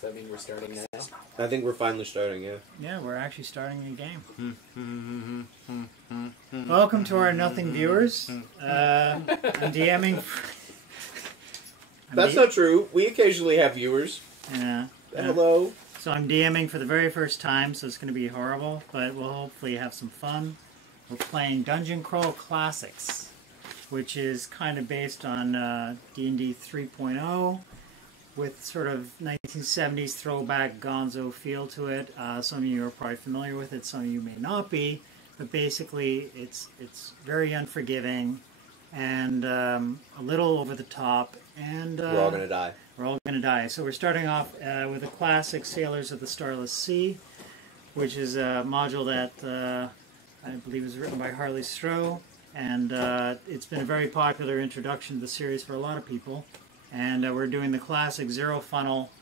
Does that mean we're starting now? I think we're finally starting, yeah. Yeah, we're actually starting a game. Welcome to our nothing viewers. I'm DMing. That's not true. We occasionally have viewers. Yeah. Hello. So I'm DMing for the very first time, so it's going to be horrible, but we'll hopefully have some fun. We're playing Dungeon Crawl Classics, which is kind of based on D&D 3.0 with sort of 1970s throwback gonzo feel to it. Some of you are probably familiar with it, some of you may not be, but basically it's very unforgiving and a little over the top. And we're all going to die. We're all going to die. So we're starting off with a classic Sailors of the Starless Sea, which is a module that I believe was written by Harley Stroh, and it's been a very popular introduction to the series for a lot of people. And we're doing the classic zero funnel,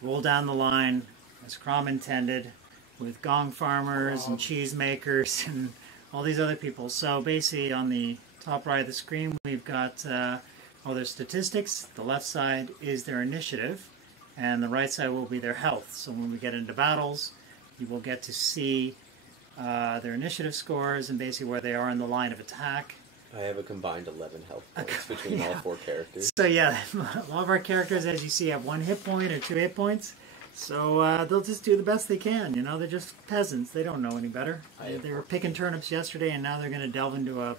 roll down the line, as Crom intended, with gong farmers and cheese makers and all these other people. So basically on the top right of the screen we've got all their statistics. The left side is their initiative, and the right side will be their health. So when we get into battles, you will get to see their initiative scores and basically where they are in the line of attack. I have a combined 11 health points between all 4 characters. So yeah, a lot of our characters, as you see, have 1 hit point or 2 hit points. So they'll just do the best they can. You know, they're just peasants. They don't know any better. They were picking turnips yesterday, and now they're going to delve into a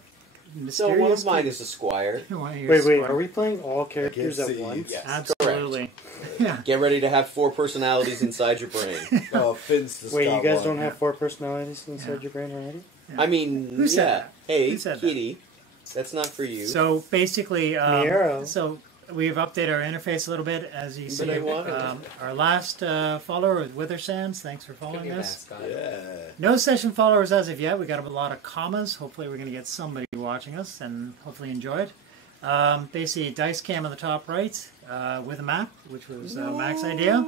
mysterious... So one of mine is a squire. Wait, are we playing all characters at once? Yes, absolutely. Yeah. Get ready to have 4 personalities inside your brain. Wait, you guys don't have 4 personalities inside your brain already? Yeah. I mean, Who said that? Hey, Who said Kitty. That? That's not for you. So basically, Miero. so we've updated our interface a little bit, as you see. Our last follower was Withersands. Thanks for following us. Yeah. No session followers as of yet. We got a lot of commas. Hopefully, we're going to get somebody watching us and hopefully enjoy it. Basically, dice cam on the top right with a map, which was Mac's idea,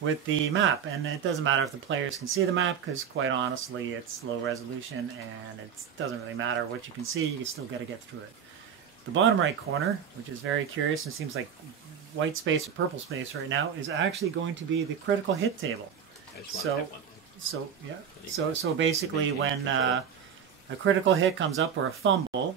with the map. And it doesn't matter if the players can see the map, because quite honestly, it's low resolution and it doesn't really matter what you can see. You still got to get through it. The bottom right corner, which is very curious and seems like white space or purple space right now, is actually going to be the critical hit table. So basically, when a critical hit comes up or a fumble,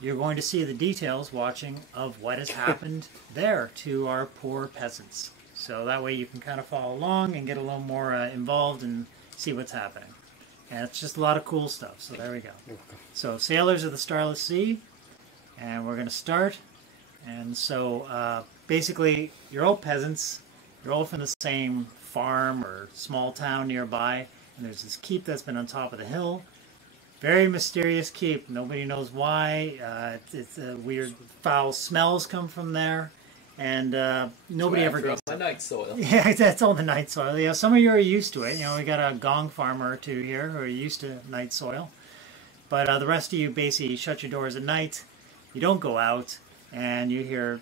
you're going to see the details watching of what has happened there to our poor peasants. So that way you can kind of follow along and get a little more involved and see what's happening. And it's just a lot of cool stuff. So there we go. So Sailors of the Starless Sea, and we're going to start. And so basically you're all peasants. You're all from the same farm or small town nearby. And there's this keep that's been on top of the hill. Very mysterious keep. Nobody knows why. It's weird, foul smells come from there, and nobody ever goes. The night soil. Yeah, that's all the night soil. Yeah, some of you are used to it. You know, we got a gong farmer or 2 here who are used to night soil, but the rest of you basically shut your doors at night. You don't go out, and you hear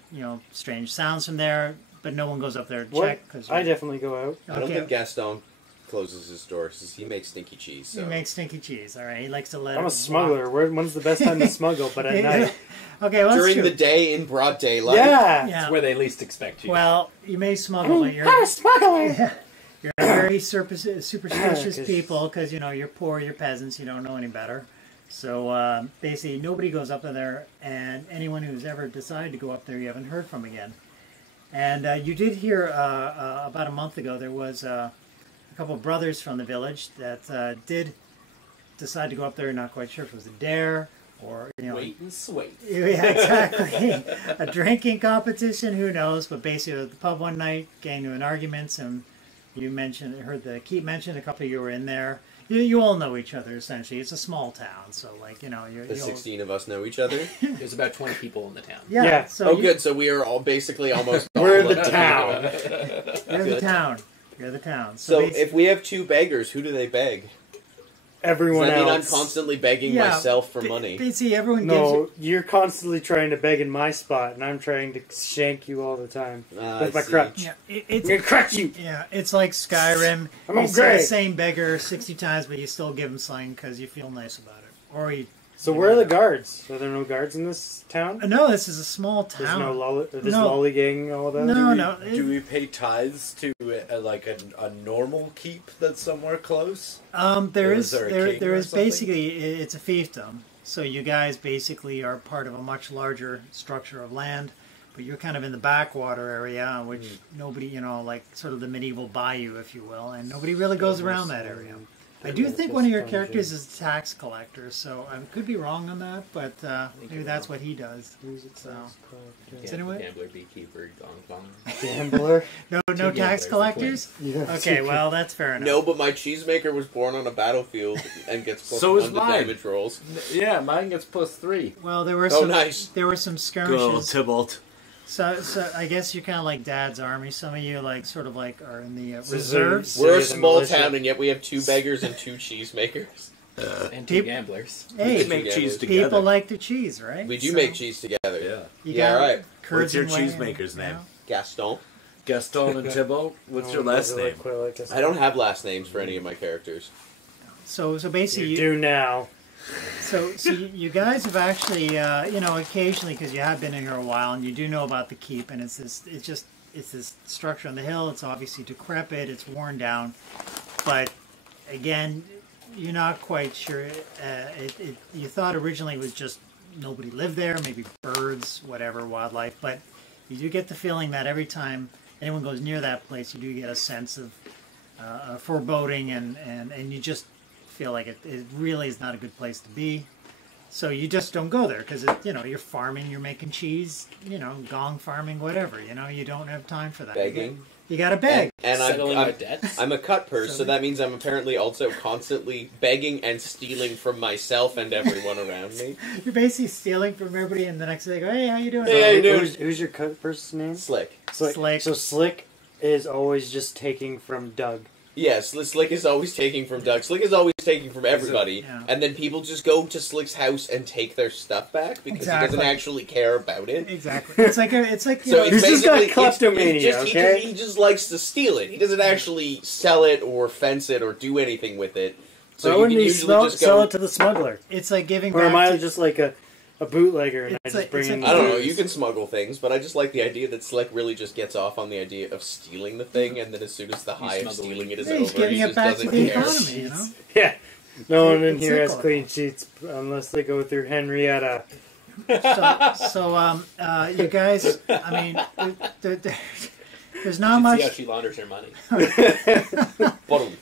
strange sounds from there, but no one goes up there to check. I definitely go out. I don't think Gaston closes his door because he makes stinky cheese. So. He makes stinky cheese. All right, he likes to let. I'm a smuggler. When's the best time to smuggle? But at night. Okay, well, during the day in broad daylight. Yeah, it's where they least expect you. Well, you may smuggle, but you're a smuggler. Yeah, you're very superstitious people because you're poor, you're peasants, you don't know any better. So basically, nobody goes up there, and anyone who's ever decided to go up there, you haven't heard from again. And you did hear about a month ago there was. A couple of brothers from the village that did decide to go up there. Not quite sure if it was a dare or wait and sway. Yeah, exactly. A drinking competition. Who knows? But basically, at the pub one night, getting into an argument, and heard the keep mentioned. A couple of you were in there. You all know each other essentially. It's a small town, so the 16 of us know each other. There's about 20 people in the town. Yeah. So good. So we are all basically almost. We're in the town. You're the town. You're the town. So if we have 2 beggars, who do they beg? Everyone else. I mean, I'm else. constantly begging myself for money. See, everyone gives you're constantly trying to beg in my spot, and I'm trying to shank you all the time with my crutch. Yeah, I'm gonna crutch you. Yeah, it's like Skyrim. You see the same beggar 60 times, but you still give him something because you feel nice about it, or you So where are the guards? Are there no guards in this town? No, this is a small town. There's no No. lollygagging, all that? No. Do we pay tithes to like a normal keep that's somewhere close? There is there a king or something? basically, it's a fiefdom. So you guys basically are part of a much larger structure of land, but you're kind of in the backwater area, which nobody, like sort of the medieval bayou, if you will, and nobody really goes around that area. I do think one of your characters is a tax collector, so I could be wrong on that, but maybe that's what he does. So. Anyway? Gambler, beekeeper, gong. Gambler? No tax collectors? Yeah. Okay, well, that's fair enough. No, but my cheesemaker was born on a battlefield and gets plus So 1 is to mine. damage rolls. Yeah, mine gets +3. Well, there were Oh, some nice. there were some Good skirmishes. old Tybalt. So I guess you're kind of like Dad's army. Some of you sort of are in the reserves. We're a the small militia. town, and yet we have 2 beggars and 2 cheesemakers. And 2 Peop- gamblers. Hey, We make cheese people together. people like the cheese, right? We do So make cheese together. Yeah. You Yeah, got right. curds What's your and whey and, cheesemaker's name? Gaston. Gaston and Tybalt. What's your last name? I don't have last names for any of my characters. So basically, You do now. So you guys have actually, occasionally, because you have been in here a while, and you do know about the keep, and it's this structure on the hill. It's obviously decrepit. It's worn down, but again, you're not quite sure. You thought originally it was just nobody lived there, maybe birds, whatever, wildlife, but you do get the feeling that every time anyone goes near that place, you do get a sense of foreboding, and you just feel like it really is not a good place to be. So you just don't go there because you're farming, you're making cheese, gong farming, whatever. You don't have time for that. Begging. You got to beg. And Settling my I'm, debts. I'm a cut purse, so that means I'm apparently also constantly begging and stealing from myself and everyone around me. You're basically stealing from everybody, and the next day they go, "Hey, how you doing?" Hey, how you doing? Who's your cut person's name? Slick. Slick. So Slick is always just taking from Doug. Yes, Slick is always taking from Doug. Slick is always taking from everybody, Yeah. and then people just go to Slick's house and take their stuff back because he doesn't actually care about it. Exactly. It's like you So know, it's He's just got basically- kleptomania, okay? He just likes to steal it. He doesn't actually sell it or fence it or do anything with it. So So why you wouldn't can he usually just sell go. it to the smuggler? it's like giving Or back am I to, just like a bootlegger and I It's just like- bring it's in like- I don't know. booze? You can smuggle things, but I just like the idea that Slick really just gets off on the idea of stealing the thing, and then as soon as the high of smuggling. stealing it is Yeah, he's over, giving he it just back to doesn't the care. economy. Yeah. No one in It's here has cyclical. clean sheets unless they go through Henrietta. So you guys, I mean, there's not See much. how she launders her money. Boom.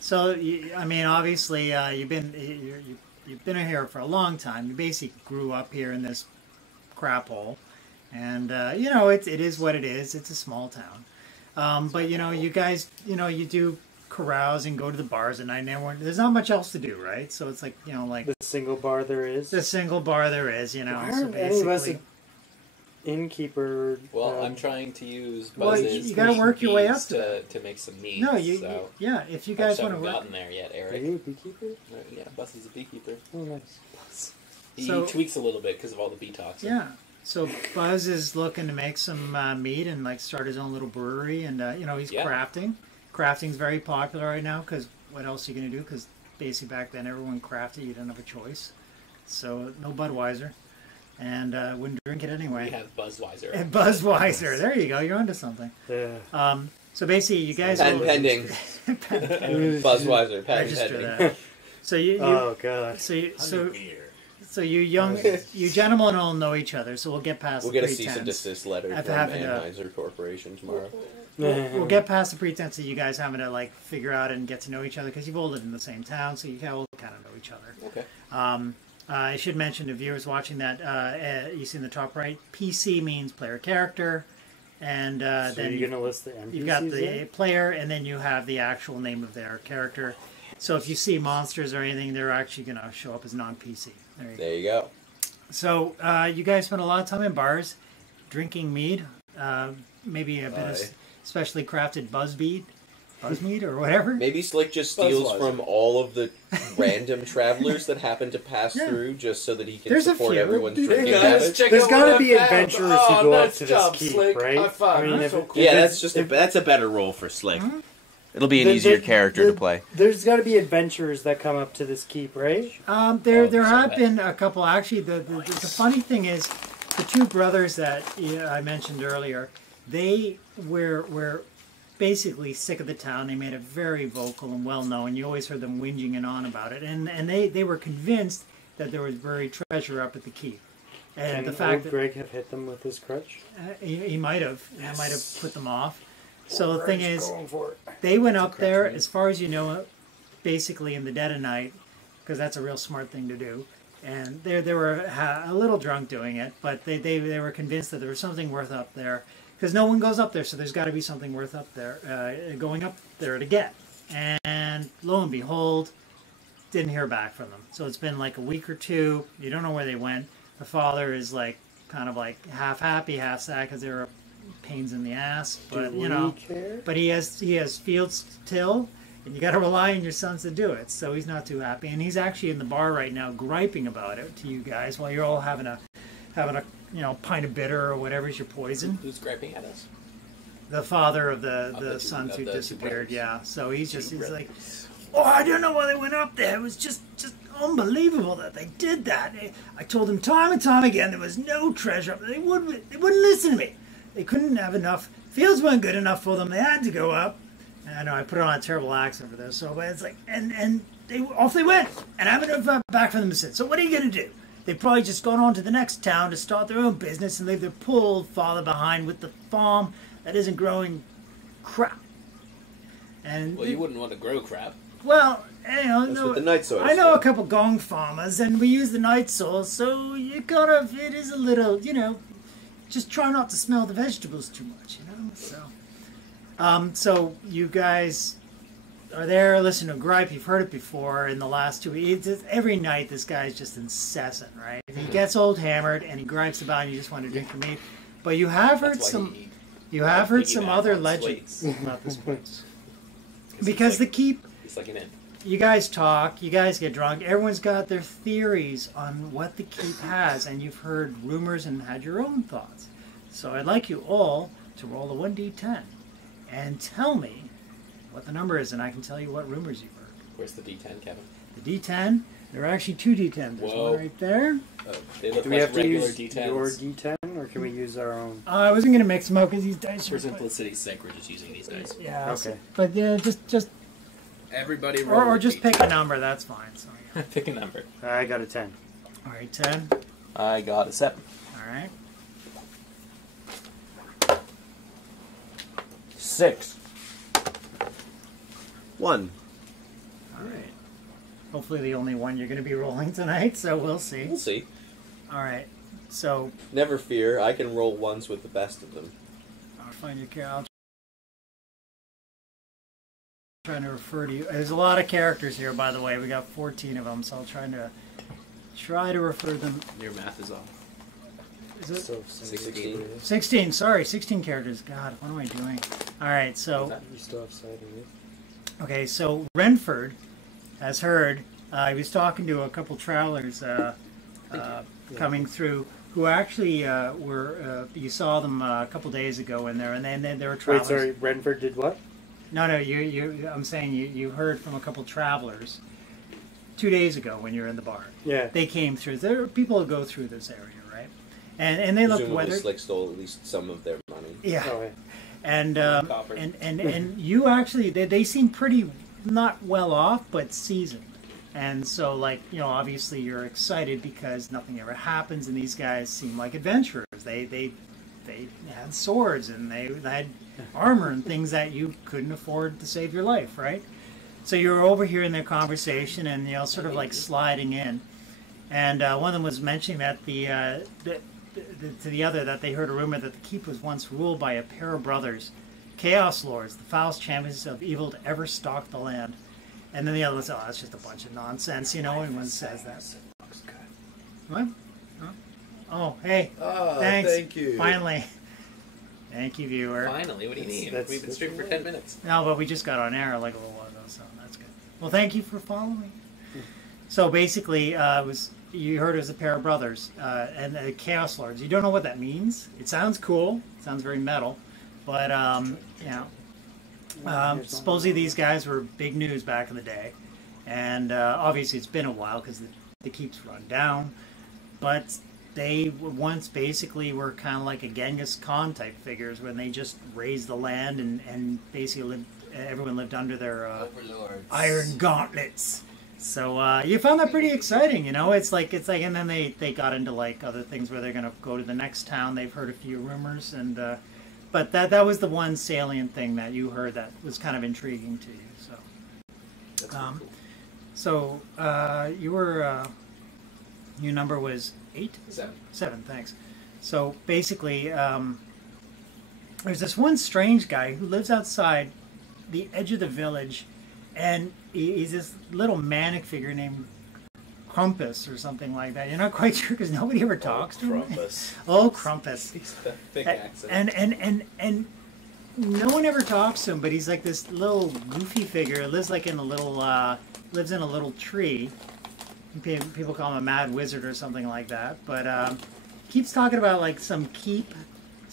So I mean, obviously, you've been here for a long time. You basically grew up here in this crap hole, and it is what it is. It's a small town, but you guys, you do carouse and go to the bars at night. And everyone, there's not much else to do, right? So it's like The single bar there is. the single bar there is. Why So aren't any of us basically, innkeeper? Well, I'm trying to use Well, buzzes. you gotta work your way up to to make some meat. no, So yeah. If you I guys just want haven't to work, gotten there yet, Are Eric. you a beekeeper? Yeah, Buzz is a beekeeper. Oh, nice. He So- tweaks a little bit because of all the bee toxin. yeah. So Buzz is looking to make some meat and start his own little brewery, and he's Yeah. crafting. Crafting's very popular right now because what else are you gonna do? Because basically back then everyone crafted, you didn't have a choice. So no Budweiser, and wouldn't drink it We anyway. have Buzzweiser. And Buzzweiser, there you go, you're onto something. Yeah. So basically, you guys Patent pending. Buzzweiser. Patent register pending. that. So you Oh god. so you gentlemen all know each other. So we'll get past We'll the get a cease and pretense. desist letter I've from happened to- Anheuser Corporation tomorrow. We'll get past the pretense that you guys having to figure out and get to know each other because you've all lived in the same town, so you all kind of know each other. Okay. I should mention to viewers watching that you see in the top right, PC means player character, and So then you're gonna list the NPCs you've got the then? player, and then you have the actual name of their character. So if you see monsters or anything, they're actually going to show up as non-PC. There you go. There you go. So you guys spend a lot of time in bars, drinking mead, maybe a bit of specially crafted buzzmead or whatever. Maybe Slick just steals Buzzweiser. from all of the random travelers that happen to pass Yeah. through just so that he can There's a support few. everyone's Hey, drinking guys, habits. check There's out got to what be I found. adventurers Oh, who go up nice to job, this keep, Slick. right? High five. I mean, That's if so it- cool. Yeah, if that's just that's a better role for Slick. It'll be an easier character to play. There's got to be adventurers that come up to this keep, right? There have been a couple. Actually, the funny thing is, the two brothers that I mentioned earlier, they were basically sick of the town. They made it very vocal and well known. You always heard them whinging and on about it, and they were convinced that there was buried treasure up at the keep. And the fact that Greg have hit them with his crutch, he might have, Yes. might have put them off. So the thing is, going for it. they went up there, as far as you know, basically in the dead of night, because that's a real smart thing to do. And they were a little drunk doing it, but they were convinced that there was something worth up there, because no one goes up there, so there's got to be something worth up there, going up there to get. And lo and behold, didn't hear back from them. So it's been like a week or two. You don't know where they went. The father is like kind of like half happy, half sad because they were pains in the ass. But Do you know, we care? but he has fields to till, and you got to rely on your sons to do it. So he's not too happy, and he's actually in the bar right now griping about it to you guys while you're all having a pint of bitter or whatever's your poison. Who's griping at us? The father of the the sons two- who of the two disappeared. brothers. Yeah, so he's Two like, brothers. oh, I don't know why they went up there. It was just unbelievable that they did that. I told them time and time again there was no treasure up there. They wouldn't listen to me. They couldn't have enough. Fields weren't good enough for them. They had to go up. And I know I put on a terrible accent for this, so but it's like, and they off they went, and I haven't heard back from them since. So what are you gonna do? They've probably just gone on to the next town to start their own business and leave their poor old father behind with the farm that isn't growing crap. And Well, you wouldn't want to grow crap. well, you know, That's what the night soil I know a is. couple gong farmers, and we use the night soil, so you kind of, it is a little, just try not to smell the vegetables too much, So, so you guys are there, listen to Gripe. You've heard it before in the last 2 weeks. Every night, this guy's just incessant, right? He gets old hammered, and he gripes about, and you just want to drink from me. But you have heard That's why some. he- You have heard some piggyback other on legends slates. about this place. It's Because like, the keep, it's like an inn. you guys talk, you guys get drunk, everyone's got their theories on what the keep has, and you've heard rumors and had your own thoughts. So I'd like you all to roll a 1d10 and tell me what the number is, and I can tell you what rumors you've heard. Where's the D10, Kevin? The d10, there are actually two d10s. There's Whoa. one right there. They look Do we like have to regular use D10s. your D10, or can we use our own? I wasn't going to mix them up because these dice For are... simplicity's sake, we're just using these dice. Yeah, Okay. but yeah, just Everybody roll or a just pick a number, that's fine. So, yeah. Pick a number. I got a 10. All right, 10. I got a 7. All right. 6. 1. All right. Hopefully the only one you're going to be rolling tonight, so we'll see. We'll see. All right. So Never fear, I can roll ones with the best of them. I'll find your character. I'm trying to refer to you. There's a lot of characters here, by the way. We got 14 of them, so I'll try to refer them. Your math is off. Is it So 16. 16? Sorry, 16 characters. God, what am I doing? All right, so You still have sight of it. okay, so Renford has heard. He was talking to a couple travelers coming through who actually were. You saw them a couple days ago in there, and then they were Wait, travelers. sorry, Renford did what? No, you. I'm saying you heard from a couple travelers 2 days ago when you were in the bar. Yeah. They came through. There are people who go through this area, right? And they look Presumably weathered. Slick stole at least some of their money. Yeah. Oh, yeah. And Copper. and you actually they seem pretty not well off but seasoned, and so like obviously you're excited because nothing ever happens, and these guys seem like adventurers. They had swords and they had armor and things that you couldn't afford to save your life, right? So you're overhearing their conversation and sort of like sliding in, and one of them was mentioning that to the other that they heard a rumor that the keep was once ruled by a pair of brothers, Chaos Lords, the foulest champions of evil to ever stalk the land. And then the other one said, oh, that's just a bunch of nonsense, anyone says that. What? Huh? Oh, hey, Oh, thanks. thank you. Finally. Thank you, viewer. Finally, what do you mean? That's- We've been streaming for 10 minutes. No, but we just got on air like a little while ago, so that's good. Well, thank you for following. So basically, you heard it was a pair of brothers, and the Chaos Lords. You don't know what that means. It sounds cool. It sounds very metal, but Supposedly these guys were big news back in the day, and obviously it's been a while because the keep's run down, but they once basically were kind of like a Genghis Khan type figures when they just raised the land and basically everyone lived under their iron gauntlets. So you found that pretty exciting, you know. It's like, and then they got into like other things where they're gonna go to the next town. They've heard a few rumors, and but that was the one salient thing that you heard that was kind of intriguing to you. So, so you were your number was 8? 7. 7, thanks. So basically, there's this one strange guy who lives outside the edge of the village, and he's this little manic figure named Crumpus or something like that. You're not quite sure because nobody ever talks to him. Crumpus. Oh, Crumpus. He's the thick accent. And no one ever talks to him, but he's like this little goofy figure. Lives like in a little lives in a little tree. People call him a mad wizard or something like that. But keeps talking about like some keep,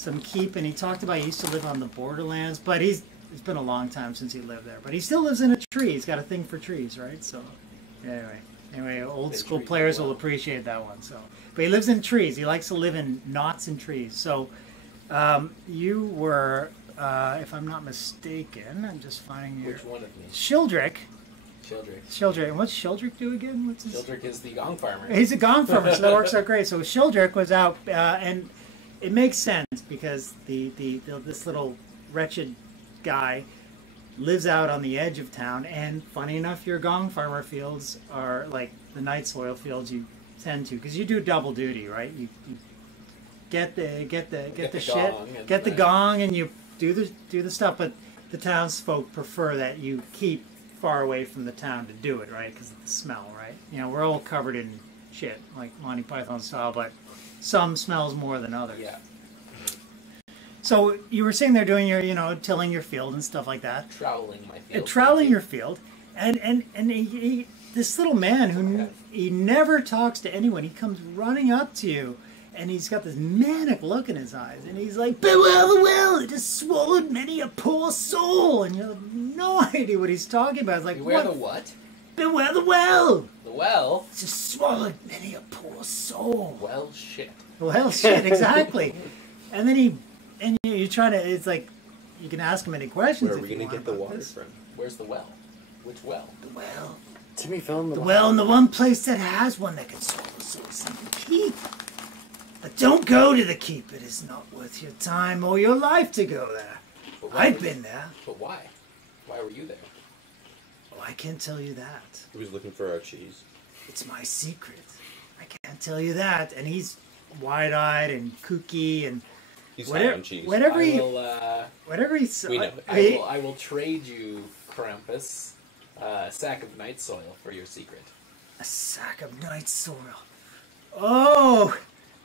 and he talked about he used to live on the borderlands, but it's been a long time since he lived there. But he still lives in a tree. He's got a thing for trees, right? So anyway, old school players will appreciate that one. So, but he lives in trees. He likes to live in knots and trees. So you were, if I'm not mistaken, I'm just finding your Which one of me? Shildrick. Shildrick. And what's Shildrick do again? What's his? Shildrick is the gong farmer. He's a gong farmer, so that works out great. So Shildrick was out, and it makes sense because this little wretched guy lives out on the edge of town, and funny enough, your gong farmer fields are like the night soil fields you tend to, because you do double duty, right? You get the shit, get the gong, and you do the stuff, but the townsfolk prefer that you keep far away from the town to do it, right? Because of the smell, right? You know, we're all covered in shit, like Monty Python style, but some smells more than others. Yeah. So you were saying they're doing your, tilling your field and stuff like that. Troweling my field. Troweling your field, and he this little man who he never talks to anyone. He comes running up to you, and he's got this manic look in his eyes, and he's like, "Beware the well! It has swallowed many a poor soul." And you have no idea what he's talking about. It's like, Beware the what? Beware the well! The well? It's just swallowed many a poor soul. Well, shit. Well, shit, exactly. And then you're trying to, it's like, you can ask him any questions. Where are we going to get the water from? Where's the well? Which well? The well. Timmy found the well in the one place that has one that can swallow souls in the keep. But don't go to the keep. It is not worth your time or your life to go there. I've been there. But why? Why were you there? Oh, I can't tell you that. He was looking for our cheese. It's my secret. I can't tell you that. And he's wide-eyed and kooky and he's high on cheese. Whatever he we know. I will trade you, Krampus, a sack of night soil for your secret. A sack of night soil. Oh,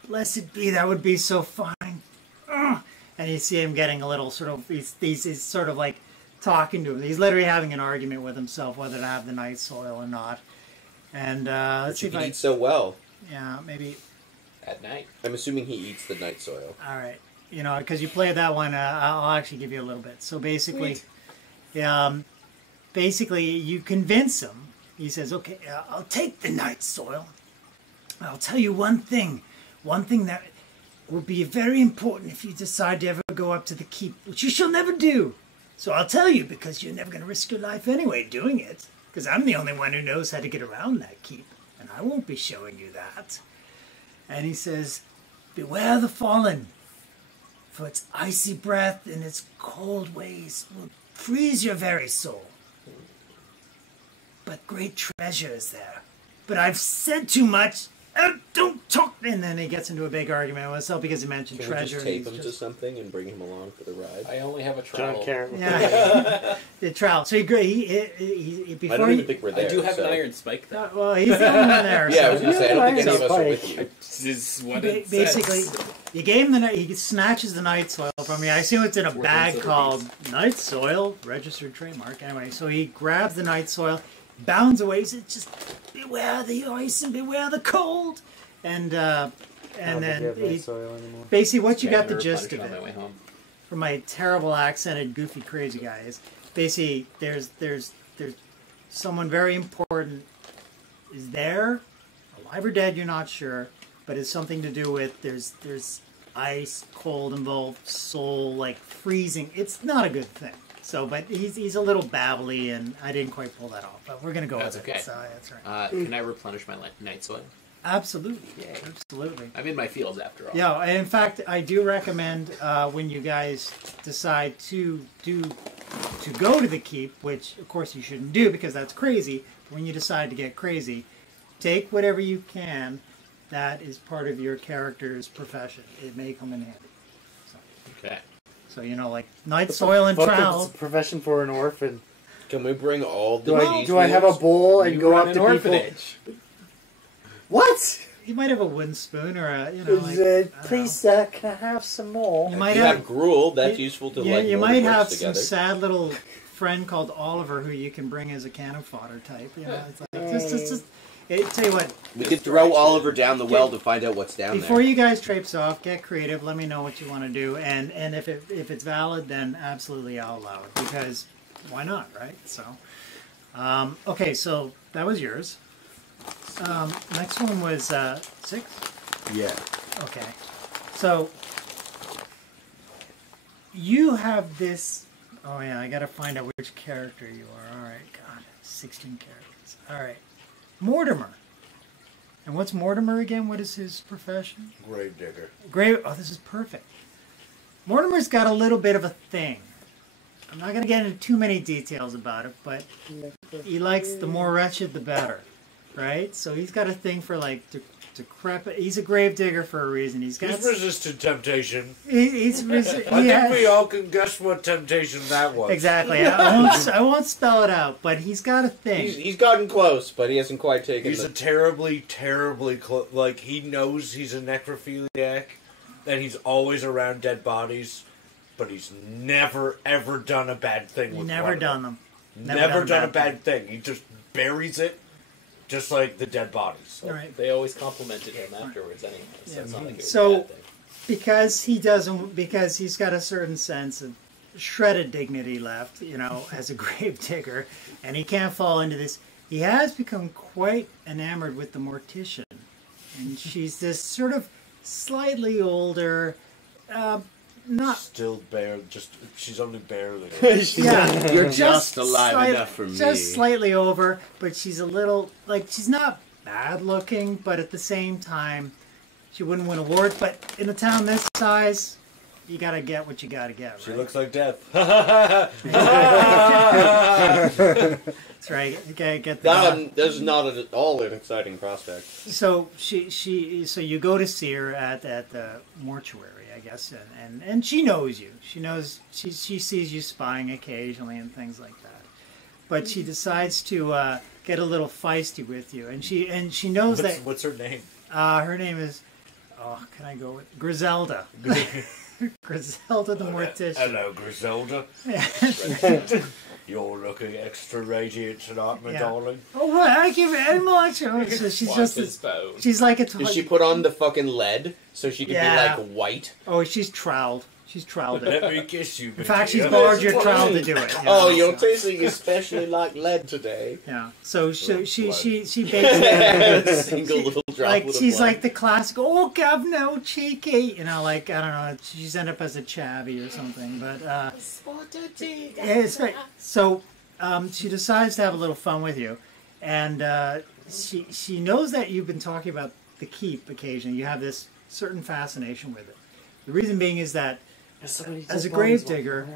blessed be, that would be so fine. Ugh. And you see him getting a little sort of, he's sort of like talking to him. He's literally having an argument with himself whether to have the night soil or not. And let's see if I eat so well. Yeah, maybe at night. I'm assuming he eats the night soil. All right, because you played that one, I'll actually give you a little bit. So basically, you convince him. He says, "Okay, I'll take the night soil. I'll tell you one thing that will be very important if you decide to ever go up to the keep, which you shall never do. So I'll tell you because you're never going to risk your life anyway doing it, because I'm the only one who knows how to get around that keep, and I won't be showing you that." And he says, "Beware the fallen, for its icy breath and its cold ways will freeze your very soul. But great treasure is there. But I've said too much. Don't talk." And then he gets into a big argument with himself because he mentioned Can treasure. Can we just tape him to something and bring him along for the ride? I only have a trowel. Yeah, the trowel. So before I don't even think we're there. I do have an iron spike, though. well, he's the only one there. Yeah, I was so. going to say, I don't think any of us are with you. This is what it Basically, says. you gave him he snatches the night soil from you. I assume it's in a bag called night soil, registered trademark. Anyway, so he grabs the night soil, bounds away. He says, "Just beware the ice and beware the cold." And then basically, what you got the gist of on my way it. home. for my terrible accented, goofy, crazy guy is basically there's someone very important is there, alive or dead, you're not sure, but it's something to do with there's ice, cold involved, soul, like freezing. It's not a good thing. So, but he's a little babbly, and I didn't quite pull that off. But we're gonna go That's with okay. it. So that's right. Can I replenish my night soil? Absolutely, absolutely. I'm in my fields after all. Yeah, and in fact, I do recommend when you guys decide to go to the keep, which of course you shouldn't do because that's crazy. When you decide to get crazy, take whatever you can that is part of your character's profession. It may come in handy. Okay. So like night soil and Fuck, trowel. it's a profession for an orphan. Can we bring all the Do I have a bowl and You go run up an to people? orphanage. What? You might have a wooden spoon or a like, I don't Please, know. can I have some more? You might You have have gruel. That's useful to like. you mold might works have together. some sad little friend called Oliver who you can bring as a cannon fodder type. It's like just tell you what. We could throw Oliver down the well to find out what's down Before there. you guys traipse off, get creative. Let me know what you want to do, and if it's valid, then absolutely I'll allow it because why not, right? So, okay, so that was yours. Next one was 6. Yeah. Okay, so you have this. Oh yeah, I got to find out which character you are. All right, God, 16 characters. All right, Mortimer. And what's Mortimer again? What is his profession? Gravedigger. Grave. Oh, this is perfect. Mortimer's got a little bit of a thing. I'm not going to get into too many details about it, but he likes the more wretched, the better, right? So he's got a thing for like decrepit. He's a gravedigger for a reason. He's got. He's resisted temptation. He's I think we all can guess what temptation that was. Exactly. I won't spell it out, but he's got a thing. He's gotten close, but he hasn't quite taken. He's a terribly close. Like he knows he's a necrophiliac, and he's always around dead bodies, but he's never ever done a bad thing with Never one done them. Never done a bad thing. He just buries it, just like the dead bodies. All right. They always complimented him afterwards anyway, so it's not like it was So- a bad thing. Because he's got a certain sense of shredded dignity left, as a gravedigger, and he can't fall into this. He has become quite enamored with the mortician, and she's this sort of slightly older, not Still she's only barely. yeah, You're just alive slight- enough for me. just slightly over, but she's a little she's not bad looking, but at the same time. She wouldn't win awards, but in a town this size, you gotta get what you gotta get. Right? She looks like death. That's right. You gotta get the. That's not at all an exciting prospect. So so you go to see her at the mortuary, I guess, and she knows you. She knows she sees you spying occasionally and things like that. But she decides to get a little feisty with you, and she knows that. What's her name? Her name is. Oh, can I go with Griselda? Griselda the mortician. Hello, Griselda. You're looking extra radiant tonight, my Yeah. darling. Oh, what? I give it very much. Oh, so she's Watch just. his bow. She's like a. Does she put on the fucking lead so she can Yeah. be like white? Oh, she's troweled. She's troweled it. Let me kiss you. In fact, she's borrowed your trowel to do it. Oh, you're tasting especially like lead today. Yeah. So she basically A single little drop. like of she's blood. like the classic. Oh, govno, cheeky. Like I don't know. She's end up as a chavvy or something. But it's right. So she decides to have a little fun with you, and she knows that you've been talking about the keep occasionally. You have this certain fascination with it. The reason being is that as a gravedigger,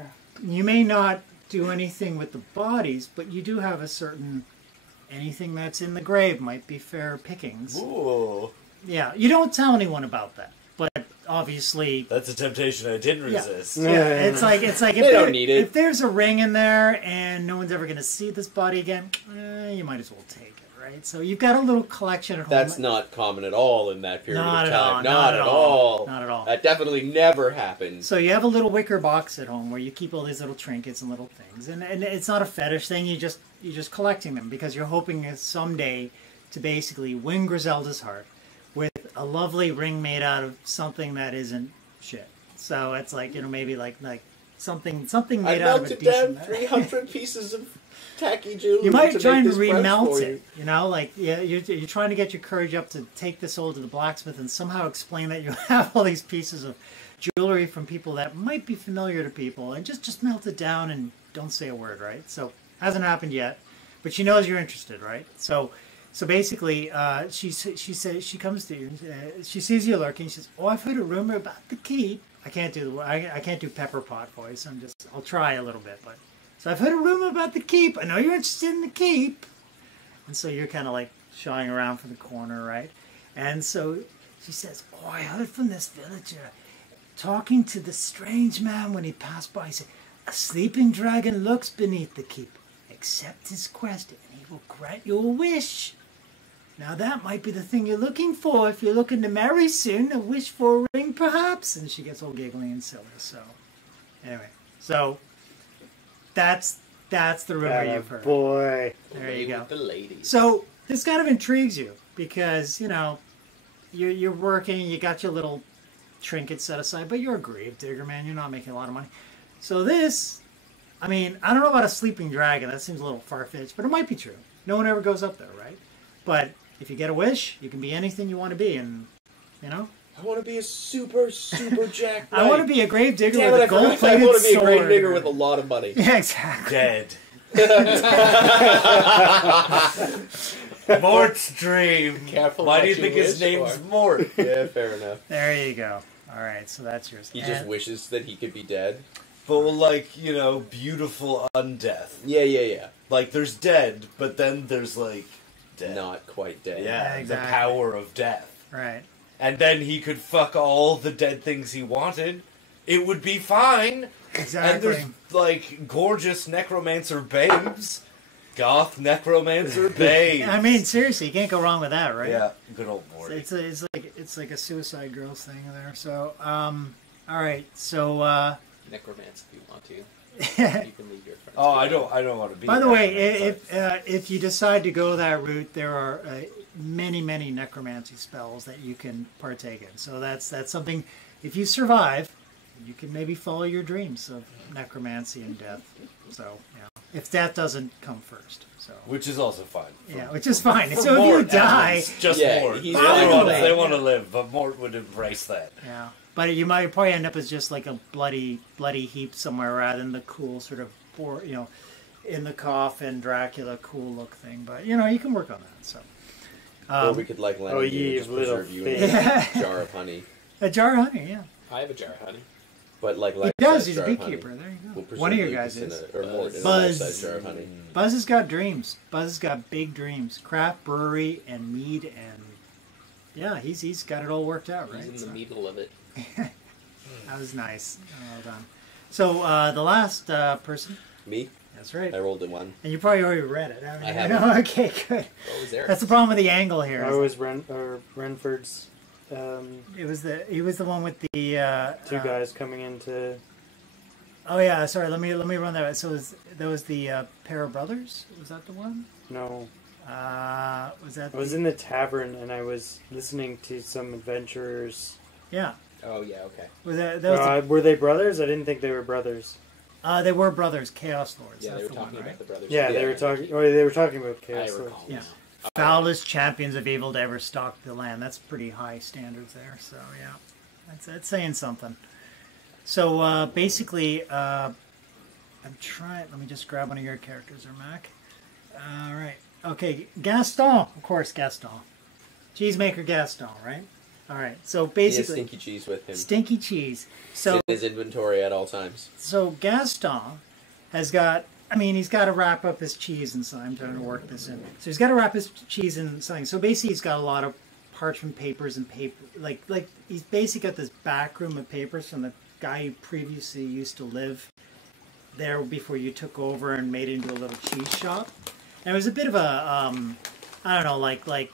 you may not do anything with the bodies, but you do have a certain anything that's in the grave might be fair pickings. Ooh, Yeah, you don't tell anyone about that, but obviously, that's a temptation I didn't Yeah. resist. yeah, it's like if, They don't need it. if there's a ring in there and no one's ever going to see this body again, you might as well take it, right? So you've got a little collection at home. That's not common at all in that period Not of at time. all, Not at all. Not at all. That definitely never happened. So you have a little wicker box at home where you keep all these little trinkets and little things, and it's not a fetish thing. You're just collecting them because you're hoping someday to basically win Griselda's heart with a lovely ring made out of something that isn't shit. So it's like, maybe like something made I out of a melted decent down 300 pieces of tacky jewelry. You might to try make and this brush remelt for it, you're trying to get your courage up to take this over to the blacksmith and somehow explain that you have all these pieces of jewelry from people that might be familiar to people, and just melt it down and don't say a word, right? So hasn't happened yet, but she knows you're interested, right? So basically, she says, she comes to you, she sees you lurking. She says, "Oh, I've heard a rumor about the keep." I can't do pepper pot voice. I'll try a little bit, but so I've heard a rumor about the keep. I know you're interested in the keep, and so you're kind of like shying around from the corner, right? And so she says, "Oh, I heard from this villager talking to the strange man when he passed by. He said, a sleeping dragon lurks beneath the keep. Accept his quest, and he will grant you a wish." Now that might be the thing you're looking for if you're looking to marry soon. A wish for a ring, perhaps? And she gets all giggly and silly. So, anyway. So, that's the rumor you've heard. Boy. There you go. The ladies. So, this kind of intrigues you because, you're working, you got your little trinket set aside, but you're a grave digger, man. You're not making a lot of money. So this, I don't know about a sleeping dragon. That seems a little far-fetched, but it might be true. No one ever goes up there, right? But if you get a wish, you can be anything you want to be, and, I want to be a super jack knight. I want to be a grave digger Damn with it, a gold-plated I want to be a sword. grave digger with a lot of money. Yeah, exactly. Dead. Mort's dream. Careful Why what do you you think his wish name's for. Mort? Yeah, fair enough. There you go. All right, so that's yours. He just wishes that he could be dead. But like, beautiful undeath. Yeah. Like, there's dead, but then there's like dead. Not quite dead. Yeah, exactly. the power of death. Right. And then he could fuck all the dead things he wanted. It would be fine. Exactly. And there's like gorgeous necromancer babes. Goth necromancer babes. Seriously, you can't go wrong with that, right? Yeah, good old Morty. It's like a Suicide Girls thing there. So, all right. So, Necromancy if you want to. You can leave your friends. Oh, I don't want to be. by the that way, kind if you decide to go that route, there are many necromancy spells that you can partake in. So that's something. If you survive, you can maybe follow your dreams of necromancy and death. So, if that doesn't come first. So. which is also fine. Yeah, which is fine. For So if Mort, you die, at least, just Yeah, Mort. he's They really want to live, but Mort would embrace that. yeah. But you might probably end up as just like a bloody heap somewhere rather than the cool sort of in the coffin Dracula cool look thing. But you can work on that. So. Or we could land oh, you ye and just little preserve you in thing. a jar of honey. A jar of honey, yeah. I have a jar of honey. But like He does. He's a jar of beekeeper. honey. There you go. We'll preserve One of your Lucas guys in is. or Mort in a Buzz. life-size jar of honey. Buzz has got dreams. Buzz has got big dreams. Craft brewery and mead and yeah, he's got it all worked out, right? He's in the middle of it. That was nice. Well done. So the last person. Me? That's right. I rolled a 1. And you probably already read it, haven't you? I haven't. Okay, good. What was there? That's the problem with the angle here. I was Renford's He was the one with the two guys coming into. Oh yeah, sorry. Let me run that. So that was the pair of brothers. Was that the one? No, Was that? I was in the tavern and I was listening to some adventurers. Yeah. Oh yeah, okay. Was that Were they brothers? I didn't think they were brothers. they were brothers, Chaos Lords. Yeah, That's they were the talking one, right? about the brothers. Yeah, they were talking. Or they were talking about I Chaos Lords. recall. Yeah. now. Foulest champions of evil to ever stalk the land. That's pretty high standards there. So yeah, that's saying something. So basically, I'm trying. Let me just grab one of your characters, there, Mac. All right. Okay, Gaston. Of course, Gaston. Cheesemaker Gaston, right? All right. So He has basically, stinky cheese with him. stinky cheese. So It's in his inventory at all times. so Gaston has got. I mean, he's got to wrap up his cheese in something. I'm trying to work this in. So he's got to wrap his cheese in something. So basically, he's got a lot of parchment papers and paper. Like he's basically got this back room of papers from the guy who previously used to live there before you took over and made it into a little cheese shop. And it was a bit of a, I don't know, like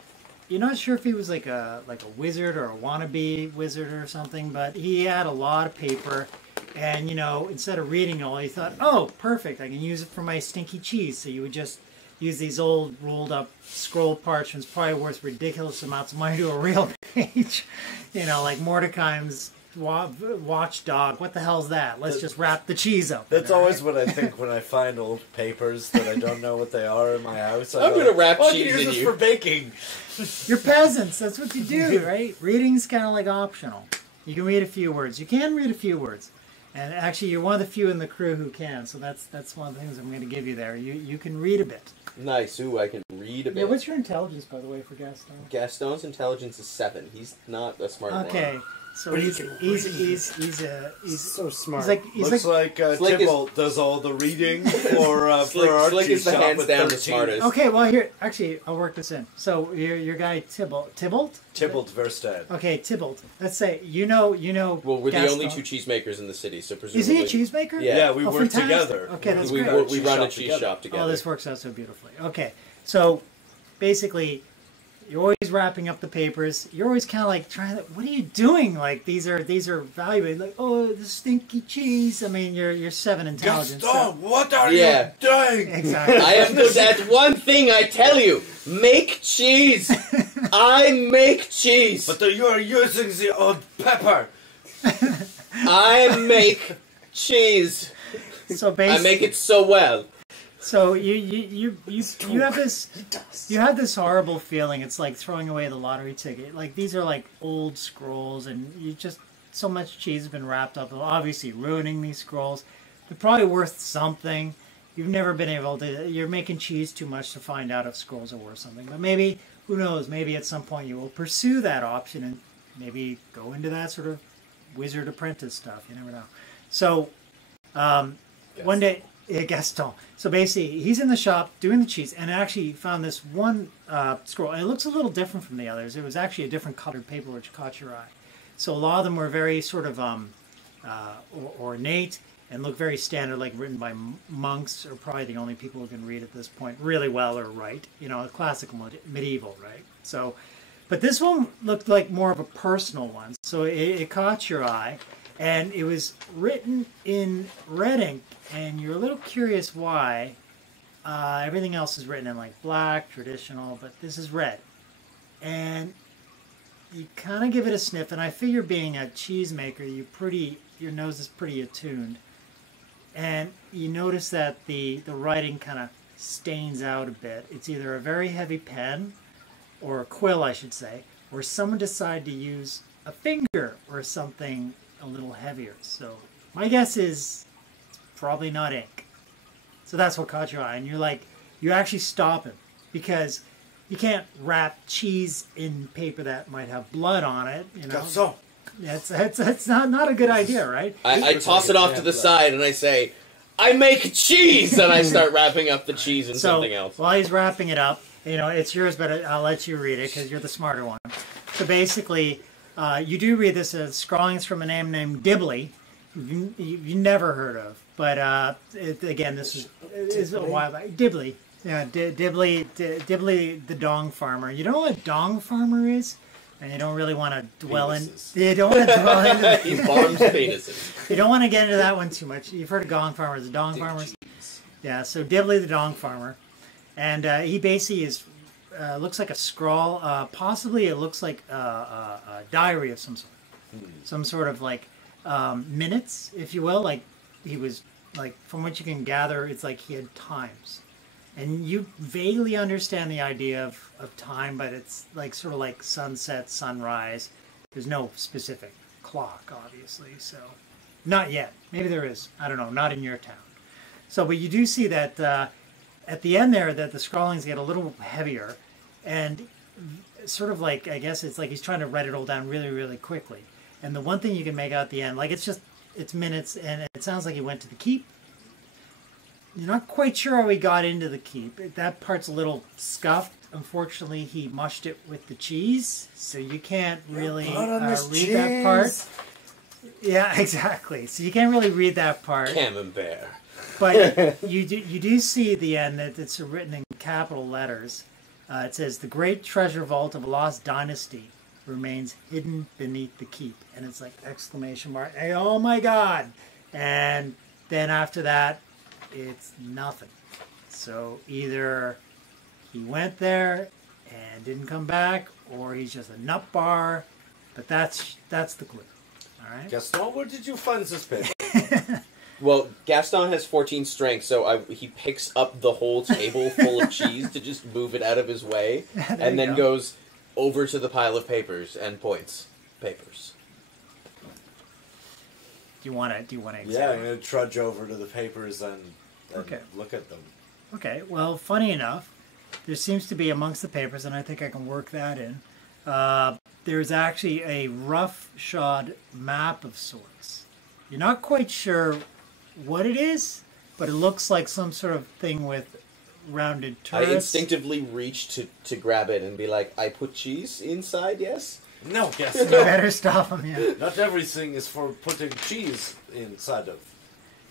you're not sure if he was like a wizard or a wannabe wizard or something, but he had a lot of paper. And, instead of reading it all, he thought, oh, perfect, I can use it for my stinky cheese. So you would just use these old rolled up scroll parchments, probably worth ridiculous amounts of money to a real page. Like Mordecai's watchdog. What the hell's that? Let's just wrap the cheese up. That's always what I think when I find old papers that I don't know what they are in my house. I'm going to wrap I can cheese use in this you. for baking. You're peasants. That's what you do, right? Reading's kind of like optional. You can read a few words. You can read a few words. And actually, you're one of the few in the crew who can. So that's one of the things I'm going to give you there. You can read a bit. Nice. Ooh, I can read a bit. Yeah, what's your intelligence, by the way, for Gaston? Gaston's intelligence is 7. He's not a smart one. Okay. So But he he's can so smart. Looks like Slick is- Tybalt does all the reading for our Slick tea is the shop hands with down the 13. smartest. Okay, well here, actually, I'll work this in. So your guy Tybalt. Tybalt Verstad. Okay, Tybalt. Let's say you know. Well, we're the Gaston. only 2 cheesemakers in the city, so Is presumably... he a cheesemaker? Yeah. Yeah, we Oh, work fantastic. together. Okay, that's we, great. we run a Cheese cheese shop shop together. Oh, this works out so beautifully. Okay, so basically, you're always wrapping up the papers. You're always kind of like trying to. What are you doing? Like these are valuable. Like, oh, the stinky cheese. I mean, you're 7 intelligence. Gaston, what are Yeah. you doing? Exactly. I am good at one thing, I tell you. Make cheese. I make cheese. But you are using the old pepper. I make cheese. So I basically, make it so well. So you have this horrible feeling. It's like throwing away the lottery ticket. Like these are like old scrolls, and you just so much cheese has been wrapped up. Obviously, ruining these scrolls. They're probably worth something. You've never been able to. You're making cheese too much to find out if scrolls are worth something. But maybe, who knows? Maybe at some point you will pursue that option and maybe go into that sort of wizard apprentice stuff. You never know. So one day. Yeah, Gaston. So basically, he's in the shop doing the cheese, and actually found this one scroll. And it looks a little different from the others. It was actually a different colored paper which caught your eye. So a lot of them were very sort of ornate and look very standard, like written by monks, or probably the only people who can read at this point really well or write. You know, classical medieval, right? So, but this one looked like more of a personal one. So it caught your eye. And it was written in red ink, and you're a little curious why. Everything else is written in like black, traditional, but this is red. And you kind of give it a sniff, and I figure being a cheesemaker, your nose is pretty attuned. And you notice that the writing kind of stains out a bit. It's either a very heavy pen, or a quill, I should say, or someone decided to use a finger or something a little heavier. So my guess is it's probably not ink. So that's what caught your eye, and you actually stop him, because you can't wrap cheese in paper that might have blood on it. You know, Gaston. that's not a good idea, right? I toss it off to the side and I say, I make cheese! And I start wrapping up the cheese in something else. While he's wrapping it up, you know, it's yours, but I'll let you read it because you're the smarter one. So basically, you do read this as scrawlings from a name named Dibley, you never heard of. But again, this is a while back. Dibley. Yeah, Dibley the dong farmer. You know what a dong farmer is? And you don't really want to dwell you don't want to dwell into He farms penises. You don't want to get into that one too much. You've heard of gong farmers, the dong farmers? Yeah, so Dibley the dong farmer. And he basically is looks like a scrawl. Possibly it looks like a diary of some sort. Some sort of like minutes, if you will. Like he was, like from what you can gather, it's like he had times. And you vaguely understand the idea of time, but it's like sort of like sunset, sunrise. There's no specific clock, obviously, so not yet. Maybe there is. I don't know. Not in your town. So, but you do see that at the end there, that the scrawlings get a little heavier, and sort of like, I guess it's like he's trying to write it all down really, really quickly. And the one thing you can make out at the end, like it's minutes, and it sounds like he went to the keep. You're not quite sure how he got into the keep. That part's a little scuffed. Unfortunately, he mushed it with the cheese, so you can't really read that part. Yeah, exactly. So you can't really read that part. Camembert. But you do see at the end that it's written in capital letters. It says, "The great treasure vault of a lost dynasty remains hidden beneath the keep." And it's like exclamation mark. Hey, oh my God! And then after that, it's nothing. So either he went there and didn't come back, or he's just a nut bar. But that's the clue. All right. Gaston, where did you find this paper? Well, Gaston has 14 strength, so he picks up the whole table full of cheese to just move it out of his way, and then goes over to the pile of papers and points. Papers. Do you want to Yeah, I'm examine? going to trudge over to the papers and Okay. look at them. Okay. Well, funny enough, there seems to be amongst the papers, and I think I can work that in. There's actually a roughshod map of sorts. You're not quite sure what it is, but it looks like some sort of thing with rounded I turrets. instinctively reach to grab it and be like, I put cheese inside, yes? No, You Gaston. better stop him, yeah. Not everything is for putting cheese inside of.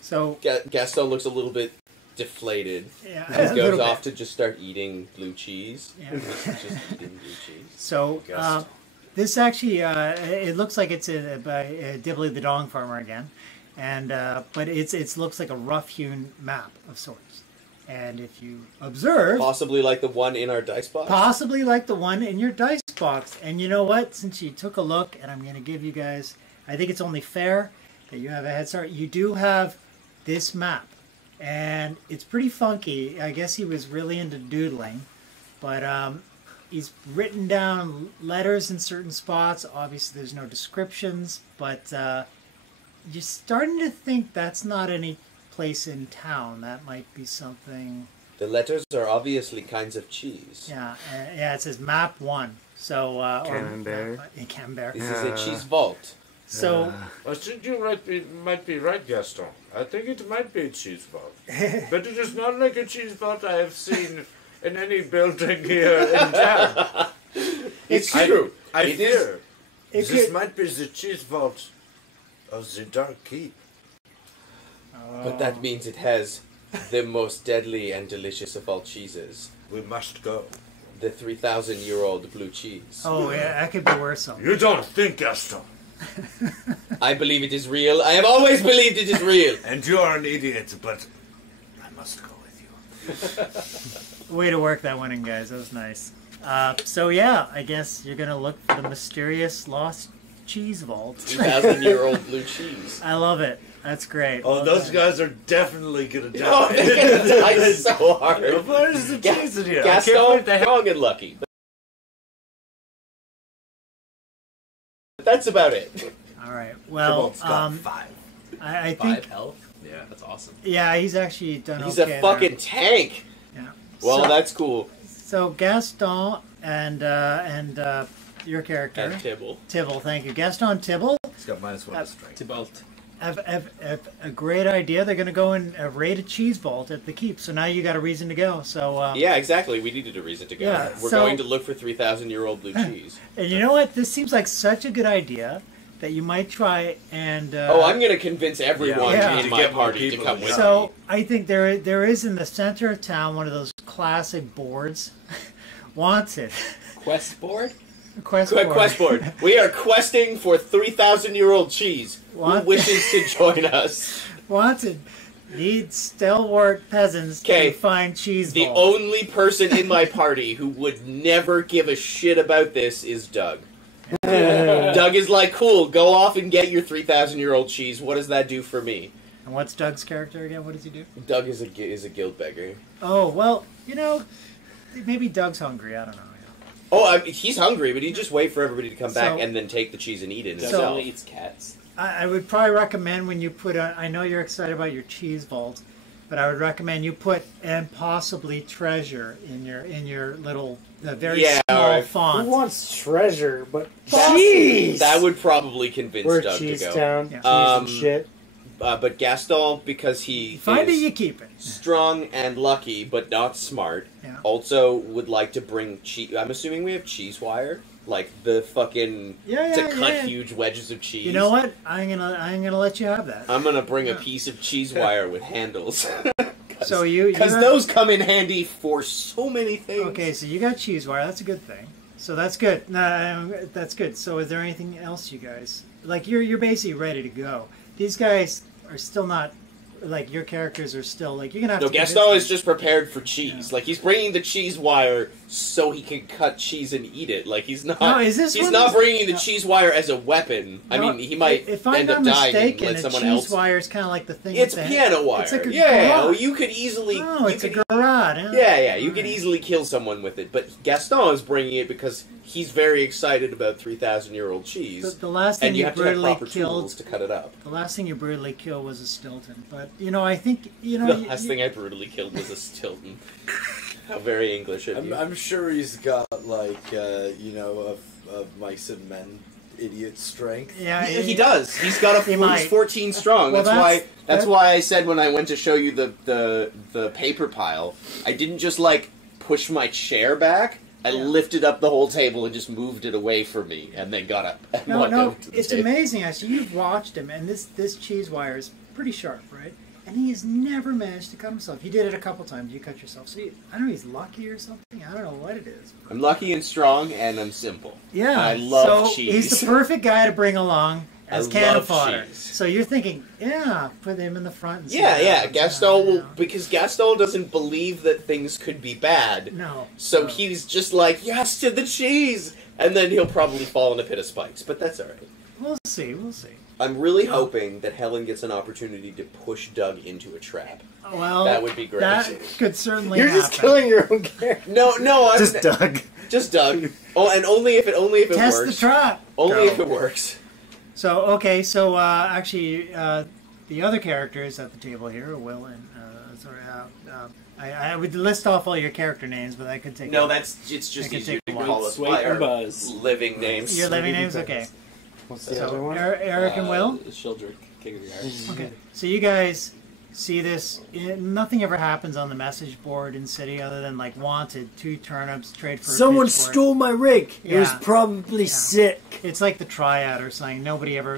So, Gaston looks a little bit deflated. yeah, And a goes little off bit. to just start eating blue cheese. Yeah. Just eating blue cheese. So, Guessed. this actually, it looks like it's by Dibley the Dong Farmer again, and but it looks like a rough-hewn map of sorts. And if you observe, Possibly like the one in our dice box. possibly like the one in your dice box. And you know what? Since you took a look, and I'm going to give you guys, I think it's only fair that you have a head start. You do have this map, and it's pretty funky. I guess he was really into doodling, but he's written down letters in certain spots. Obviously, there's no descriptions, but you're starting to think that's not any place in town. That might be something. The letters are obviously kinds of cheese. Yeah, yeah. It says map 1. So Camembert. Camembert. This is a cheese vault. So I think you might be right, Gaston. I think it might be a Cheesevault. But it is not like a Cheesevault I have seen in any building here in town. It's true. I It fear it this could- might be the Cheesevault of the Dark Keep. But that means it has the most deadly and delicious of all cheeses. We must go. The 3,000-year-old blue cheese. oh yeah, that could be worse. Though. You don't think, Gaston. I believe it is real. I have always believed it is real. And you are an idiot, but I must go with you. Way to work that one in, guys. That was nice. So yeah, I guess you're gonna look for the mysterious lost cheese vault. 3,000-year-old blue cheese. I love it. That's great. Oh, Well those done. guys are definitely gonna die. Oh, they're gonna die so hard. Where's the cheese in here? I can't Gaston, believe they have- strong and lucky. But that's about it. All right. Well, Cheesevault's got 5. I 5 think health? Yeah, that's awesome. yeah, he's actually done He's okay a fucking there. tank. Yeah. Well, so, that's cool. so Gaston and your character And Tibble. Tibble. Thank you, Gaston Tibble. He's got -1 to strength. Tybalt. Have a great idea. They're going to go and raid a cheese vault at the keep. So now you got a reason to go. So Yeah, exactly. We needed a reason to go. Yeah, We're so- going to look for 3,000-year-old blue cheese. and you know what? This seems like such a good idea that you might try and. Oh, I'm going to convince everyone Yeah. in To my get more party to people come to with So me. I think there is in the center of town one of those classic boards, wanted Quest board? quest Quick board. quest board. We are questing for 3,000-year-old cheese. What? Who wishes to join us? Wanted. Need stalwart peasants Okay, to find cheese The vaults. only person in my party who would never give a shit about this is Doug. Doug is like, cool, go off and get your 3,000-year-old cheese. What does that do for me? And what's Doug's character again? What does he do? Doug is a guild beggar. Oh well, you know, maybe Doug's hungry. I don't know. Oh, he's hungry, but he'd just wait for everybody to come back So- and then take the cheese and eat it Doug himself. only eats cats. I would probably recommend when you put on. I know you're excited about your cheese vault, but I would recommend you put "and possibly treasure" in your little very Yeah, small alright. font. Who wants treasure? But Cheese. That would probably convince we're Doug to cheese go. town, Yeah. cheese and shit. But Gaston, because he Find it, is you keep it. strong and lucky, but not smart, Yeah. also would like to bring cheese. I'm assuming we have cheese wire, like the fucking Yeah, to yeah, cut yeah. huge wedges of cheese. You know what? I'm gonna let you have that. I'm gonna bring a piece of cheese wire with handles. So you Because have- those come in handy for so many things. Okay, so you got cheese wire. That's a good thing. So that's good. No, that's good. So is there anything else, you guys? Like you're basically ready to go. These guys are still not like your characters are still like you're gonna have No, to. Gaston is just prepared for cheese. Like he's bringing the cheese wire so he can cut cheese and eat it. Like he's not. No, is this he's one not of- bringing the no. cheese wire as a weapon. I No, mean, he might if I'm end not up dying and mistaken, let a someone cheese else. wire is kind of like the thing. It's with the piano wire. It's like a yeah, garrote. you could easily. Oh, you it's a could garrote. Yeah, you could easily kill someone with it, but Gaston is bringing it because he's very excited about 3,000-year-old cheese, The last thing and you you have to have brutally proper killed. tools to cut it up. The last thing you brutally killed was a Stilton, but I think The last thing I brutally killed was a Stilton. How very English of you. I'm sure he's got like of mice and men idiot strength. Yeah, He does. He's got He he's might. 14 strong. Well, That's why I said when I went to show you the paper pile, I didn't just like push my chair back. I lifted up the whole table and just moved it away from me, and then got up. And walked No, over to the it's table. amazing. Actually, you've watched him, and this cheese wire is pretty sharp, right? And he has never managed to cut himself. You did it a couple times. You cut yourself. So I don't know. He's lucky or something. I don't know what it is. I'm lucky and strong, and I'm simple. Yeah, I love so cheese. He's the perfect guy to bring along as I cannon love fodder. cheese. So you're thinking, put him in the front. And see Yeah, what yeah. happens. Gaston will Yeah. because Gaston doesn't believe that things could be bad. No. So No. he's just like, yes to the cheese, and then he'll probably fall in a pit of spikes. But that's all right. We'll see. We'll see. I'm really hoping that Helen gets an opportunity to push Doug into a trap. Well, That would be great. That could certainly You're happen. just killing your own character. No, I'm Just Doug. just Doug. Oh, and only if it Test works. the trap. Only Go. if it works. So actually, the other characters at the table here, Will and I would list off all your character names, but I could take. No, a- it's just I can easier take to one. call us Sweet by our and Buzz. living names. your living names. Okay. What's the other one? Eric and Will. Shieldrick, King of the Arts. Okay. So you guys see this? Nothing ever happens on the message board in City other than like wanted 2 turnips, trade for. Someone a pitchfork. stole my rake. It was Yeah. probably sick. It's like the triad or something. Nobody ever,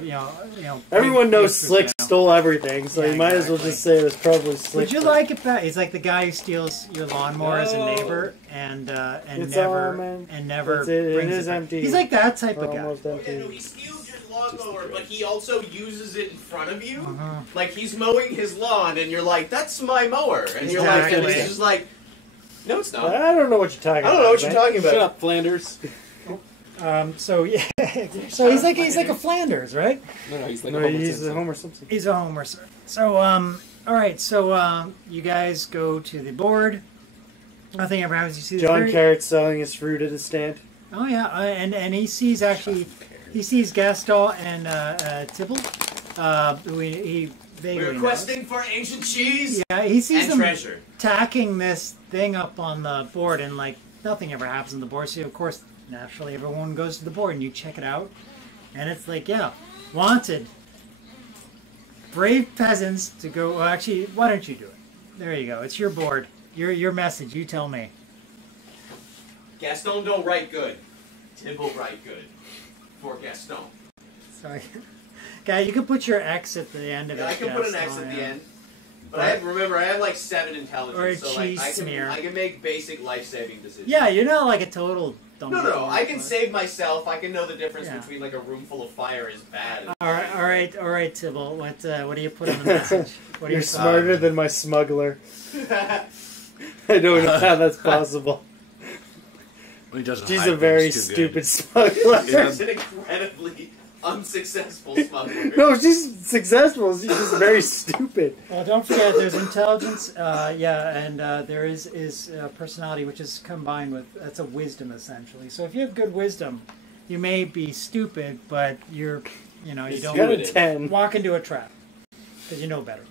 Everyone big knows pictures, Slick stole everything, so Yeah, you might as well exactly. just say it was probably Slick. Would you like it back? He's like the guy who steals your lawnmower as a neighbor and It's never all, man. and never That's it. It brings is back. empty. He's like that type We're of guy. almost Oh, empty. yeah, no, he steals your lawnmower, but he also uses it in front of you. Uh-huh. Like he's mowing his lawn, and you're like, "That's my mower," and you're like, and Exactly. he's just like, "No, it's not." I don't know what you're talking I about. don't know what you're man. talking about. Shut up, Flanders. So yeah, so he's like a Flanders, right? No, he's like No, a Homer he's Simpson. the Homer Simpson. He's a Homer. So all right. So you guys go to the board. Nothing ever happens. You see this John very- Carrot's selling his fruit at a stand. Oh yeah, and he sees Gaston and Tibble. Who he vaguely We're knows. questing for ancient cheese Yeah, he sees and them treasure. tacking this thing up on the board, and like nothing ever happens on the board. So of course, naturally, everyone goes to the board and you check it out, and it's like, wanted brave peasants to go. Well, actually, why don't you do it? There you go. It's your board. Your message. You tell me. Gaston don't write good. Tibble write good. For Gaston. Sorry, guy. You can put your X at the end of Yeah, it. I can put an X Gaston, at the yeah. end. But I have like 7 intelligence, Or a so like cheese smear. I can make basic life-saving decisions. Yeah, you're not like a total. No, I can but- save myself. I can know the difference Yeah. between like a room full of fire is bad. And All right, Tibble. What do you put on the message? What are You're your smarter than my smuggler. I don't know how that's possible. He doesn't She's hide a very things too good. stupid smuggler. She's an incredibly unsuccessful smuggler. No, she's successful. She's just very stupid. Well, don't forget, there's intelligence, and there is personality, which is combined with, that's a wisdom, essentially. So if you have good wisdom, you may be stupid, but you don't You got a 10. walk into a trap, because you know better.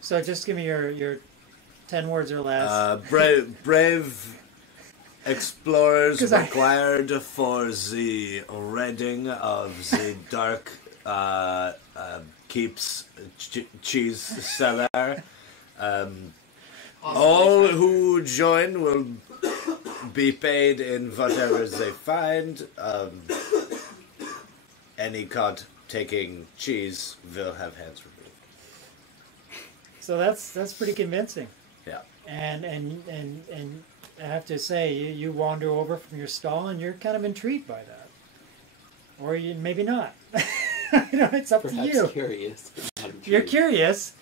So just give me your 10 words or less. Brave explorers 'Cause I- required for the reading of the dark keeps cheese cellar. All who join will be paid in whatever they find. Any caught taking cheese will have hands removed. So that's pretty convincing. Yeah. And I have to say, you wander over from your stall and you're kind of intrigued by that. Or you maybe not. It's up to Perhaps you. curious, but not You're intrigued. curious.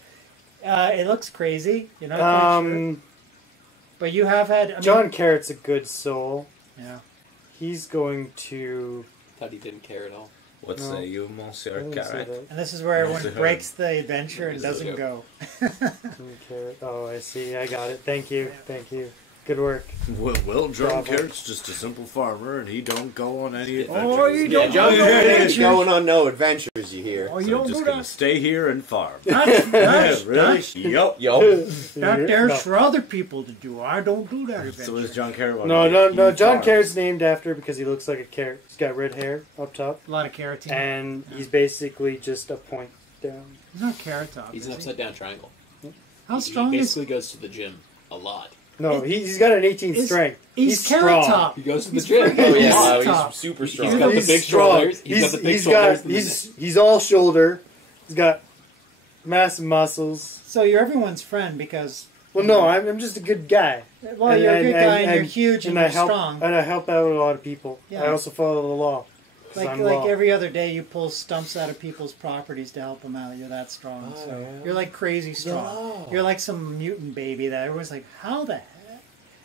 It looks crazy. You're not quite sure. But you have had... John Carrot's a good soul. Yeah. He's going to... Thought he didn't care at all. What No. say you, I Monsieur didn't say Carrot? that. And this is where everyone Yes, breaks the adventure and This is a doesn't go. John Carrot. Oh, I see. I got it. Thank you. Thank you. Good work. Well, John Bravo. Carrot's just a simple farmer, and he don't go on any adventures. Oh, you Yeah, don't John go on Carrot ain't adventures. going on no adventures, you hear. Oh, you So don't I'm just do gonna that. stay here and farm. That's Really? Yup. Yo, that there's No. for other people to do. I don't do that adventure. So is John Carrot? one No, of no, the no. key John farm? Carrot's named after because he looks like a carrot. He's got red hair up top, A lot of carotene. and he's basically just a point down. He's not carrot top. He's is an he? upside down triangle. How He strong is basically goes to the gym a lot. No, he's got an 18 He's- strength. He's carrot strong. top. He goes to the He's gym. freaking oh yeah, carrot wow, top. he's super He's strong. got the He's big strong. shoulders. He's got the big he's shoulders. got he's all shoulder. He's got massive muscles. So you're everyone's friend because Well, no, I'm just a good guy. well, you're a good guy and you're huge and I you're help, strong. and I help out a lot of people. Yeah. I also follow the law. 'cause I'm Like law. every other day, you pull stumps out of people's properties to help them out. You're that strong. Oh, so yeah. you're like crazy strong. Oh. You're like some mutant baby that everyone's like, how the heck?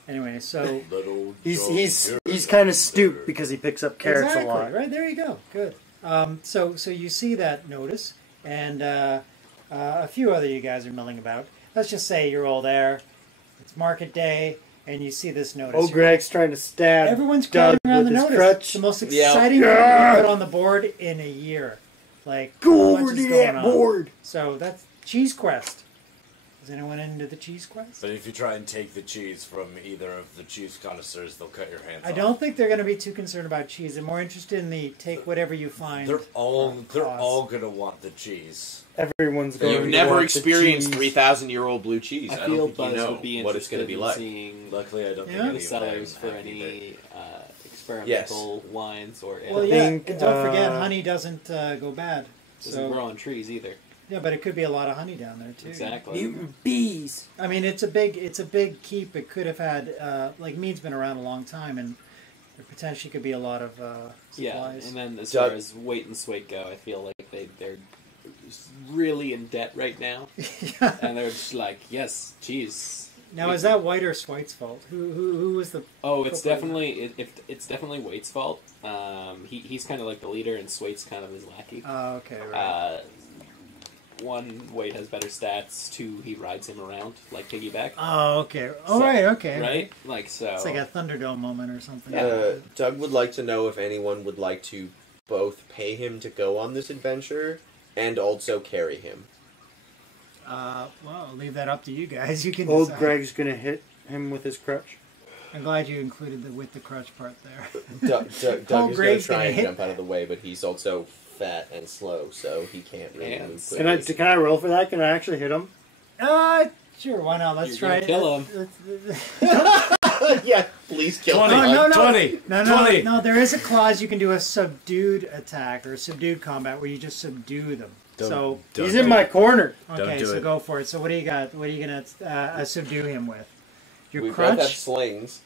Anyway, so Little He's John he's Carrot. he's kind of stooped because he picks up carrots exactly a lot. right there you go. Good. So you see that notice, and a few other you guys are milling about. Let's just say you're all there. It's market day, and you see this notice. Oh, Greg's trying to stab. Everyone's Doug crowding around the with his notice. crutch. It's the most Yeah. exciting thing Yeah. to put on the board in a year. Like, Go what over is to going that on? board. So that's Cheese Quest. Is anyone into the Cheese Quest? But if you try and take the cheese from either of the cheese connoisseurs, they'll cut your hands I off. don't think they're going to be too concerned about cheese. They're more interested in the take whatever you find. They're all Cause. gonna want the cheese. Everyone's going. You've to never want the experienced cheese. 3,000-year-old blue cheese. I I feel don't think you Buzz know would be what it's interested going to be in like. seeing Luckily, I don't Yeah. think any the of sellers them for have either. any experimental wines or well, it yeah, think, and don't forget, uh, honey doesn't go bad. doesn't grow So on trees either. yeah, but it could be a lot of honey down there too. Exactly. Mutant bees. I mean, it's a big keep. It could have had like mead's been around a long time, and there potentially could be a lot of Yeah, supplies. and then as Doug- far as weight and sweight go, I feel like they're really in debt right now, Yeah. and they're just like, yes, cheese. Now, is that White or Sweight's fault? Who was the? Oh, it's Corporate. definitely it's definitely Waite's fault. He's kind of like the leader, and Sweight's kind of his lackey. Oh, okay, right. One, Wade has better stats. Two, he rides him around like piggyback. Oh, okay. Oh, So- right, okay. Right? Like so. It's like a Thunderdome moment or something. Doug would like to know if anyone would like to both pay him to go on this adventure and also carry him. Well, I'll leave that up to you guys. You can Old decide. Greg's gonna hit him with his crutch. I'm glad you included the with the crutch part there. Doug Old is going to Greg's try gonna and hit- jump out of the way, but he's also fat and slow, so he can't really And move Can I quickly. can I roll for that? Can I actually hit him? Sure, why not? Let's You're try gonna it. kill him. Yeah, please kill 20, him. no, no. 20, No, no, 20. no. There is a clause you can do a subdued attack or a subdued combat where you just subdue them. Don't He's do in it. my corner. Okay, do so it. go for it. So what do you got? What are you gonna subdue him with? Your We both have crutch. slings.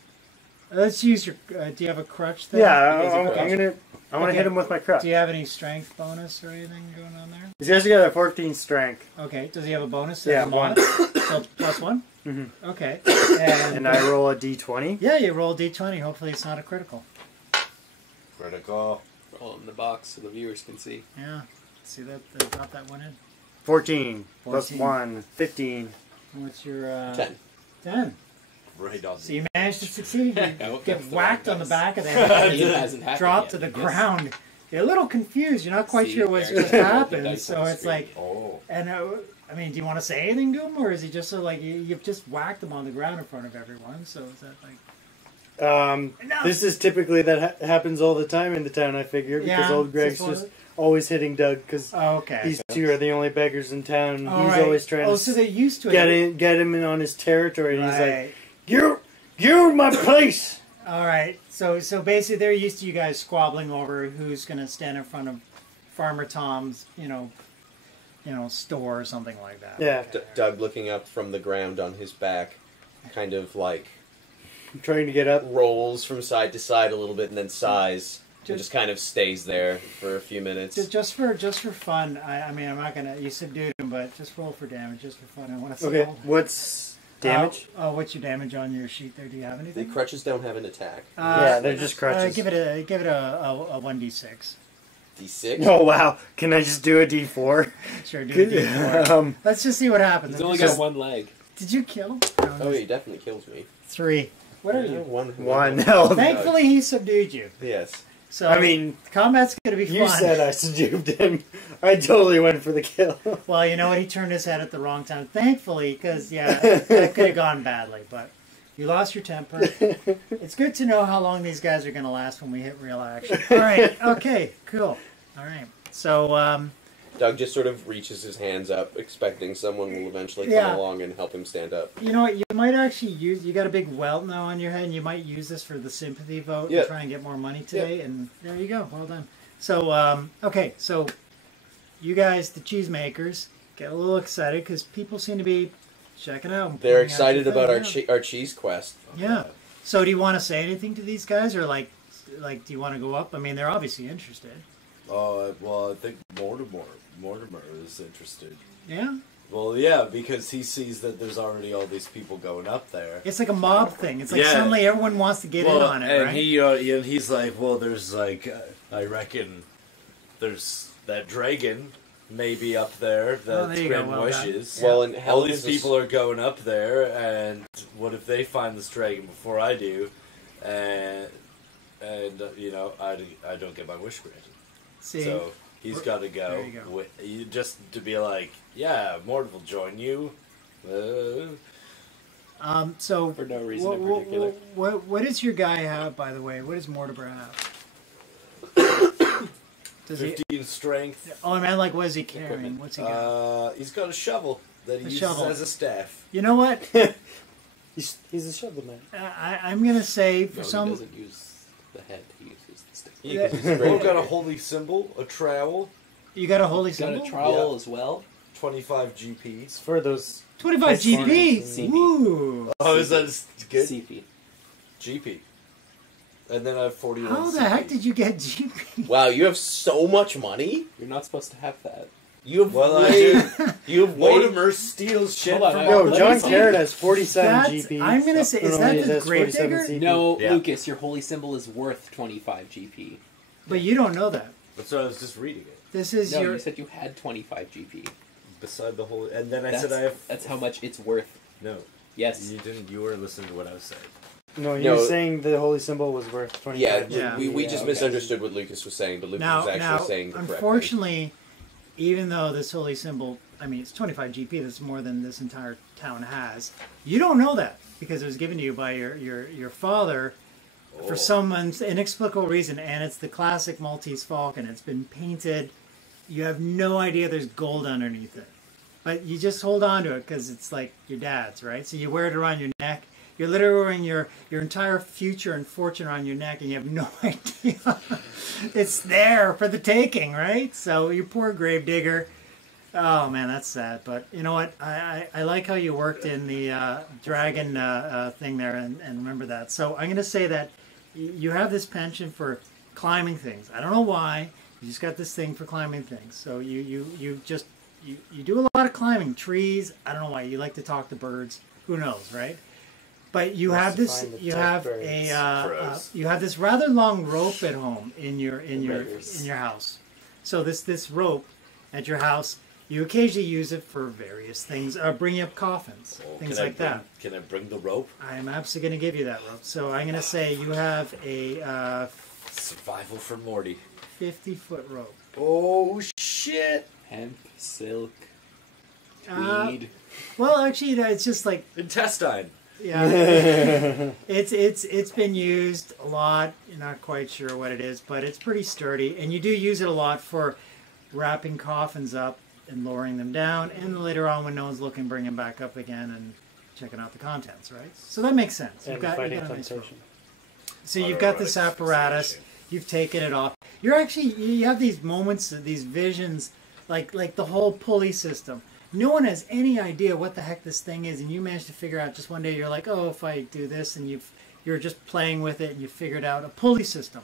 Let's use your. Do you have a crutch there? Yeah, He has a I'm crutch. gonna. I want to Okay. hit him with my crutch. Do you have any strength bonus or anything going on there? He's actually got a 14 strength, Okay. Does he have a bonus? Yeah, a mod? So plus one. Mhm. Okay. and I roll a d20. Yeah, you roll d20. Hopefully, it's not a critical. Critical. Roll it in the box so the viewers can see. Yeah. See that? They got that one in. 14 plus 14. 1, 15. What's your 10. 10. Right on. So you managed to succeed. You No, get that's the whacked wrong on the dice. back of the It head. hasn't happened Drop yet. to the Yes. ground. You're a little confused. You're not quite See, sure what's Eric, just roll the happened. dice So on the it's screen. like, Oh. and I mean, do you want to say anything to him, or is he just so like you've just whacked him on the ground in front of everyone? So is that like? No. This is typically that happens all the time in the town, I figure, because Yeah, old Greg's just one just of always hitting Doug, because Oh, okay. these two are the only beggars in town. All He's right. always trying Oh, to so they're used to it. get him in on his territory, and he's like, Right. You're my place! All right. So basically, they're used to you guys squabbling over who's going to stand in front of Farmer Tom's, store or something like that. Yeah, Doug looking up from the ground on his back, kind of like I'm trying to get up. rolls from side to side a little bit and then sighs. It just kind of stays there for a few minutes. Just for fun. I mean, I'm not gonna. You subdued him, but just roll for damage, just for fun. I want to see. Okay, what's damage? What's your damage on your sheet there? Do you have The anything? crutches don't have an attack. Yeah, they're just crutches. Give it a 1d6. D6? Oh wow! Can I just do a D4? Sure, do a d4. Let's just see what happens. He's only got one leg. Did you kill? Oh, he definitely kills me. 3. What are Yeah, you? One. No. Thankfully, he subdued you. Yes. So I mean, combat's gonna be fun. you said I subdued him. I totally went for the kill. Well, you know what? He turned his head at the wrong time. Thankfully, because that could have gone badly. But you lost your temper. It's good to know how long these guys are going to last when we hit real action. All right. Okay. Cool. All right. So, Doug just sort of reaches his hands up, expecting someone will eventually come Yeah. along and help him stand up. you know what? You might actually use. You got a big welt now on your head, and you might use this for the sympathy vote Yeah. and try and get more money today. And there you go. Well done. So, okay. So, you guys, the cheesemakers, get a little excited because people seem to be checking out. and They're pointing out excited your about thing, our cheese quest. Yeah. So do you want to say anything to these guys, or like, do you want to go up? I mean, they're obviously interested. Well, I think Mortimer is interested. Yeah. Well, yeah, because he sees that there's already all these people going up there. It's like a mob thing. It's like Yeah. suddenly everyone wants to get in on it, and right? and he's like, well, there's like, I reckon there's that dragon maybe up there there that's you go, been well done. wishes. Yeah. Well, and All hell these people are going up there, and what if they find this dragon before I do? And you know, I don't get my wish granted. See, So he's got to go. There you go. Just to be like, yeah, Mort will join you. so For no reason in particular. what does your guy have, by the way? What does Mortimer have? Does he? 15 strength. Oh, man, like, what is he carrying? Equipment. What's he got? He's got a shovel that he A uses shovel. as a staff. You know what? He's a shovel man. I'm gonna say for No, some. he doesn't use the head. He uses the stick. Yeah, 'cause he's a We've great got a digger. holy symbol, a trowel, You got a holy He's got symbol? a trowel Yeah. as well. 25 GP. It's for those. 25 GP. CP. Woo! Oh, is that good? CP. GP. And then I have 41 How the heck did you get GP? Wow, you have so much money. You're not supposed to have that. You have Well, I way, do. you have way. Mortimer steals shit Hold on, from I- Yo, let John me see. Carrot has 47 That's- GP. I'm gonna say, is No, that he the has Grave 47 Digger? CP. No, Yeah. Lucas, your holy symbol is worth 25 GP. But you don't know that. That's what I was just reading it. This is No, your. you said you had 25 GP. Beside the whole. And then I That's, said I have. that's how much it's worth. No. Yes. You didn't. You were listening to what I was saying. No, he No. was saying the holy symbol was worth 25. Yeah. we just okay. misunderstood what Lucas was saying, but Lucas was actually saying the correct thing. unfortunately, even though this holy symbol, I mean, it's 25 GP, that's more than this entire town has. You don't know that because it was given to you by your father for some inexplicable reason, and it's the classic Maltese Falcon. It's been painted. You have no idea there's gold underneath it. But you just hold on to it because it's like your dad's, right? So you wear it around your neck. You're literally wearing your entire future and fortune around your neck, and you have no idea. It's there for the taking, right? So you poor gravedigger. Oh, man, that's sad. But you know what? I like how you worked in the dragon thing there, and remember that. So I'm going to say that you have this penchant for climbing things. I don't know why. You just got this thing for climbing things. So you do a lot of climbing. Trees. I don't know why. You like to talk to birds. Who knows, right? But you have Wants this. to find the You tech have birds. you have this rather long rope at home in your Beggars. house. So this rope at your house, you occasionally use it for various things. Bringing up coffins, things like that. Can I bring the rope? I'm absolutely going to give you that rope. So I'm going to say you have a Survival for Morty. 50-foot rope. Oh shit! Hemp, silk, Uh, weed. Well, actually, it's just like Intestine. yeah, it's been used a lot. You're not quite sure what it is, but it's pretty sturdy, and you do use it a lot for wrapping coffins up and lowering them down, and later on when no one's looking, bring them back up again and checking out the contents. Right. So that makes sense. And You've got fighting a nice rope. temptation. So you've got this apparatus. You've taken it off. You have these moments, these visions, like the whole pulley system. No one has any idea what the heck this thing is, and you managed to figure out just one day. You're like, oh, if I do this, and you're just playing with it, and you figured out a pulley system.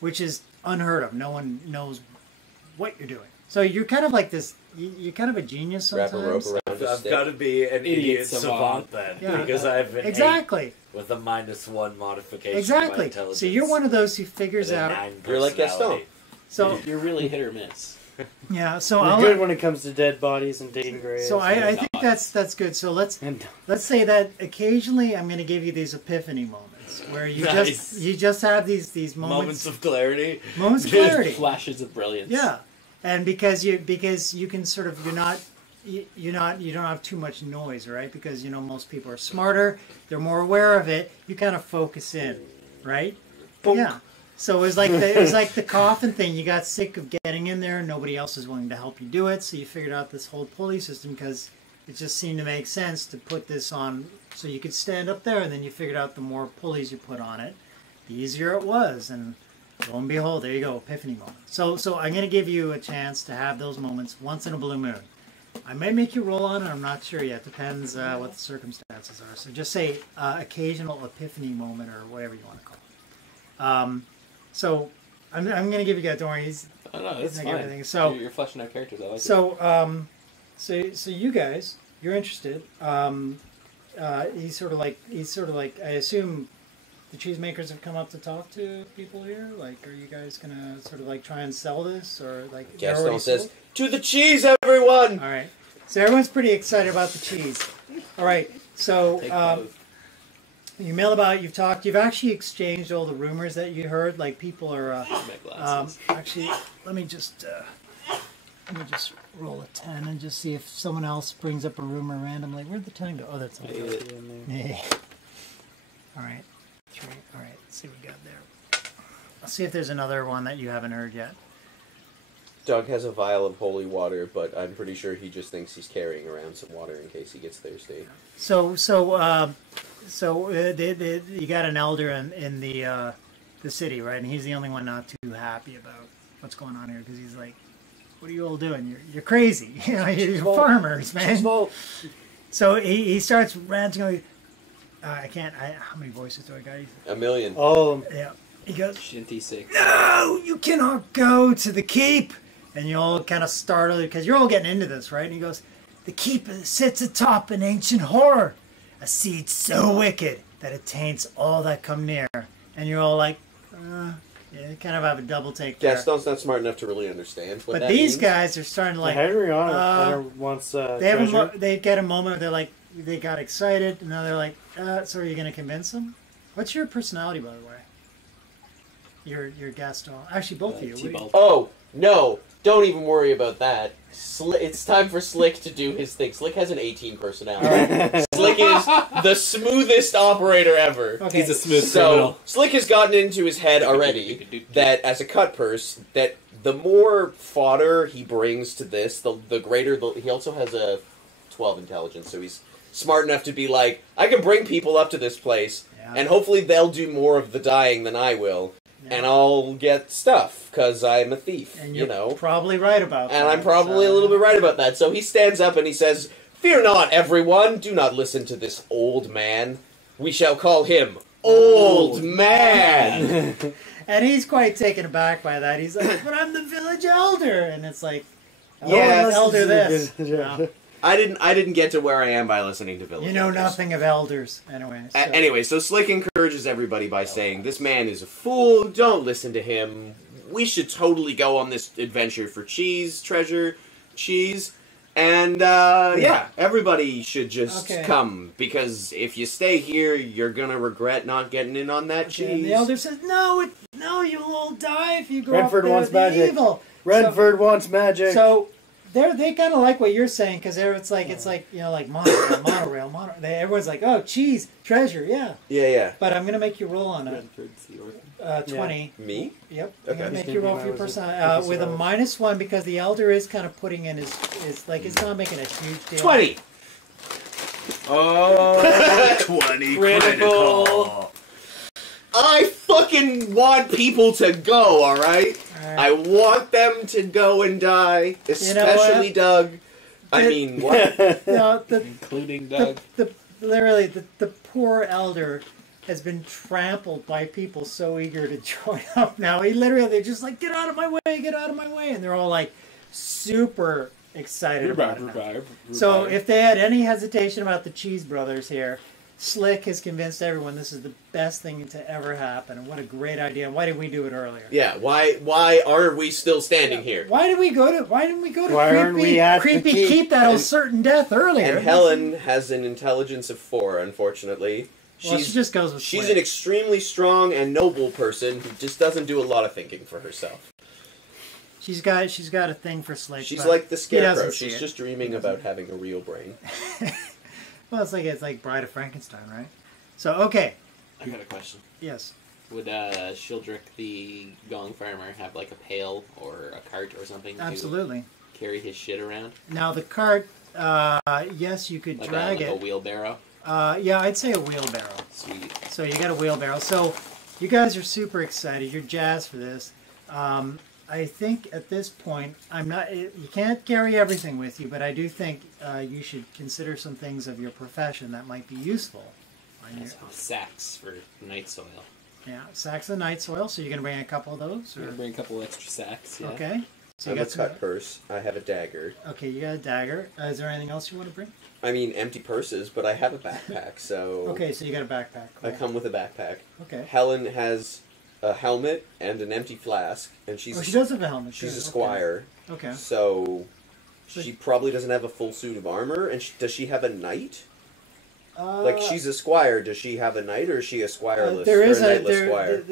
which is unheard of. No one knows what you're doing. So you're kind of like this. You're kind of a genius Wrap a rope sometimes. around a I've stick. got to be an idiot savant. savant then, Yeah. because I have an Exactly. 8 with a -1 modification. To my Exactly. intelligence So you're one of those who figures and a out. 9 You're like Gaston. personality. So You're really hit or miss. yeah. So You're I'll, good when it comes to dead bodies and digging graves. So I think not. that's good. So let's And say that occasionally I'm going to give you these epiphany moments where you Nice. just have these moments Moments of clarity. of clarity. Flashes of brilliance. Yeah, and because you can sort of you don't have too much noise, right? Because most people are smarter, they're more aware of it. You kind of focus in, right? Yeah. So it was like the coffin thing. You got sick of getting in there, and nobody else is willing to help you do it. So you figured out this whole pulley system because it just seemed to make sense to put this on so you could stand up there. And then you figured out the more pulleys you put on it, the easier it was. And lo and behold, there you go, epiphany moment. So I'm going to give you a chance to have those moments once in a blue moon. I may make you roll on it. I'm not sure yet. Depends what the circumstances are. So just say occasional epiphany moment or whatever you want to call it. So I'm going to give you guys. Don't worry. Oh, no, that's Like fine. everything. So- you're fleshing out characters. I like it. So you guys, you're interested. He's sort of like I assume the cheesemakers have come up to talk to people here. Like, are you guys gonna sort of like try and sell this or like? they're Gaston already says, sold? "To the cheese, everyone!" All right. So everyone's pretty excited about the cheese. All right. So Take both. you mail about. You've talked. You've actually exchanged all the rumors that you heard. Like people are. My glasses. Actually, let me just roll a 10 and just see if someone else brings up a rumor randomly. Where'd the 10 go? Oh, that's not good. Yeah. All right. 3. All right. Let's see what we got there. I'll see if there's another one that you haven't heard yet. Doug has a vial of holy water, but I'm pretty sure he just thinks he's carrying around some water in case he gets thirsty. So you got an elder in the city, right? And he's the only one not too happy about what's going on here because he's like, "What are you all doing? You're crazy. You're farmers, man." So he starts ranting. I can't. How many voices do I got? A million. all Yeah. He goes, Shinty 6. "No, you cannot go to the keep." And you all kind of startled because you're all getting into this, right? And he goes, "The keep sits atop an ancient horror, a seed so wicked that it taints all that come near." And you're all like, yeah, you kind of have a double take there. Gaston's not smart enough to really understand what But that these means. guys are starting to like, Hadriana wants they have treasure. they get a moment where they're like, they got excited, and now they're like, so are you going to convince them? What's your personality, by the way? Your Gaston. Actually, both of you. What do you- T-Ball. Oh, no. Don't even worry about that. It's time for Slick to do his thing. Slick has an 18 personality. Slick is the smoothest operator ever. Okay. He's a smooth So, criminal. Slick has gotten into his head already that as a cut purse, that the more fodder he brings to this, the greater... he also has a 12 intelligence, so he's smart enough to be like, I can bring people up to this place, Yeah. and hopefully they'll do more of the dying than I will. Yeah. And I'll get stuff, because I'm a thief, And you you're know. probably right about that. And I'm probably a little bit right about that. So he stands up and he says, "Fear not, everyone. Do not listen to this old man. We shall call him Old Man." And he's quite taken aback by that. He's like, "But I'm the village elder," and it's like, "Oh, Yes. elder this." Yeah. No, I didn't get to where I am by listening to Village you know Elders. nothing of elders, anyway. So. Anyway, so Slick encourages everybody by saying, "This man is a fool. Don't listen to him. We should totally go on this adventure for treasure, cheese." And, yeah, everybody should just Okay. come, because if you stay here, you're gonna regret not getting in on that Okay, and cheese. the elder says, "No, you'll all die if you go Redford up there wants with the magic. evil." Redford wants magic. So they kind of like what you're saying because it's like like monorail. Everyone's like, "Oh, cheese, treasure, yeah." Yeah. But I'm gonna make you roll on it. Redford's the orphan. 20. Me? Yep. Okay. I'm gonna make Just you gonna roll be for your my personality with a result. -1 because the elder is kind of putting in his he's not making a huge deal. 20! Oh, 20 critical. I fucking want people to go, alright? Alright. I want them to go and die, especially what? Doug. I It- mean, what? No, Including Doug. the poor elder has been trampled by people so eager to join up now. They're just like, get out of my way, get out of my way. And they're all like super excited about it now. So if they had any hesitation about the Cheese Brothers here, Slick has convinced everyone this is the best thing to ever happen. And what a great idea. Why didn't we do it earlier? Yeah, why aren't we still standing here? Why didn't we go to aren't we at the creepy keep? keep that old certain death earlier? And Helen has an intelligence of 4, unfortunately. Well, she just goes with She's Slick. an extremely strong and noble person who just doesn't do a lot of thinking for herself. She's got a thing for Slick. She's but like the he Scarecrow. doesn't see She's it. just dreaming about having a real brain. Well, it's like Bride of Frankenstein, right? So okay, I got a question. yes. Would Shieldrick the Gong Farmer have like a pail or a cart or something Absolutely. to carry his shit around? Now the cart, yes, you could Like drag a it. wheelbarrow? Yeah, I'd say a wheelbarrow. Sweet. So you got a wheelbarrow. So you guys are super excited. You're jazzed for this. I think at this point, you can't carry everything with you, but I do think you should consider some things of your profession that might be useful. Sacks for night soil. Yeah, sacks of night soil. So you're going to bring a couple of those? I'm Or? gonna bring a couple extra sacks. Yeah. Okay. So I you have got a cut purse. I have a dagger. Okay, you got a dagger. Is there anything else you want to bring? I mean, empty purses, but I have a backpack, so... Okay, so you got a backpack. I Cool. come with a backpack. Okay. Helen has a helmet and an empty flask, and Oh, she does have a helmet. she's Good. a squire. Okay. So she probably doesn't have a full suit of armor. And does she have a knight? Like, she's a squire. Does she have a knight, or is she a squireless there is or a knightless squire?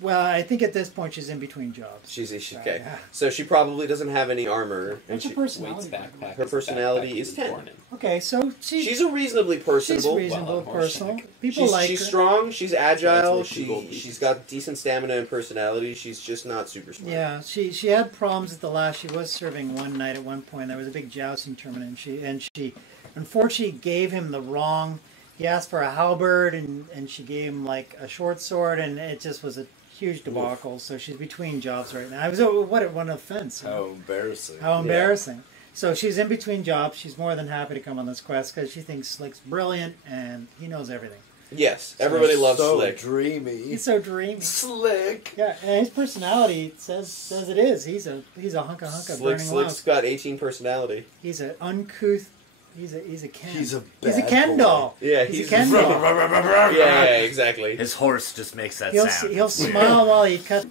Well, I think at this point she's in between jobs. She's Right, okay. yeah. So she probably doesn't have any armor. And What's her she, personality? Wade's backpack. Her personality backpack is 10. born in. Okay, so she's a reasonably personable. reasonable, on horseback. personal. People like She's her. strong. She's agile. That's what she- She's got decent stamina and personality. She's just not super smart. Yeah, she had problems at the last. She was serving one night at one point. There was a big jousting tournament, and she unfortunately gave him the wrong. He asked for a halberd, and she gave him like a short sword, and it just was a huge debacle. So she's between jobs right now. I was what an offense. How embarrassing. How embarrassing. So she's in between jobs. She's more than happy to come on this quest because she thinks Slick's brilliant and he knows everything. Yes, everybody loves so Slick. dreamy. He's so dreamy. Slick. Yeah, and his personality says it is. He's a hunka burning Slick's love. got 18 personality. He's an uncouth. He's a Ken. He's a He's a bad Ken boy. doll. Yeah, He's a Ken doll. Yeah, exactly. His horse just makes that He'll sound. he'll smile while he cuts.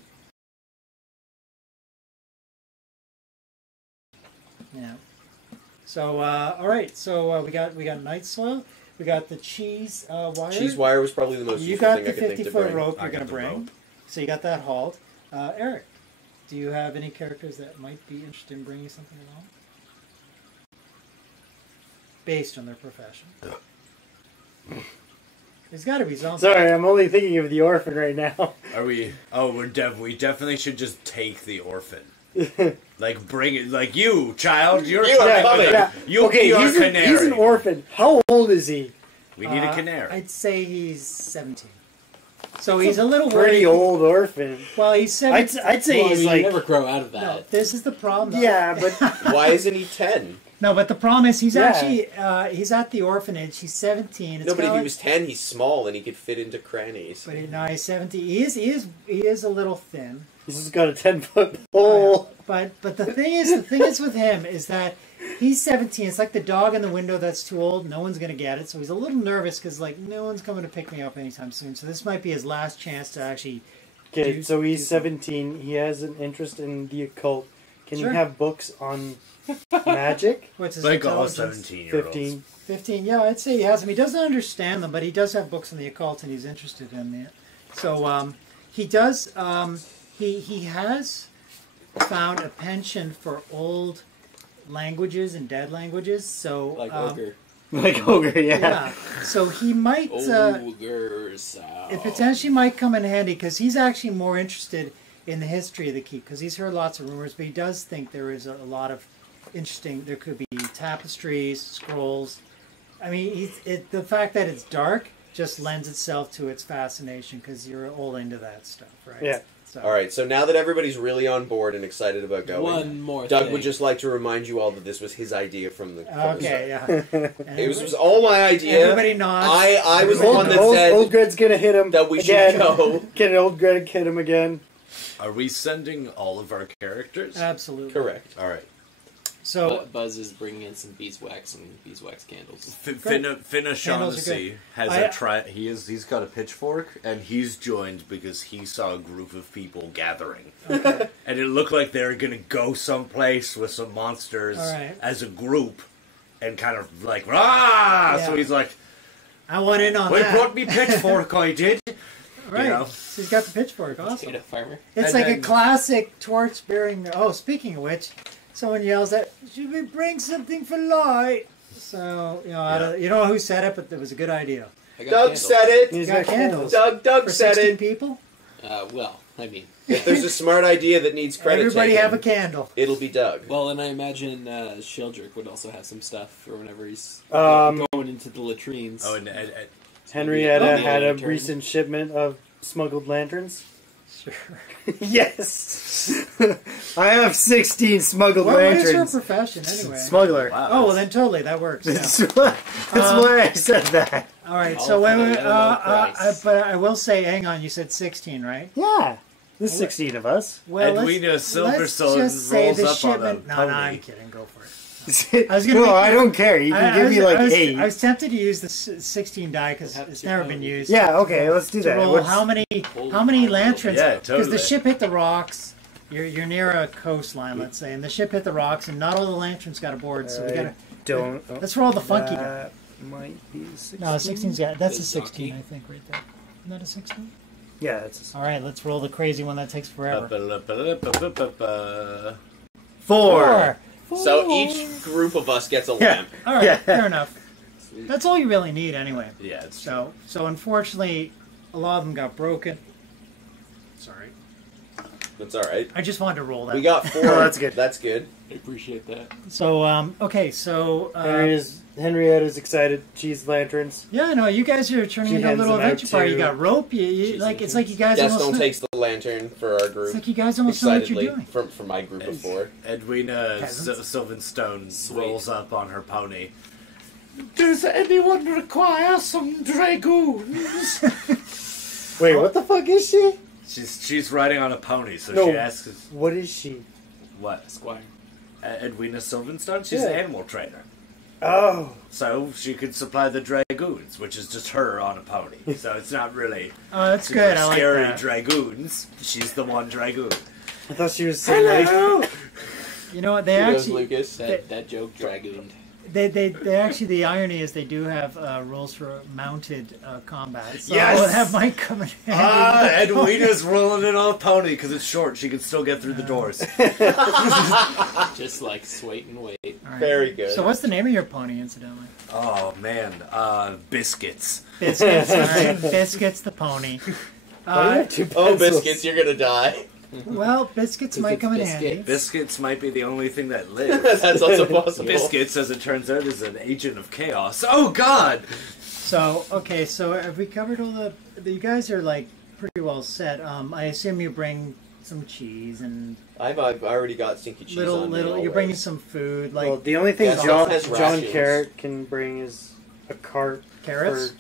Yeah. So all right. So we got night soil. We got the cheese wire. Cheese wire was probably the most You useful got thing the I could think to 50-foot bring. rope I you're got going to the bring. rope. So you got that hauled. Eric, do you have any characters that might be interested in bringing something along? Based on their profession. There's got to be something. Sorry, I'm only thinking of the orphan right now. Are we? Oh, we definitely should just take the orphan. Like, bring it. Like, you, child, you're You are coming. coming. Yeah. You, Okay, you're he's, a canary. he's an orphan. How old is he? We need a canary. I'd say he's 17. So he's a little Pretty worried. old orphan. Well, he's 17. I'd say Well, I he's mean, like... you never grow out of that. No, this is the problem. Though. Yeah, but Why isn't he 10? No, but the problem is he's Yeah. actually he's at the orphanage. He's 17. It's No, but if kinda he like- was 10, he's small and he could fit into crannies. But no, he's 17. He is a little thin. he's just got a 10-foot pole. But the thing is with him is that he's 17. It's like the dog in the window that's too old. No one's gonna get it. So he's a little nervous because like no one's coming to pick me up anytime soon. So this might be his last chance to actually. Okay, do- so he's do- 17. He has an interest in the occult. Can Sure. you have books on magic? What's his Like all intelligence? 17-year-olds. 15. 15. Yeah, I'd say he has them. He doesn't understand them, but he does have books on the occult and he's interested in it. So he does. He has found a penchant for old languages and dead languages. So Like ogre. Like ogre, yeah. So he might. Ogre sound. It potentially might come in handy because he's actually more interested in the history of the keep because he's heard lots of rumors, but he does think there is a lot of interesting. There could be tapestries, scrolls. I mean, the fact that it's dark just lends itself to its fascination because you're all into that stuff, right? Yeah. So. All right, so now that everybody's really on board and excited about going, One more Doug thing. would just like to remind you all that this was his idea from the start. Okay, yeah. It was all my idea. Everybody nods. I was the one that said Old Greg's gonna hit him that we again. should go. Get Old Greg hit him again. Are we sending all of our characters? Absolutely. Correct. All right. So Buzz is bringing in some beeswax and beeswax candles. Finna Candles are Shaughnessy has I- he's got a pitchfork and he's joined because he saw a group of people gathering. Okay. And it looked like they were gonna go someplace with some monsters All right. as a group and kind of like rah. Yeah. So he's like, I want in on "Well, that. brought me pitchfork, I did." Right. you know. So he's got the pitchfork. Awesome. Potato farmer. It's And like a then- classic torch bearing. Oh, speaking of which, someone yells out, "Should we bring something for light?" So you don't know who said it, but it was a good idea. I got Doug candles. said it. He's got candles. Doug For said 16 it. people, Well, I mean, If there's a smart idea that needs credit everybody taken, have a candle. it'll be Doug. well, and I imagine Sheldrick would also have some stuff for whenever he's Um, going into the latrines. Oh, and Henrietta Oh, had a lantern. recent shipment of smuggled lanterns. Sure. Yes! I have 16 smuggled What is her lanterns. profession anyway? Smuggler. wow. Oh, well then totally that works. Yeah. That's why I said that. All right. All So wait, for the wait. low price. But I will say, hang on. You said 16, right? Yeah. There's 16 of us. Well, Edwina let's Silverstone just say rolls the up on a shipment. No, pony. I'm kidding. Go for it. I was gonna No, make- I don't care. You can give me like 8. I was tempted to use the 16 die because Perhaps it's you never can. been used. Yeah, okay, let's do To that. roll What's- how many lanterns? Yeah, Because totally. the ship hit the rocks. You're near a coastline, let's say, and the ship hit the rocks, and not all the lanterns got aboard. So we I gotta don't. let's roll the funky die. That might be 16. No, 16's got that's a The 16, donkey. I think, right there. Isn't that a 16? Yeah, that's a All right, let's roll the crazy one that takes forever. 4. So each group of us gets a Yeah. lamp. All right, Yeah. fair enough. That's all you really need, anyway. Yeah, it's So unfortunately, a lot of them got broken. Sorry, That's all right. I just wanted to roll that. We got 4. Oh, that's good. That's good. I appreciate that. So okay, so Henrietta's excited. She's lanterns. yeah, I know you guys are turning She into a hands little them out adventure party. You to- got rope. You She's like it's in like you guys Gaston almost. takes the lantern for our group. It's like you guys almost know what you're excitedly doing. for my group of 4. Edwina Peasants. Sylvanstone Sweet. rolls up on her pony. Does anyone require some dragoons? Wait, what the fuck is she? She's riding on a pony, so No. she asks, What is she? "What? Squire. Edwina Sylvanstone? She's Yeah. an animal trainer, Oh. so she could supply the dragoons, which is just her on a pony. So it's not really Oh, that's super good. I like scary that. dragoons. She's the one dragoon. I thought she was saying like, You know what? They Kudos, actually Lucas. That joke dragooned. they actually the irony is they do have rules for mounted combat. So Yes! that might come in handy. Ah, Edwina's rolling it on a pony because it's short. She can still get through the doors. Just like Swait and Wait. All right. Very good. So what's the name of your pony, incidentally? Oh man, biscuits. Biscuits. All right. Biscuits the pony. Why do you have 2 Oh, pencils? biscuits, you're gonna die. Well, biscuits might come in handy. Biscuits might be the only thing that lives. That's also possible. Biscuits, as it turns out, is an agent of chaos. Oh God! So okay, so have we covered all the? You guys are like pretty well set. I assume you bring some cheese and I've already got stinky cheese on me You're already. bringing some food like Well, the only thing Gaston John has John rations. Carrot can bring is a cart carrots.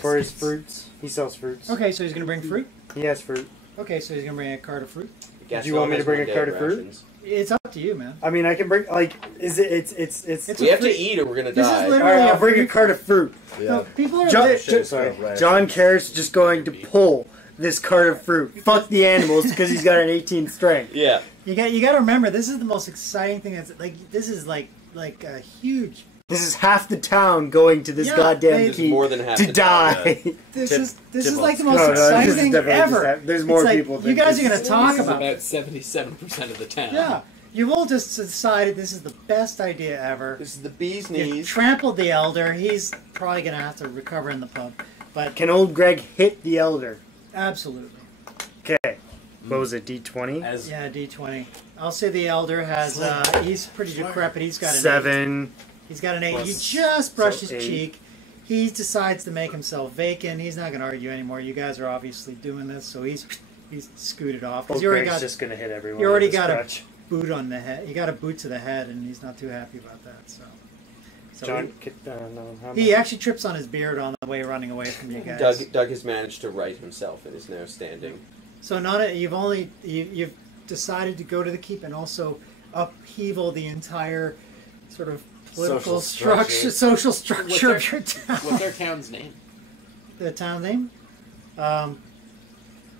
for his fruits. He sells fruits. Okay, so he's gonna bring fruit. He has fruit. Okay, so he's gonna bring a cart of fruit. Gaston you want me to has bring a one cart day of fruit? rations. It's up to you, man. I mean, I can bring like. Is it? It's. It's We a have to free- eat or we're gonna This is die. All literally right, I'll a bring a free- cart of fruit. No, people are John, lit- John Carrot's just going to pull this cart of fruit. Fuck the animals because he's got an 18 strength. Yeah. You got to remember this is the most exciting thing. That's like this is like a huge. This is half the town going to this Yeah, goddamn they- There's key more than half to the town, die. This Tip- is tip like the on- most No, this exciting is thing definitely ever. just- there's more It's like, people You than guys are this. going to talk This is about. about 77% of the town. Yeah, you've all just decided this is the best idea ever. This is the bee's You knees. trampled the elder. He's probably going to have to recover in the pub, but Can old Greg hit the elder? absolutely. Okay. What was it, D20? As Yeah, D20. I'll say the elder has. He's pretty decrepit. He's got an 8. 7. He's got an 8. Plus- He just brushed his 8. cheek. He decides to make himself vacant. He's not going to argue anymore. You guys are obviously doing this, so he's He's scooted off. 'Cause you already got just gonna hit everyone. you already with a got a scratch. boot on the head. You got a boot to the head, and he's not too happy about that. So John, no, how he actually trips on his beard on the way running away from you guys. Doug has managed to right himself and is now standing. So you've decided to go to the keep and also upheaval the entire sort of political social structure of your town. What's our town's name? The town name?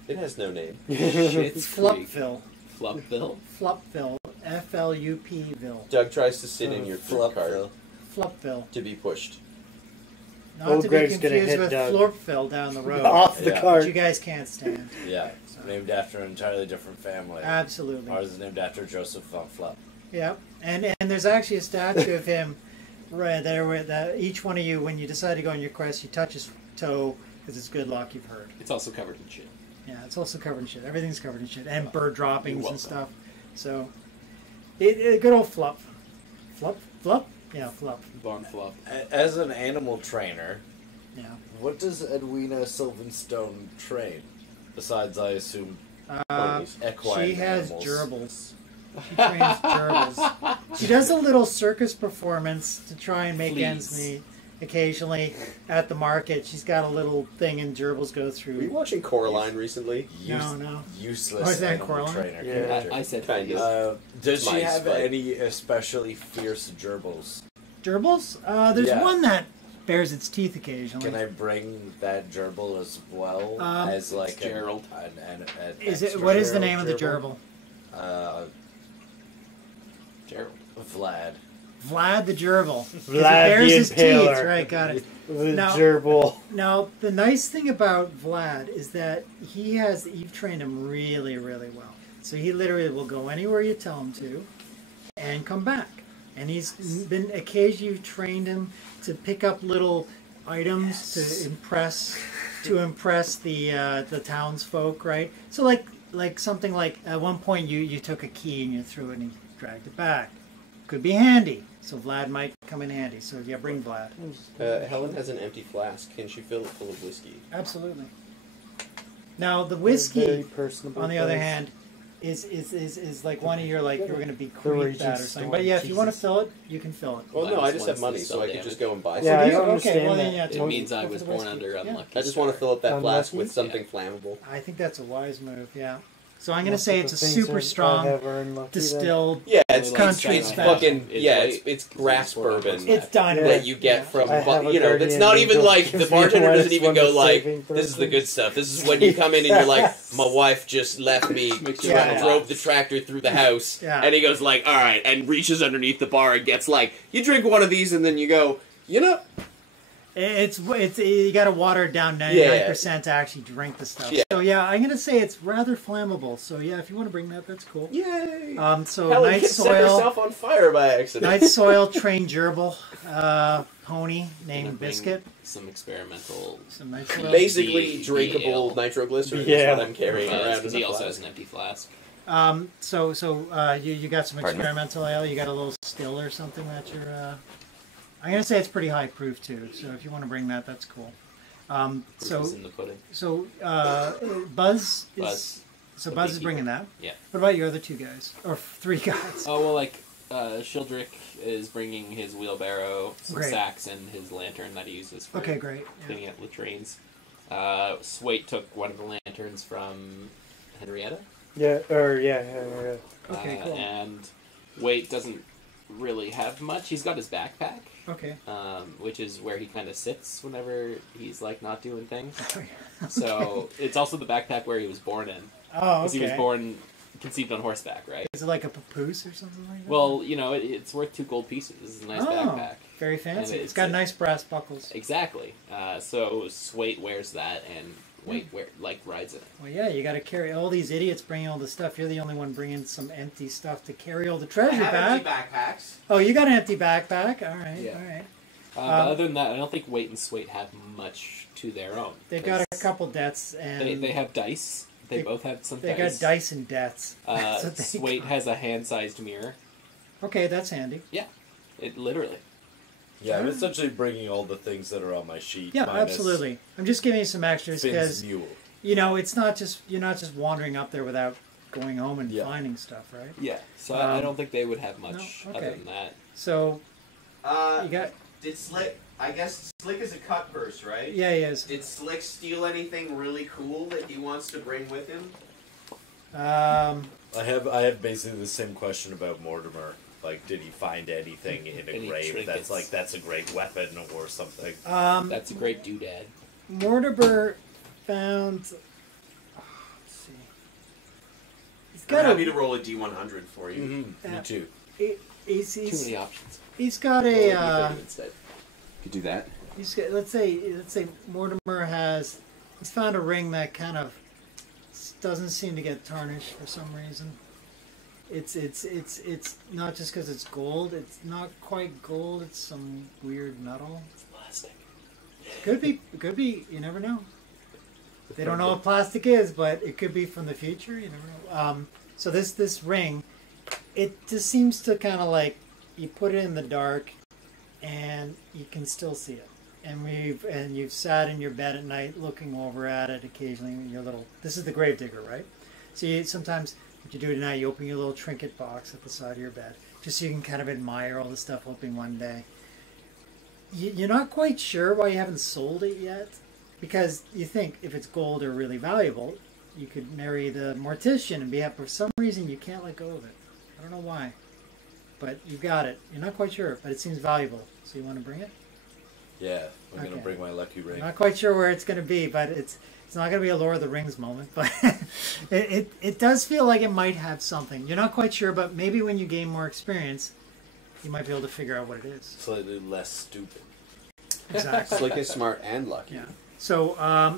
It has no name. It's Flupville. Flupville? Flupville. Flupville. Doug tries to sit in your fruit cart Flupville. to be pushed. Not Old to Greg's be gonna confused hit with Doug. Florpville down the road. Off the Yeah. cart. Which you guys can't stand. Yeah, named after an entirely different family. Absolutely. Ours is named after Joseph von Flup. Yeah, and there's actually a statue of him right there where each one of you, when you decide to go on your quest, you touch his toe because it's good luck, you've heard. It's also covered in shit. Yeah, it's also covered in shit. Everything's covered in shit. And bird droppings You're and welcome. stuff. So, good old Flup. Flup? Yeah, Flup. Von Flup. As an animal trainer, Yeah. what does Edwina Sylvanstone train? Besides, I assume, equine She has animals. gerbils. She trains gerbils. She does a little circus performance to try and make ends Fleas. meet. Occasionally at the market, she's got a little thing and gerbils go Were you through. watching Coraline recently? No. Useless Oh, is that animal Coraline? trainer Yeah. character. I said Kind fleas. of. Does she Mice, have but- any especially fierce gerbils? Gerbils? There's Yeah. one that bares its teeth occasionally. Can I bring that gerbil as well as like Gerald. an Is it? extra What is the name of the gerbil? gerbil? Gerald. Vlad. Vlad the gerbil. 'Cause it Vlad bares the his Impaler. teeth. Right, got it. The No. gerbil. Now, the nice thing about Vlad is that you've trained him really, really well. So he literally will go anywhere you tell him to and come back. And occasionally you've trained him to pick up little items to impress the townsfolk, right? So like something like at one point you took a key and you threw it and he dragged it back. Could be handy. So Vlad might come in handy. So yeah, bring Vlad. Helen has an empty flask. Can she fill it full of whiskey? Absolutely. Now the Very whiskey, personable on the other place. hand, is like one of your you're going to be The creeped Raging at or something. But yeah, if you want to Jesus. fill it, you can fill it. Well, no, I just have Minus money, the so I spell could just damage. go and buy Yeah, I something. do you? don't Okay, understand well, that. then, yeah, It totally means I go for was the born whiskey. under Yeah. unlucky. I just want to fill up that flask Unlucky? with something flammable. I think that's a wise move. Yeah. So I'm going to Most say of it's a the things super that I strong have are unlucky then. distilled. Yeah, it's Like country it's special. fucking it's grass bourbon It's dynamite. that you get from I have a you know. That's guardian not even angel like the because bartender he doesn't even wants go one like, saving "This is the person." good stuff." This is when you come in and you're like, Yes. "My wife just left me, Makes you Yeah. drove the tractor through the house," Yeah. and he goes like, "All right," and reaches underneath the bar and gets like, you drink one of these and then you go, you know. It's you got to water it down 99% to actually drink the stuff. Yeah. So yeah, I'm going to say it's rather flammable. So yeah, if you want to bring that, that's cool. Yay! So Helen night can set soil. herself on fire by accident. Night soil trained gerbil pony Gonna named bring Biscuit. Some experimental. Some night soil. Basically, The drinkable ale. nitroglycerin Yeah. is what I'm carrying around. Because in he a also flask. has an empty flask. You got some Pardon me? experimental ale. You got a little still or something that you're. I'm gonna say it's pretty high proof too. So if you want to bring that, that's cool. Proof is in the pudding. Buzz is. Buzz. So The Buzz is beekeeper. bringing that. Yeah. What about your other two guys or three guys? Oh well, like Shildrick is bringing his wheelbarrow, some Great. sacks, and his lantern that he uses for Okay, great. Yeah. cleaning up latrines. Swait took one of the lanterns from Henrietta. Yeah. Okay, cool. And Wait doesn't really have much. He's got his backpack, Okay. which is where he kind of sits whenever he's like not doing things. Okay. So it's also the backpack where he was born in, Oh, because okay. he was conceived on horseback, right? Is it like a papoose or something like that? Well, you know, it's worth 2 gold pieces. It's a nice Oh. backpack. Very fancy. And It's got nice brass buckles. Exactly. So Swait wears that, and Wait rides it. Well, yeah, you got to carry all these idiots bringing all the stuff. You're the only one bringing some empty stuff to carry all the treasure back. backpacks. Oh, you got an empty backpack. All right, Yeah. all right. But other than that, I don't think Wait and Swait have much to their own. They've got a 'cause couple debts, and They have dice. They both have some they dice. got dice and debts. That's what they Swait got. has a hand-sized mirror. Okay, that's handy. It literally. Yeah, I'm essentially bringing all the things that are on my sheet. Yeah, minus absolutely. I'm just giving you some extras Finn's because mule. it's not just you're not just wandering up there without going home and finding stuff, right? Yeah. So I don't think they would have much no, okay. other than that. So you got. Did Slick? I guess Slick is a cut purse, right? Yeah, he is. Did Slick steal anything really cool that he wants to bring with him? I have basically the same question about Mortimer. Like, did he find anything in a Any grave trinkets? that's a great weapon or something? That's a great doodad. Mortimer found. Let's see. I'm happy to roll a D100 for you. Me too. He's Too many options. he's got a. Instead. Could do that. He's got, let's say Mortimer has. He's found a ring that kind of doesn't seem to get tarnished for some reason. It's not just because it's gold. It's not quite gold. It's some weird metal. It's plastic. Could be. You never know. They don't know what plastic is, but it could be from the future. You never know. So this ring, it just seems to kind of like you put it in the dark, and you can still see it. And you've sat in your bed at night looking over at it occasionally. In your little. This is the gravedigger, right? So sometimes what you do at night, you open your little trinket box at the side of your bed, just so you can kind of admire all the stuff, hoping one day. You're not quite sure why you haven't sold it yet. Because you think if it's gold or really valuable, you could marry the mortician and be happy. For some reason, you can't let go of it. I don't know why. But you've got it. You're not quite sure, but it seems valuable. So you want to bring it? Yeah, I'm Okay. gonna bring my lucky ring. Not quite sure where it's going to be, but it's not going to be a Lord of the Rings moment. But it does feel like it might have something. You're not quite sure, but maybe when you gain more experience, you might be able to figure out what it is. Slightly less stupid. Exactly. Slick is smart and lucky. Yeah. So,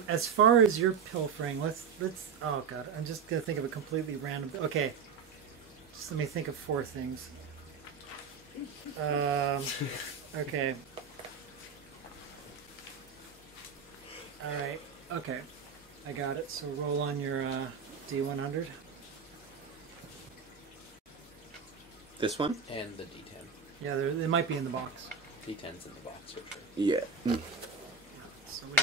as far as your pilfering, let's. Oh God, I'm just gonna think of a completely random. Okay, just let me think of 4 things. Okay. All right. Okay, I got it. So roll on your D100. This one? And the D10. Yeah, they might be in the box. D10's in the box for sure. Yeah. So we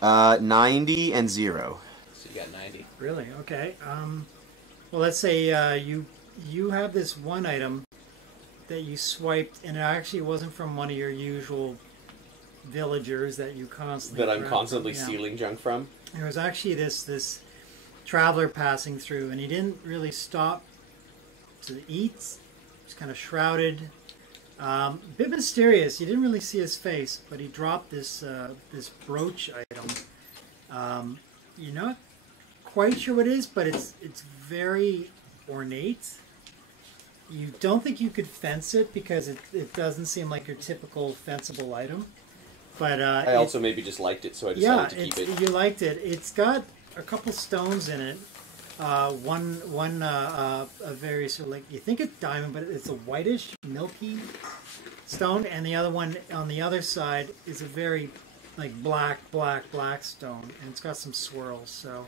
90 and 0. So you got 90. Really? Okay. Well, let's say you have this one item that you swiped, and it actually wasn't from one of your usual villagers that you constantly That I'm grab constantly from. Yeah. stealing junk from. There was actually this traveler passing through, and he didn't really stop to eat. He's kind of shrouded. A bit mysterious. You didn't really see his face, but he dropped this this brooch item. You're not quite sure what it is, but it's very ornate. You don't think you could fence it because it doesn't seem like your typical fenceable item. But I also maybe just liked it, so I decided to keep it. You liked it. It's got a couple stones in it. One a very sort of like, you think it's diamond, but it's a whitish, milky stone, and the other one on the other side is a very like black stone, and it's got some swirls. So,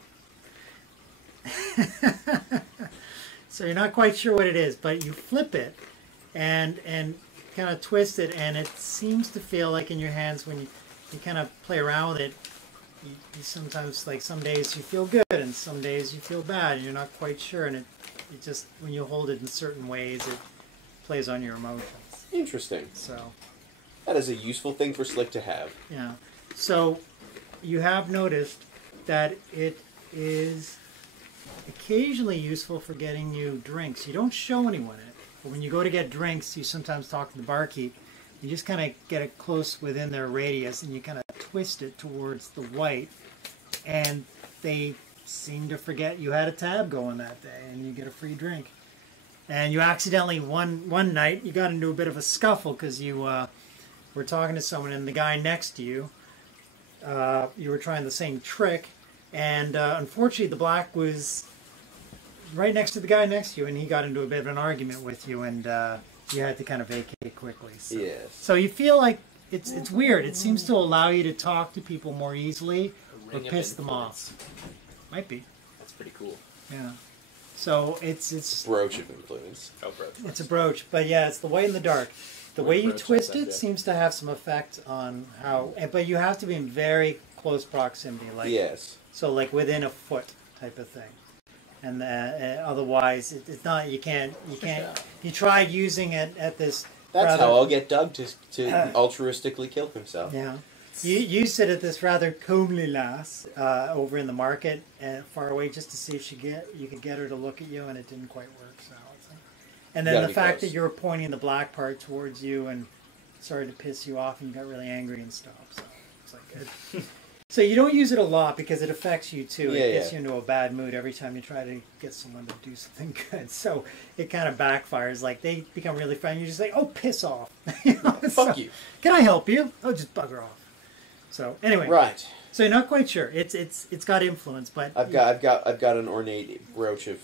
so you're not quite sure what it is, but you flip it, and kind of twist it, and it seems to feel like in your hands when you kind of play around with it. You sometimes, like some days you feel good and some days you feel bad and you're not quite sure, and it just, when you hold it in certain ways, it plays on your emotions. Interesting. So That is a useful thing for Slick to have. yeah, so you have noticed that it is occasionally useful for getting you drinks. You don't show anyone it, but when you go to get drinks, you sometimes talk to the barkeep. You just kind of get it close within their radius, and you kind of twist it towards the white, and they seem to forget you had a tab going that day, and you get a free drink. And you accidentally, one night, you got into a bit of a scuffle because you were talking to someone, and the guy next to you, you were trying the same trick, and unfortunately the black was right next to the guy next to you, and he got into a bit of an argument with you, and you had to kind of vacate quickly. So. Yes. So you feel like it's weird. It seems to allow you to talk to people more easily or piss them off. Might be. That's pretty cool. Yeah. So it's Brooch of influence. Oh, bro. it's a brooch, but yeah, it's the white and the dark. The way you twist it seems to have some effect on how, but you have to be in very close proximity, like Yes. so, like within a foot type of thing, and otherwise it's not. You can't. You tried using it at this. That's how I'll get Doug to altruistically kill himself. Yeah. You used it at this rather comely lass over in the market far away just to see if you could get her to look at you, and it didn't quite work. So, and then the fact that you were pointing the black part towards you and started to piss you off, and you got really angry and stuff. So it's like good. So you don't use it a lot because it affects you too. It gets you into a bad mood every time you try to get someone to do something good. So it kind of backfires. Like they become really friendly. You're just like, oh, piss off. Fuck you. Can I help you? Oh, just bugger off. So anyway, right. So you're not quite sure. It's got influence, but I've got an ornate brooch of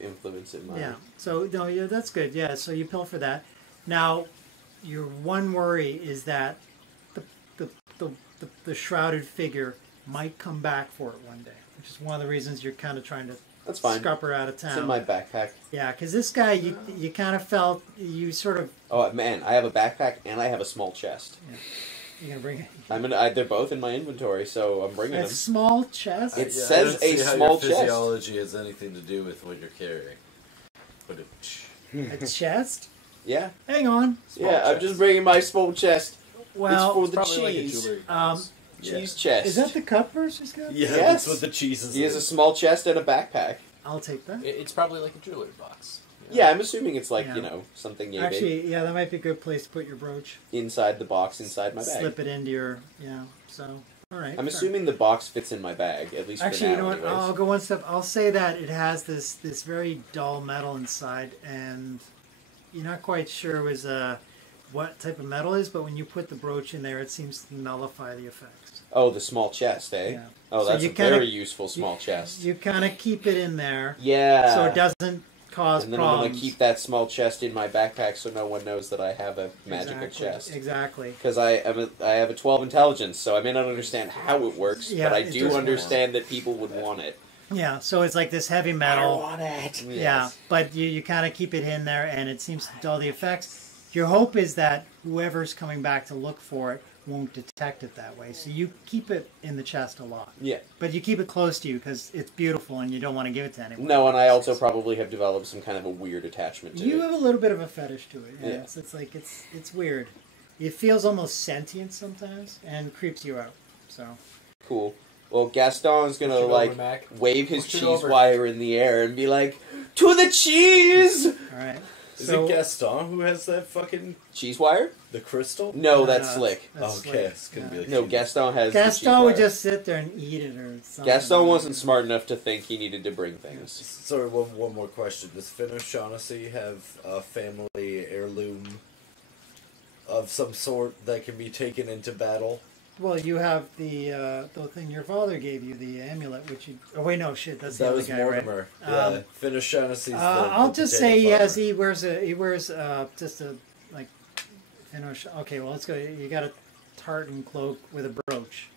influence in mind. Yeah. So no, yeah, that's good. Yeah. So you pilfer that. Now, your one worry is that the shrouded figure might come back for it one day, which is one of the reasons you're kind of trying to scupper out of town. It's in my backpack. Yeah, because this guy, you kind of felt you sort of. Oh man, I have a backpack and I have a small chest. Yeah. You're gonna bring it. They're both in my inventory, so I'm bringing them. A small chest. It says a small chest. Physiology has anything to do with what you're carrying. But a chest. Yeah. Hang on. I'm just bringing my small chest. Well, it's for the cheese. Cheese chest. Is that the cup versus cup? Yeah, yes. That's what the cheese is. He has a small chest and a backpack. I'll take that. It's probably like a jewelry box. Yeah, I'm assuming it's like, something big. Actually, yeah, that might be a good place to put your brooch. Inside the box, inside my bag. Slip it into your, so, all right. I'm assuming the box fits in my bag, at least actually, for now, you know what, anyways. I'll go one step. I'll say that it has this very dull metal inside, and you're not quite sure what type of metal is, but when you put the brooch in there, it seems to nullify the effects. Oh, the small chest, eh? Yeah. Oh, that's a very useful small chest. You kind of keep it in there. Yeah. So it doesn't cause and then problems. I'm going to keep that small chest in my backpack so no one knows that I have a magical chest. Exactly. Because I have a 12 intelligence, so I may not understand how it works, but I do understand that people would want it. Yeah, so it's like this heavy metal. I want it. Yeah, Yes. but you kind of keep it in there, and it seems to dull the effects. Your hope is that whoever's coming back to look for it won't detect it that way. So you keep it in the chest a lot. Yeah. But you keep it close to you because it's beautiful and you don't want to give it to anyone. No, and I also probably have developed some kind of a weird attachment to it. You have a little bit of a fetish to it. Yeah. Yeah. It's like, it's weird. It feels almost sentient sometimes and creeps you out. So. Cool. Well, Gaston's going to, wave his cheese wire in the air and be like, to the cheese! All right. Is it Gaston who has that fucking cheese wire? The crystal? No, that's Slick. That's okay, Slick. it's gonna be like no, Gaston has. Gaston would just sit there and eat it or something. Gaston wasn't smart enough to think he needed to bring things. Sorry, one more question. Does Finn O'Shaughnessy have a family heirloom of some sort that can be taken into battle? Well, you have the thing your father gave you, the amulet, which you... Oh, wait, no, shit, that's the other was guy, Mortimer. right? Yeah, Finn O'Shaughnessy's I'll just say he wears just a, like, Finn O'Shaughnessy... Okay, well, let's go. You got a tartan cloak with a brooch.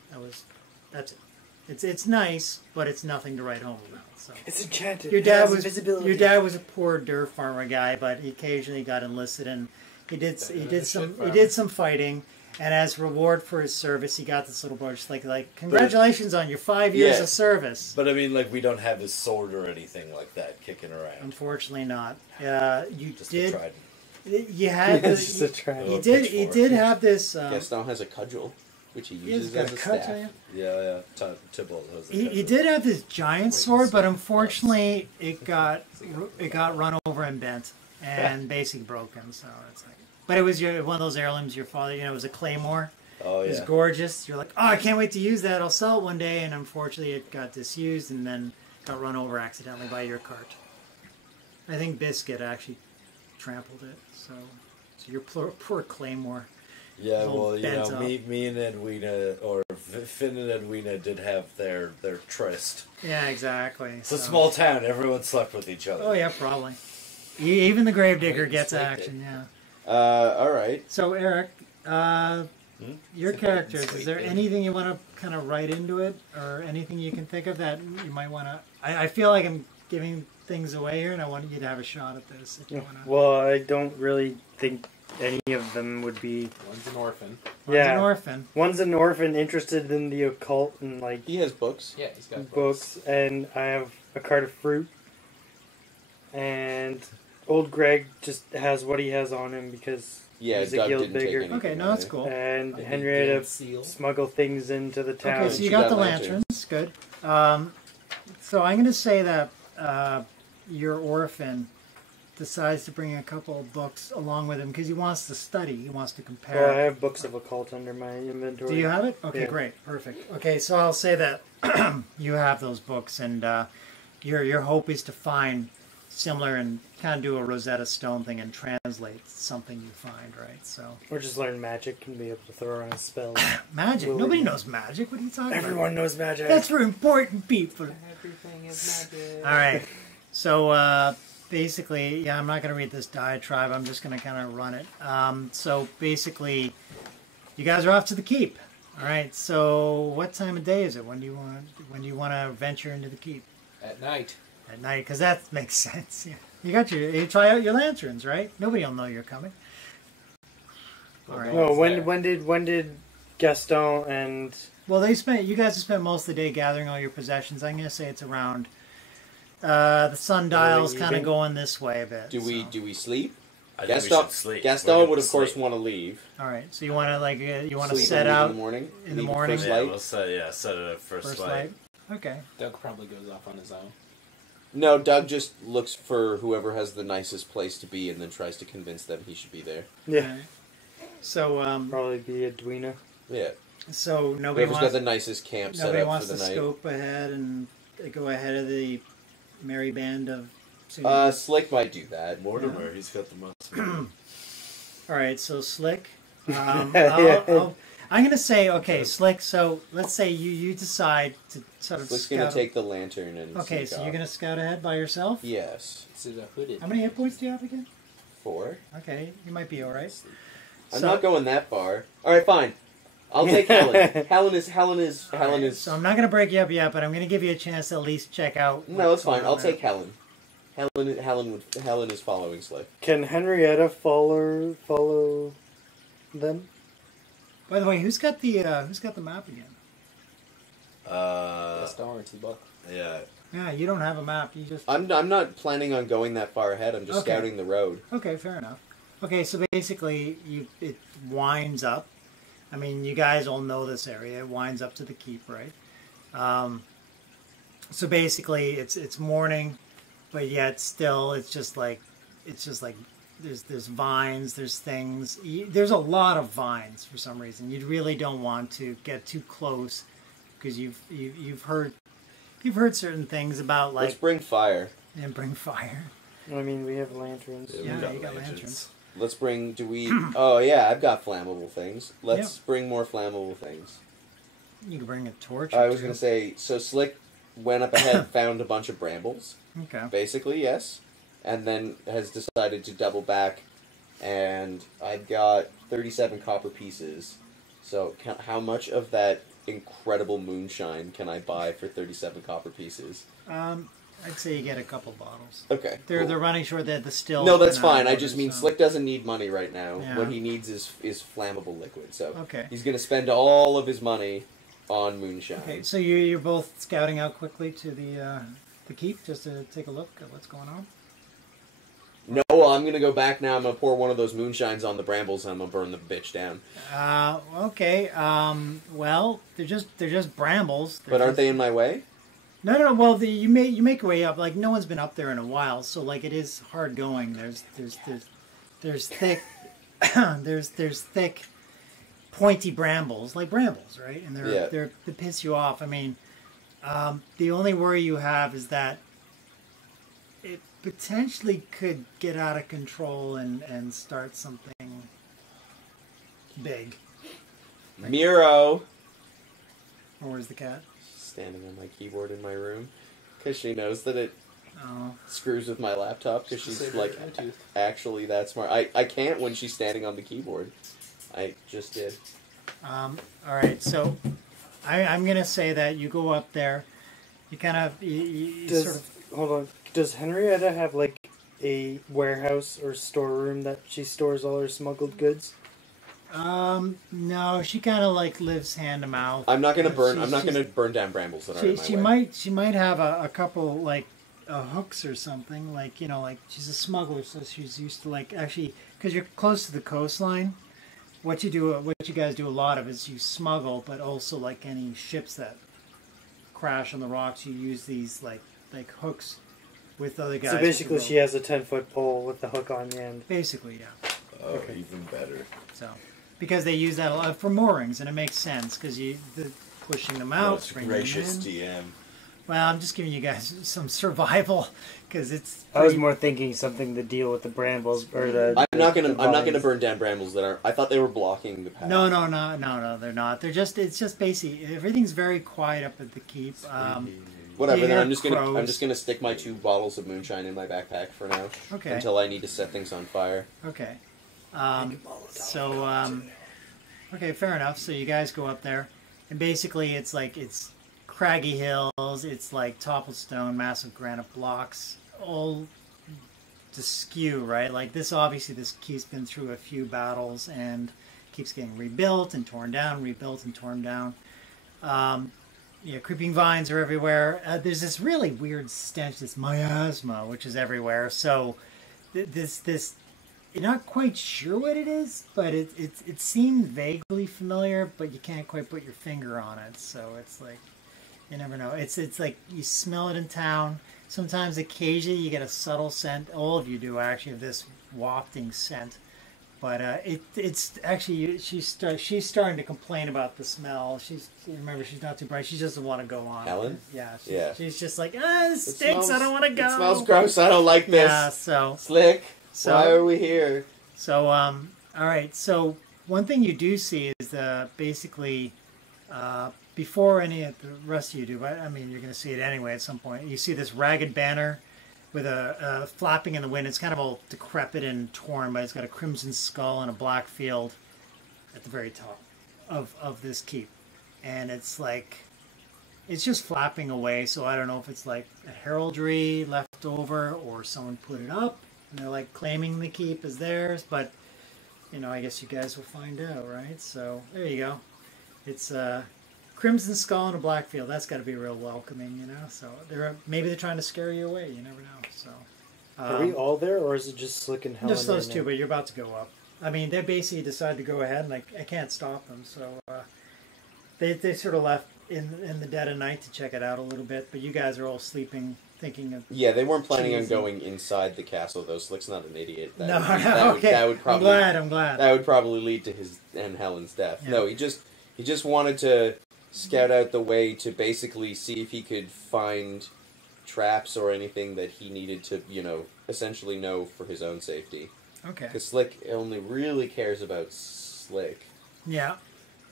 That's it. It's nice, but it's nothing to write home about. So. It's enchanted. Your dad was a poor dirt farmer guy, but he occasionally got enlisted, and he did some fighting. And as reward for his service, he got this little brooch. Like congratulations on your 5 years of service. But I mean, like, we don't have his sword or anything like that kicking around. Unfortunately, not. You Just did. a trident. You had this. Just a trident. He did have this. Gaston has a cudgel, which he uses got as a a cut, staff. Yeah. Tybalt has a He did have this giant sword, but unfortunately, it got run over and bent and basically broken. So it's like. But it was one of those heirlooms your father, it was a claymore. Oh, yeah. It was gorgeous. You're like, oh, I can't wait to use that. I'll sell it one day. And unfortunately, it got disused and then got run over accidentally by your cart. I think Biscuit actually trampled it. So your poor claymore. Yeah, well, bent up. me and Edwina, or Finn and Edwina did have their tryst. Yeah, exactly. It's a small town. Everyone slept with each other. Oh, yeah, probably. Even the gravedigger gets action, yeah. All right. So, Eric, your characters, is there anything you want to kind of write into it, or anything you can think of that you might want to... I feel like I'm giving things away here, and I want you to have a shot at this. If you wanna... Well, I don't really think any of them would be. One's an orphan. One's an orphan. One's an orphan interested in the occult and like He has books. Yeah, he's got books, and I have a cart of fruit. And old Greg just has what he has on him because Yeah, he's a Doug guild didn't take bigger. anything. Okay, no, that's either. cool. And A big Henrietta damn seal. smuggle things into the town. Okay, so you She got got the lanterns. lanterns. Good. So I'm going to say that your orphan decides to bring a couple of books along with him because he wants to study. He wants to compare. Well, I have books of occult under my inventory. Do you have it? Okay, Yeah. great, perfect. Okay, so I'll say that you have those books, and your hope is to find similar and kind of do a Rosetta Stone thing and translate something you find, right? So Or just learn magic and be able to throw around spells. magic. Well, Nobody knows magic. What are you talking Everyone knows magic. about? That's for important people. Everything is magic. All right. So basically, yeah, I'm not going to read this diatribe. I'm just going to kind of run it. So basically, you guys are off to the keep. All right. So what time of day is it? When do you want to venture into the keep? At night. At night, because that makes sense. Yeah. You try out your lanterns, right? Nobody will know you're coming. All right. No, It's when did Gaston and Well, you guys have spent most of the day gathering all your possessions. I'm going to say it's around. The sundial's kind of leaving? going this way a bit. Do we sleep? I think we Gaston, should sleep. We're Gaston gonna would of course sleep. want to leave. All right. So you want to you want to Sleep set and leave out in the morning. in the Leave at morning? first Yeah, light? we'll set it at first light. light. Okay. Doug probably goes off on his own. No, Doug just looks for whoever has the nicest place to be and then tries to convince them he should be there. yeah, So probably be Edwina. Yeah. so nobody Whoever's got wants the nicest camp set nobody up wants for to the night. scope ahead and go ahead of the merry band of. Slick might do that. Mortimer, he's got the most. All right. So Slick. Yeah. I'm going to say okay, Slick. So let's say you decide to sort of Slick's scout. gonna take the lantern and Okay, sneak so off. you're going to scout ahead by yourself. Yes. This is a hooded. How many hit points do you have again? 4. Okay, you might be all right. I'm So- not going that far. Alright, fine. I'll take Helen. Helen is So I'm not going to break you up yet, but I'm going to give you a chance to at least check out. No, it's fine. what's I'll going on take Helen. Helen is following Slick. Can Henrietta follow them? By the way, who's got the map again? Gaston or T-Buck. Yeah. Yeah, you don't have a map. You just I'm not planning on going that far ahead. I'm just Okay. scouting the road. okay. Fair enough. Okay, so basically, it winds up. I mean, you guys all know this area. It winds up to the keep, right? So basically, it's morning, but yet still, it's just like there's vines, there's things. There's a lot of vines for some reason. You really don't want to get too close because you've heard certain things about Let's like bring fire. and bring fire. I mean, we have lanterns. we Yeah, you got lanterns. Let's bring. Do we? Oh yeah, I've got flammable things. Let's bring more flammable things. You can bring a torch. I or was two. gonna say. So Slick went up ahead, found a bunch of brambles. Okay. Basically, yes, and then has decided to double back. And I've got 37 copper pieces. So how much of that incredible moonshine can I buy for 37 copper pieces? I'd say you get a couple bottles. Okay. They're cool. they're running short. They're the still. No, that's they're not fine. I loaded, just mean so- Slick doesn't need money right now. Yeah. What he needs is flammable liquid. So Okay. he's going to spend all of his money on moonshine. Okay, so you're both scouting out quickly to the keep just to take a look at what's going on. No, I'm going to go back now. I'm going to pour one of those moonshines on the brambles and I'm going to burn the bitch down. Okay. Well, they're just brambles. But aren't they in my way? No. Well, you make your way up. Like no one's been up there in a while, so like it is hard going. There's thick there's thick pointy brambles, like brambles, right? And they piss you off. I mean, the only worry you have is that it potentially could get out of control and start something big. Miro! Or where's the cat? Standing on my keyboard in my room. Because she knows that it Oh, screws with my laptop. Because she's Disable like, Bluetooth. actually that smart. I can't when she's standing on the keyboard. I just did. all right. So I'm gonna say that you go up there. You kind of you Does sort of hold on? Does Henrietta have like a warehouse or storeroom that she stores all her smuggled goods? No, she kind of like lives hand to mouth. I'm not gonna burn. She's- I'm not she's- gonna burn down brambles that are in my She way. she might have a couple like hooks or something, like like she's a smuggler, so she's used to like actually because you're close to the coastline. What you guys do a lot of is you smuggle, but also like any ships that crash on the rocks, you use these like hooks with other guys. So with the basically, rope. she has a 10-foot pole with the hook on the end. Basically, yeah. Oh, even better. So because they use that a lot for moorings, and it makes sense because pushing them out, Most bringing them gracious in. DM. Well, I'm just giving you guys some survival because it's. I was pretty- more thinking something to deal with the brambles or the. I'm not gonna vines. burn down brambles that are. I thought they were blocking the path. No, they're not. It's just basic. Everything's very quiet up at the keep. Whatever. you Then hear I'm crows. just gonna stick my 2 bottles of moonshine in my backpack for now. Okay. Until I need to set things on fire. Okay. Okay, fair enough. So you guys go up there, and basically it's craggy hills. It's like toppled stone, massive granite blocks, all to skew, right? Like this, obviously, this keep's been through a few battles and keeps getting rebuilt and torn down, rebuilt and torn down. Creeping vines are everywhere. There's this really weird stench, this miasma, which is everywhere. So this you're not quite sure what it is, but it seemed vaguely familiar, but you can't quite put your finger on it. So it's like you never know. It's like you smell it in town. Sometimes, occasionally, you get a subtle scent. All of you do actually of this wafting scent. But it's actually she's starting to complain about the smell. Remember she's not too bright. She doesn't want to go on. Helen? Yeah. She's just like this stinks. I don't want to go. It smells gross. I don't like this. Yeah. So Slick. So- Why are we here? So, all right. So, one thing you do see is basically before any of the rest of you do, but I mean, you're going to see it anyway at some point. You see this ragged banner with a flapping in the wind. It's kind of all decrepit and torn, but it's got a crimson skull and a black field at the very top of this keep, and it's just flapping away. So I don't know if it's like a heraldry left over or someone put it up. And they're like claiming the keep as theirs, but I guess you guys will find out, right? So there you go. It's a crimson skull and a black field. That's got to be real welcoming, So maybe they're trying to scare you away. You never know. So Are we all there, or is it just Slick and Helen? just those right two, now? but you're about to go up. I mean, they basically decided to go ahead, and I can't stop them. So they sort of left in the dead of night to check it out a little bit. But you guys are all sleeping. Thinking of Yeah, they weren't planning on Cheese. going inside the castle, though. Slick's not an idiot. no, Okay. That would probably, I'm glad. That would probably lead to his and Helen's death. Yeah. No, he just wanted to scout out the way to basically see if he could find traps or anything that he needed to, essentially know for his own safety. Okay. Because Slick only really cares about Slick. Yeah,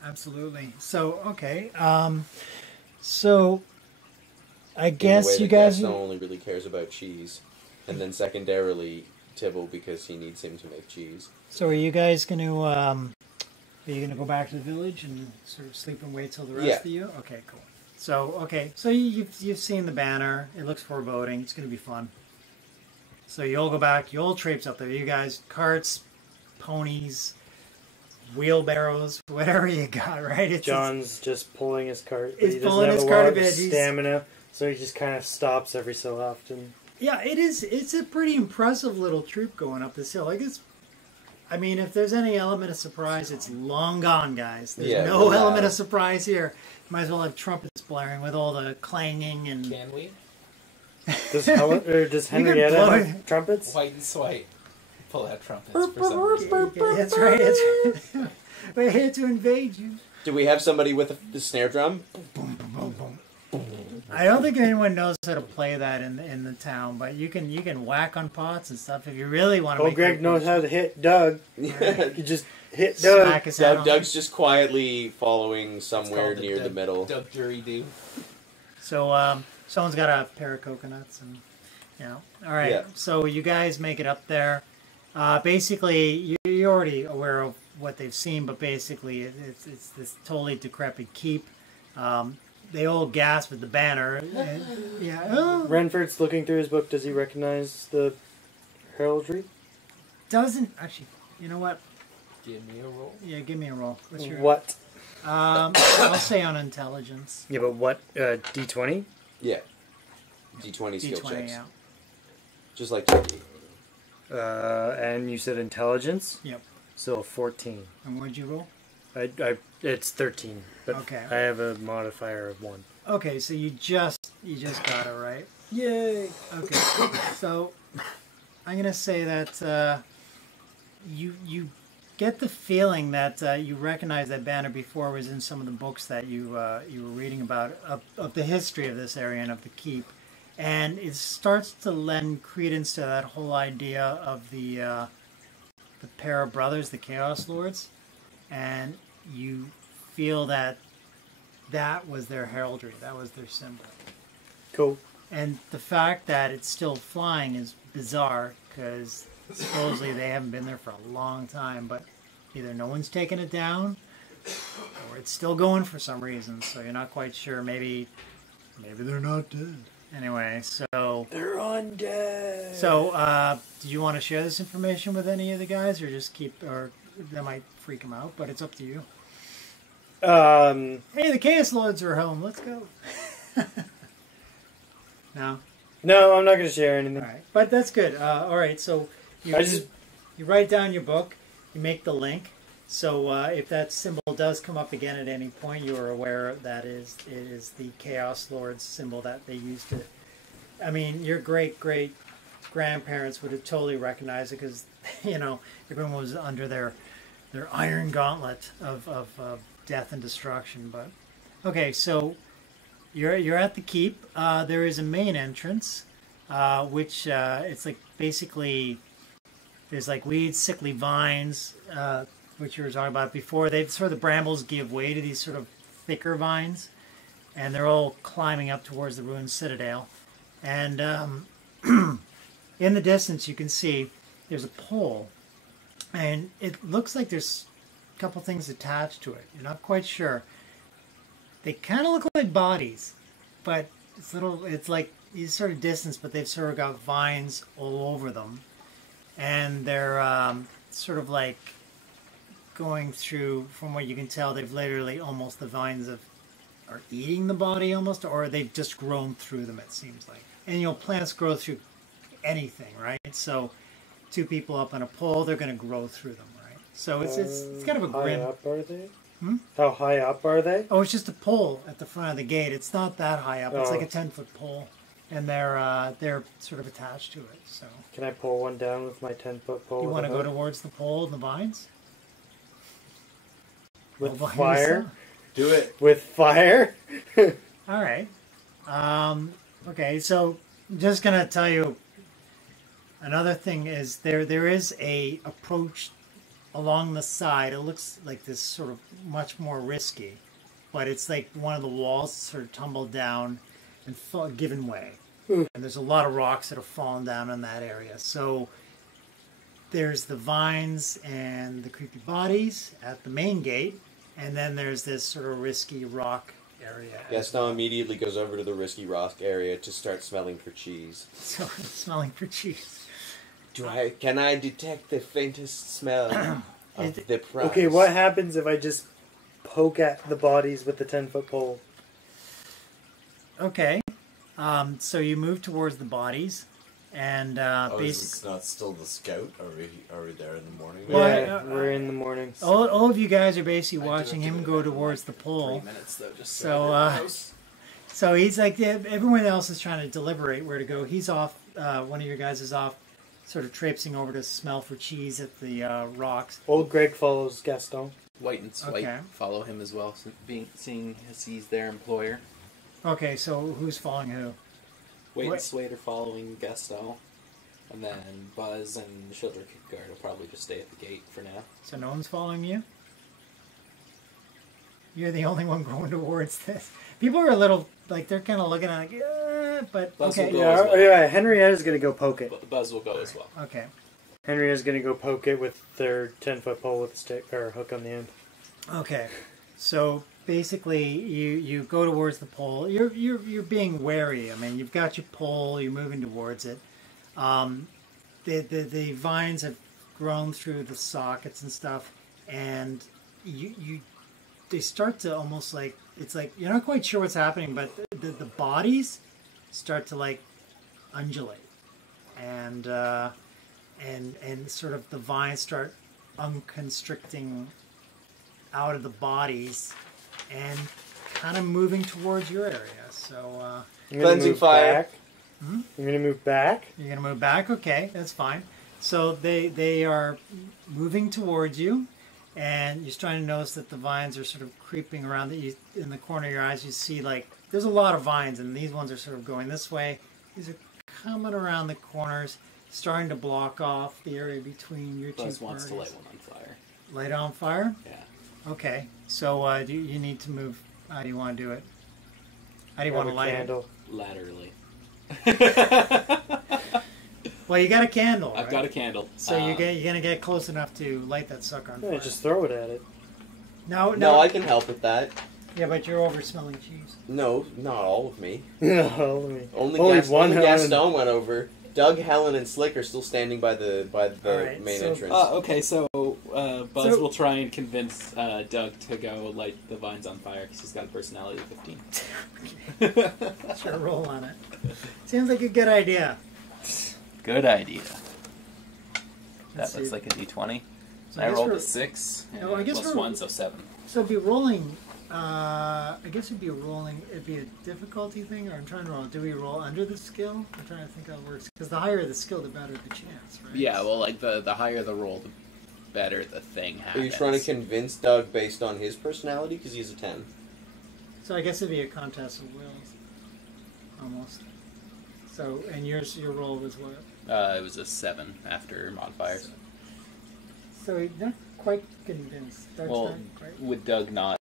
absolutely. So okay, so I In the guess way you that guys. Gaston only really cares about cheese, and then secondarily Tibble because he needs him to make cheese. So are you guys going to? Are you going to go back to the village and sort of sleep and wait till the rest of you? Okay, cool. So you've seen the banner. It looks foreboding. It's going to be fun. So you all go back. You all traipse up there. You guys, carts, ponies, wheelbarrows, whatever you got. Right? It's John's just pulling his cart. But He's he doesn't pulling have his a cart lot a of bit. He's- stamina, so he just kind of stops every so often. Yeah, it is. It's a pretty impressive little troop going up this hill. I mean, if there's any element of surprise, it's long gone, guys. There's no well, element of surprise here. Might as well have trumpets blaring with all the clanging and. Can we? Does Henrietta blow have it. trumpets? White and Swight. Pull out trumpets for some reason. That's right. That's right. We're here to invade you. Do we have somebody with the snare drum? I don't think anyone knows how to play that in the town, but you can whack on pots and stuff if you really want to. Oh, make Greg knows how to hit Doug. Doug, You just hit Doug. Smack his head on. Doug's just quietly following It's somewhere called near the middle. Doug Jury do. So someone's got a pair of coconuts and all right. Yeah. So you guys make it up there. Basically, you're already aware of what they've seen, but basically it's this totally decrepit keep. They all gasp at the banner. Oh. Renford's looking through his book. Does he recognize the Heraldry? Doesn't actually. You know what? Give me a roll. Yeah, give me a roll. What's your What? I'll say on intelligence. Yeah, but what? D20? Yeah. D20 skill D20, checks. yeah. Just like Chucky. And you said intelligence? Yep. So 14. And what'd you roll? It's 13. But Okay. I have a modifier of 1. Okay, so you just got it right. Yay! Okay, so I'm gonna say that you get the feeling that you recognize that banner before. It was in some of the books that you were reading about of the history of this area and of the keep, and it starts to lend credence to that whole idea of the pair of brothers, the Chaos Lords, and you feel that was their heraldry, that was their symbol. Cool. And the fact that it's still flying is bizarre because supposedly they haven't been there for a long time, but either no one's taken it down or it's still going for some reason, so you're not quite sure. Maybe they're not dead. Anyway, so They're undead! So, did you want to share this information with any of the guys, or just keep, or that might freak them out, but it's up to you. Hey, the Chaos Lords are home, let's go. No? No, I'm not going to share anything. Alright, but that's good. Alright, so you write down your book, you make the link, so if that symbol does come up again at any point, you are aware that it is the Chaos Lord's symbol that they used to... I mean, your great-great-grandparents would have totally recognized it because, you know, everyone was under their iron gauntlet of death and destruction. But okay, so you're at the keep. There is a main entrance, which it's like basically there's like weeds, sickly vines, which you were talking about before. They sort of the brambles give way to these sort of thicker vines, and they're all climbing up towards the ruined citadel. And in the distance, you can see there's a pole, and it looks like there's a couple things attached to it. You're not quite sure. They kind of look like bodies, but it's like these sort of distance, but they've sort of got vines all over them, and they're sort of like going through. From what you can tell, they've literally almost the vines are eating the body almost, or they've just grown through them. It seems like, and you know, plants grow through anything, right? So, two people up on a pole, they're going to grow through them, right? So it's kind of a grim. How high up are they? Hmm? How high up are they? Oh, it's just a pole at the front of the gate. It's not that high up. It's like a 10-foot pole, and they're sort of attached to it. So Can I pull one down with my 10-foot pole? you want to go to towards the pole and the vines with All by fire? yourself? Do it. With fire? All right. Okay, so I'm just gonna tell you another thing is there is a approach along the side. It looks like this sort of much more risky, but it's like one of the walls sort of tumbled down and given way, and there's a lot of rocks that have fallen down in that area. So there's the vines and the creepy bodies at the main gate, and then there's this sort of risky rock area. Gaston immediately goes over to the risky rock area to start smelling for cheese. So smelling for cheese. Can I detect the faintest smell of the prize? Okay, what happens if I just poke at the bodies with the 10-foot pole? Okay. So you move towards the bodies, and Is basically, this not still the scout? Are we there in the morning? Well, Yeah, we're in the mornings. all of you guys are basically I do watching have to him go go back in towards the like pole. 3 minutes though, just So, so I get the house. So he's like, everyone else is trying to deliberate where to go. He's off. One of your guys is off, sort of traipsing over to smell for cheese at the rocks. Old Greg follows Gaston. White and Swipe Okay. follow him as well, seeing as he's their employer. Okay, so who's following who? White What? and Swade are following Gaston, and then Buzz and Shieldrick Guard will probably just stay at the gate for now. So no one's following you? You're the only one going towards this. People are a little, like, they're kind of looking at it, but Buzz okay. will go as well. Yeah, Henrietta's going to go poke it. Buzz will go as well. Okay. Henrietta's going to go poke it with their 10-foot pole with a stick or a hook on the end. Okay. So basically, you go towards the pole. You're being wary. I mean, you've got your pole. You're moving towards it. the vines have grown through the sockets and stuff, and they start to almost like, it's like you're not quite sure what's happening, but the bodies start to like undulate, and sort of the vines start unconstricting out of the bodies and kind of moving towards your area. So Cleansing fire. I'm gonna move back. you're gonna move back. Okay, that's fine. So they are moving towards you, and you're starting to notice that the vines are sort of creeping around. That you, in the corner of your eyes, you see like there's a lot of vines, and these ones are sort of going this way. These are coming around the corners, starting to block off the area between your two Buzz parties. wants to light one on fire. Light on fire? Yeah. Okay. So do you need to move? How do you want to do it? How do you want to light candle. Laterally. it? Well, you got a candle, right? I've got a candle. So you're gonna get close enough to light that sucker on fire. Yeah, just throw it at it. No, I can help with that. Yeah, but you're over smelling cheese. No, not all of me. No, Only Only Gaston, one Helen. Gaston went over. Doug, Helen, and Slick are still standing by the Alright, main so- entrance. Okay, so Buzz So- will try and convince Doug to go light the vines on fire because he's got a personality of 15. Sure, roll on it. Seems like a good idea. Good idea. That Let's looks see. like a d20. So I guess rolled we're- a 6. And Oh, I guess plus we're- 1, so 7. So it'd be rolling. I guess it'd be rolling. It'd be a difficulty thing, or I'm trying to roll. Do we roll under the skill? I'm trying to think how it works. Because the higher the skill, the better the chance, right? Yeah, well, like the higher the roll, the better the thing Are happens. you trying to convince Doug based on his personality? Because he's a 10. So I guess it'd be a contest of wills, almost. So and your roll was what? It was a 7 after modifiers. So you're not quite convinced. Doug's Well, not quite. would Doug not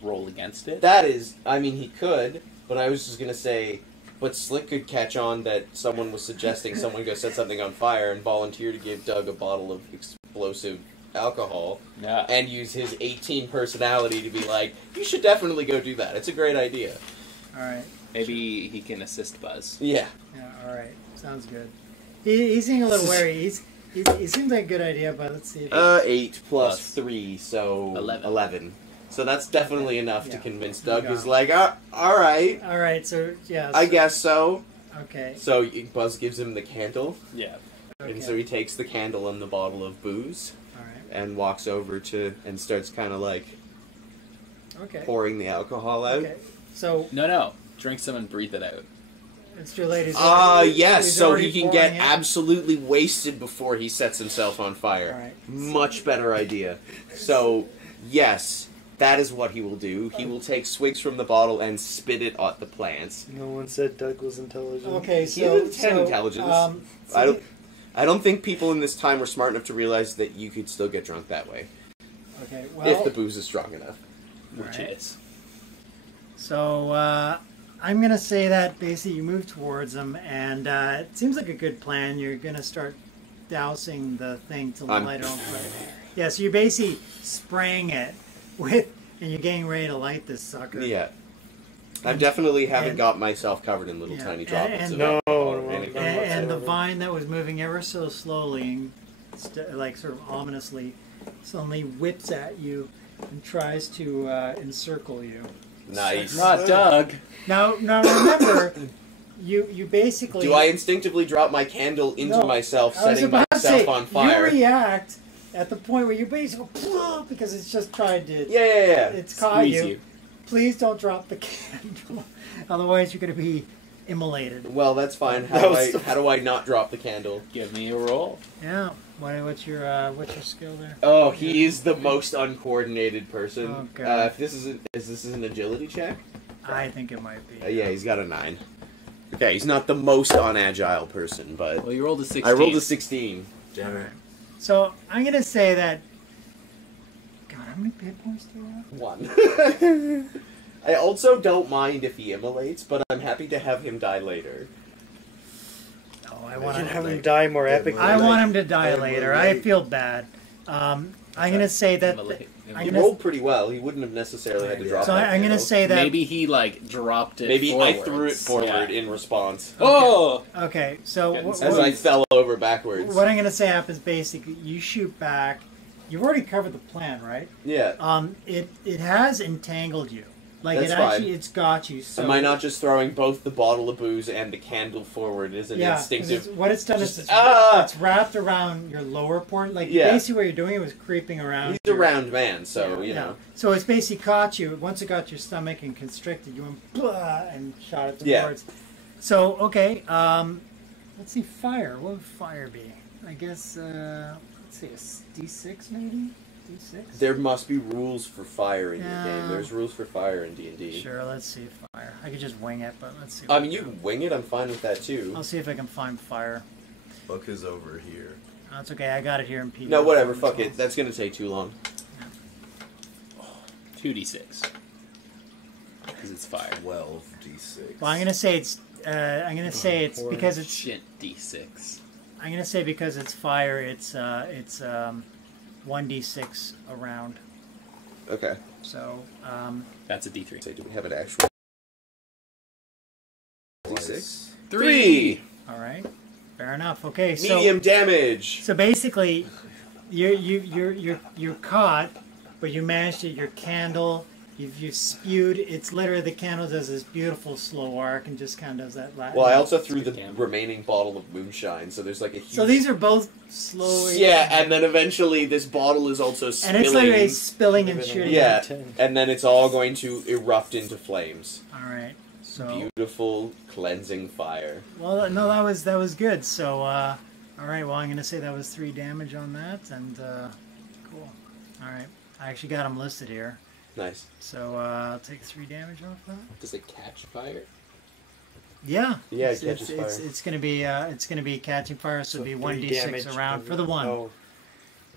roll against it? That is, I mean, he could, but I was just going to say, but Slick could catch on that someone was suggesting someone go set something on fire and volunteer to give Doug a bottle of explosive alcohol Yeah. and use his 18 personality to be like, you should definitely go do that. It's a great idea. All right. Maybe he can assist Buzz. Yeah. Yeah. All right. Sounds good. He's seeming a little wary. He seems like a good idea, but let's see. 8 plus Plus 3, so 11. So that's definitely enough to Yeah. convince Doug. Yeah. He's like, all right, All right. So yeah. I guess so. Okay. So Buzz gives him the candle, Yeah. Okay. and so he takes the candle and the bottle of booze All right. and walks over to and starts kind of like Okay. pouring the alcohol out. Okay. So No. Drink some and breathe it out. it's too late. Yes, He's so already he can get pouring it? absolutely wasted before he sets himself on fire. All right. Much better idea. So, yes, that is what he will do. He will take swigs from the bottle and spit it at the plants. No one said Doug was intelligent. Okay. He So has 10 intelligence. so I don't think people in this time were smart enough to realize that you could still get drunk that way. okay. Well. If the booze is strong enough. Which Alright. is. So I'm gonna say that basically you move towards them, and it seems like a good plan. You're gonna start dousing the thing to I'm- light it on fire. Yeah, so you're basically spraying it with, and you're getting ready to light this sucker. Yeah. I definitely haven't and- got myself covered in little Yeah, tiny and- droplets and- of No, alcohol or no, anything. no. And the whatsoever. vine that was moving ever so slowly, like sort of ominously, suddenly whips at you and tries to encircle you. Nice. Not Doug. Now remember, you basically. Do I instinctively drop my candle into No, myself, I was setting about to myself say, on fire? You react at the point where you basically go, because it's just tried to. Yeah. It's caught Squeeze you. you. Please don't drop the candle, otherwise you're going to be immolated. Well, that's fine. That was- How do I not drop the candle? Give me a roll. Yeah. What's your skill there? Oh, he is the most uncoordinated person. Oh, God. If this is an agility check? I think it might be. Yeah, he's got a 9. Okay, he's not the most unagile person, but Well, you rolled a 16. I rolled a 16. Damn it. So I'm going to say that. God, how many hit points do you have? 1. I also don't mind if he immolates, but I'm happy to have him die later. Oh, I You want can to. have him die more epically. I want him to die I'm later. late. I feel bad. I'm going to say that Immolate. He rolled pretty well. He wouldn't have necessarily had to drop So that I'm going to candle. say that. Maybe he like dropped it. Maybe I forwards. threw it forward Yeah. in response. Oh, Okay, so As I fell over backwards. what I'm going to say happens basically, you shoot back. You've already covered the plan, right? Yeah. It has entangled you. Like That's it fine. actually, it's got you. So Am I not just throwing both the bottle of booze and the candle forward? Is it Yeah, 'cause instinctive? what it's done is Just- it's wrapped around your lower port. Like Yeah. basically what you're doing was creeping around. He's a round man, so you know. So it's basically caught you. Once it got your stomach and constricted, you went blah and shot it Yeah. towards. So okay, let's see. Fire. What would fire be? I guess let's see, a D6 maybe. D6. There must be rules for fire in your Yeah. game. There's rules for fire in D&D. Sure. Let's see fire. I could just wing it, but let's see. I mean, you can wing it. I'm fine with that too. I'll see if I can find fire. Book is over here. That's okay. I got it here in PDF. No, whatever. Fuck it. That's gonna take too long. 2d6. Because it's fire. 12d6. Well, I'm gonna say it's. I'm gonna say it's because it's. Shit, d6. I'm gonna say because it's fire. It's 1d6 around. Okay. So That's a d3. So do we have an actual D6? 3! all right, fair enough. Okay, so Medium damage. so basically, you're caught, but you managed to your candle. You've spewed. It's literally the candle does this beautiful slow arc and just kind of does that. Well, I also threw the Damn. remaining bottle of moonshine, so there's like a huge... So these are both slow. Yeah, and then eventually this bottle is also spilling. and it's literally spilling and shooting. Yeah, and then it's all going to erupt into flames. All right. So Beautiful, cleansing fire. well, no, that was good. So all right. Well, I'm gonna say that was 3 damage on that, and cool. All right. I actually got them listed here. Nice. So I'll take 3 damage off that. Does it catch fire? Yeah. Yeah, it it's, catches it's, fire. it's gonna be catching fire, so it'll be 3 1d6 damage around for the one. Oh,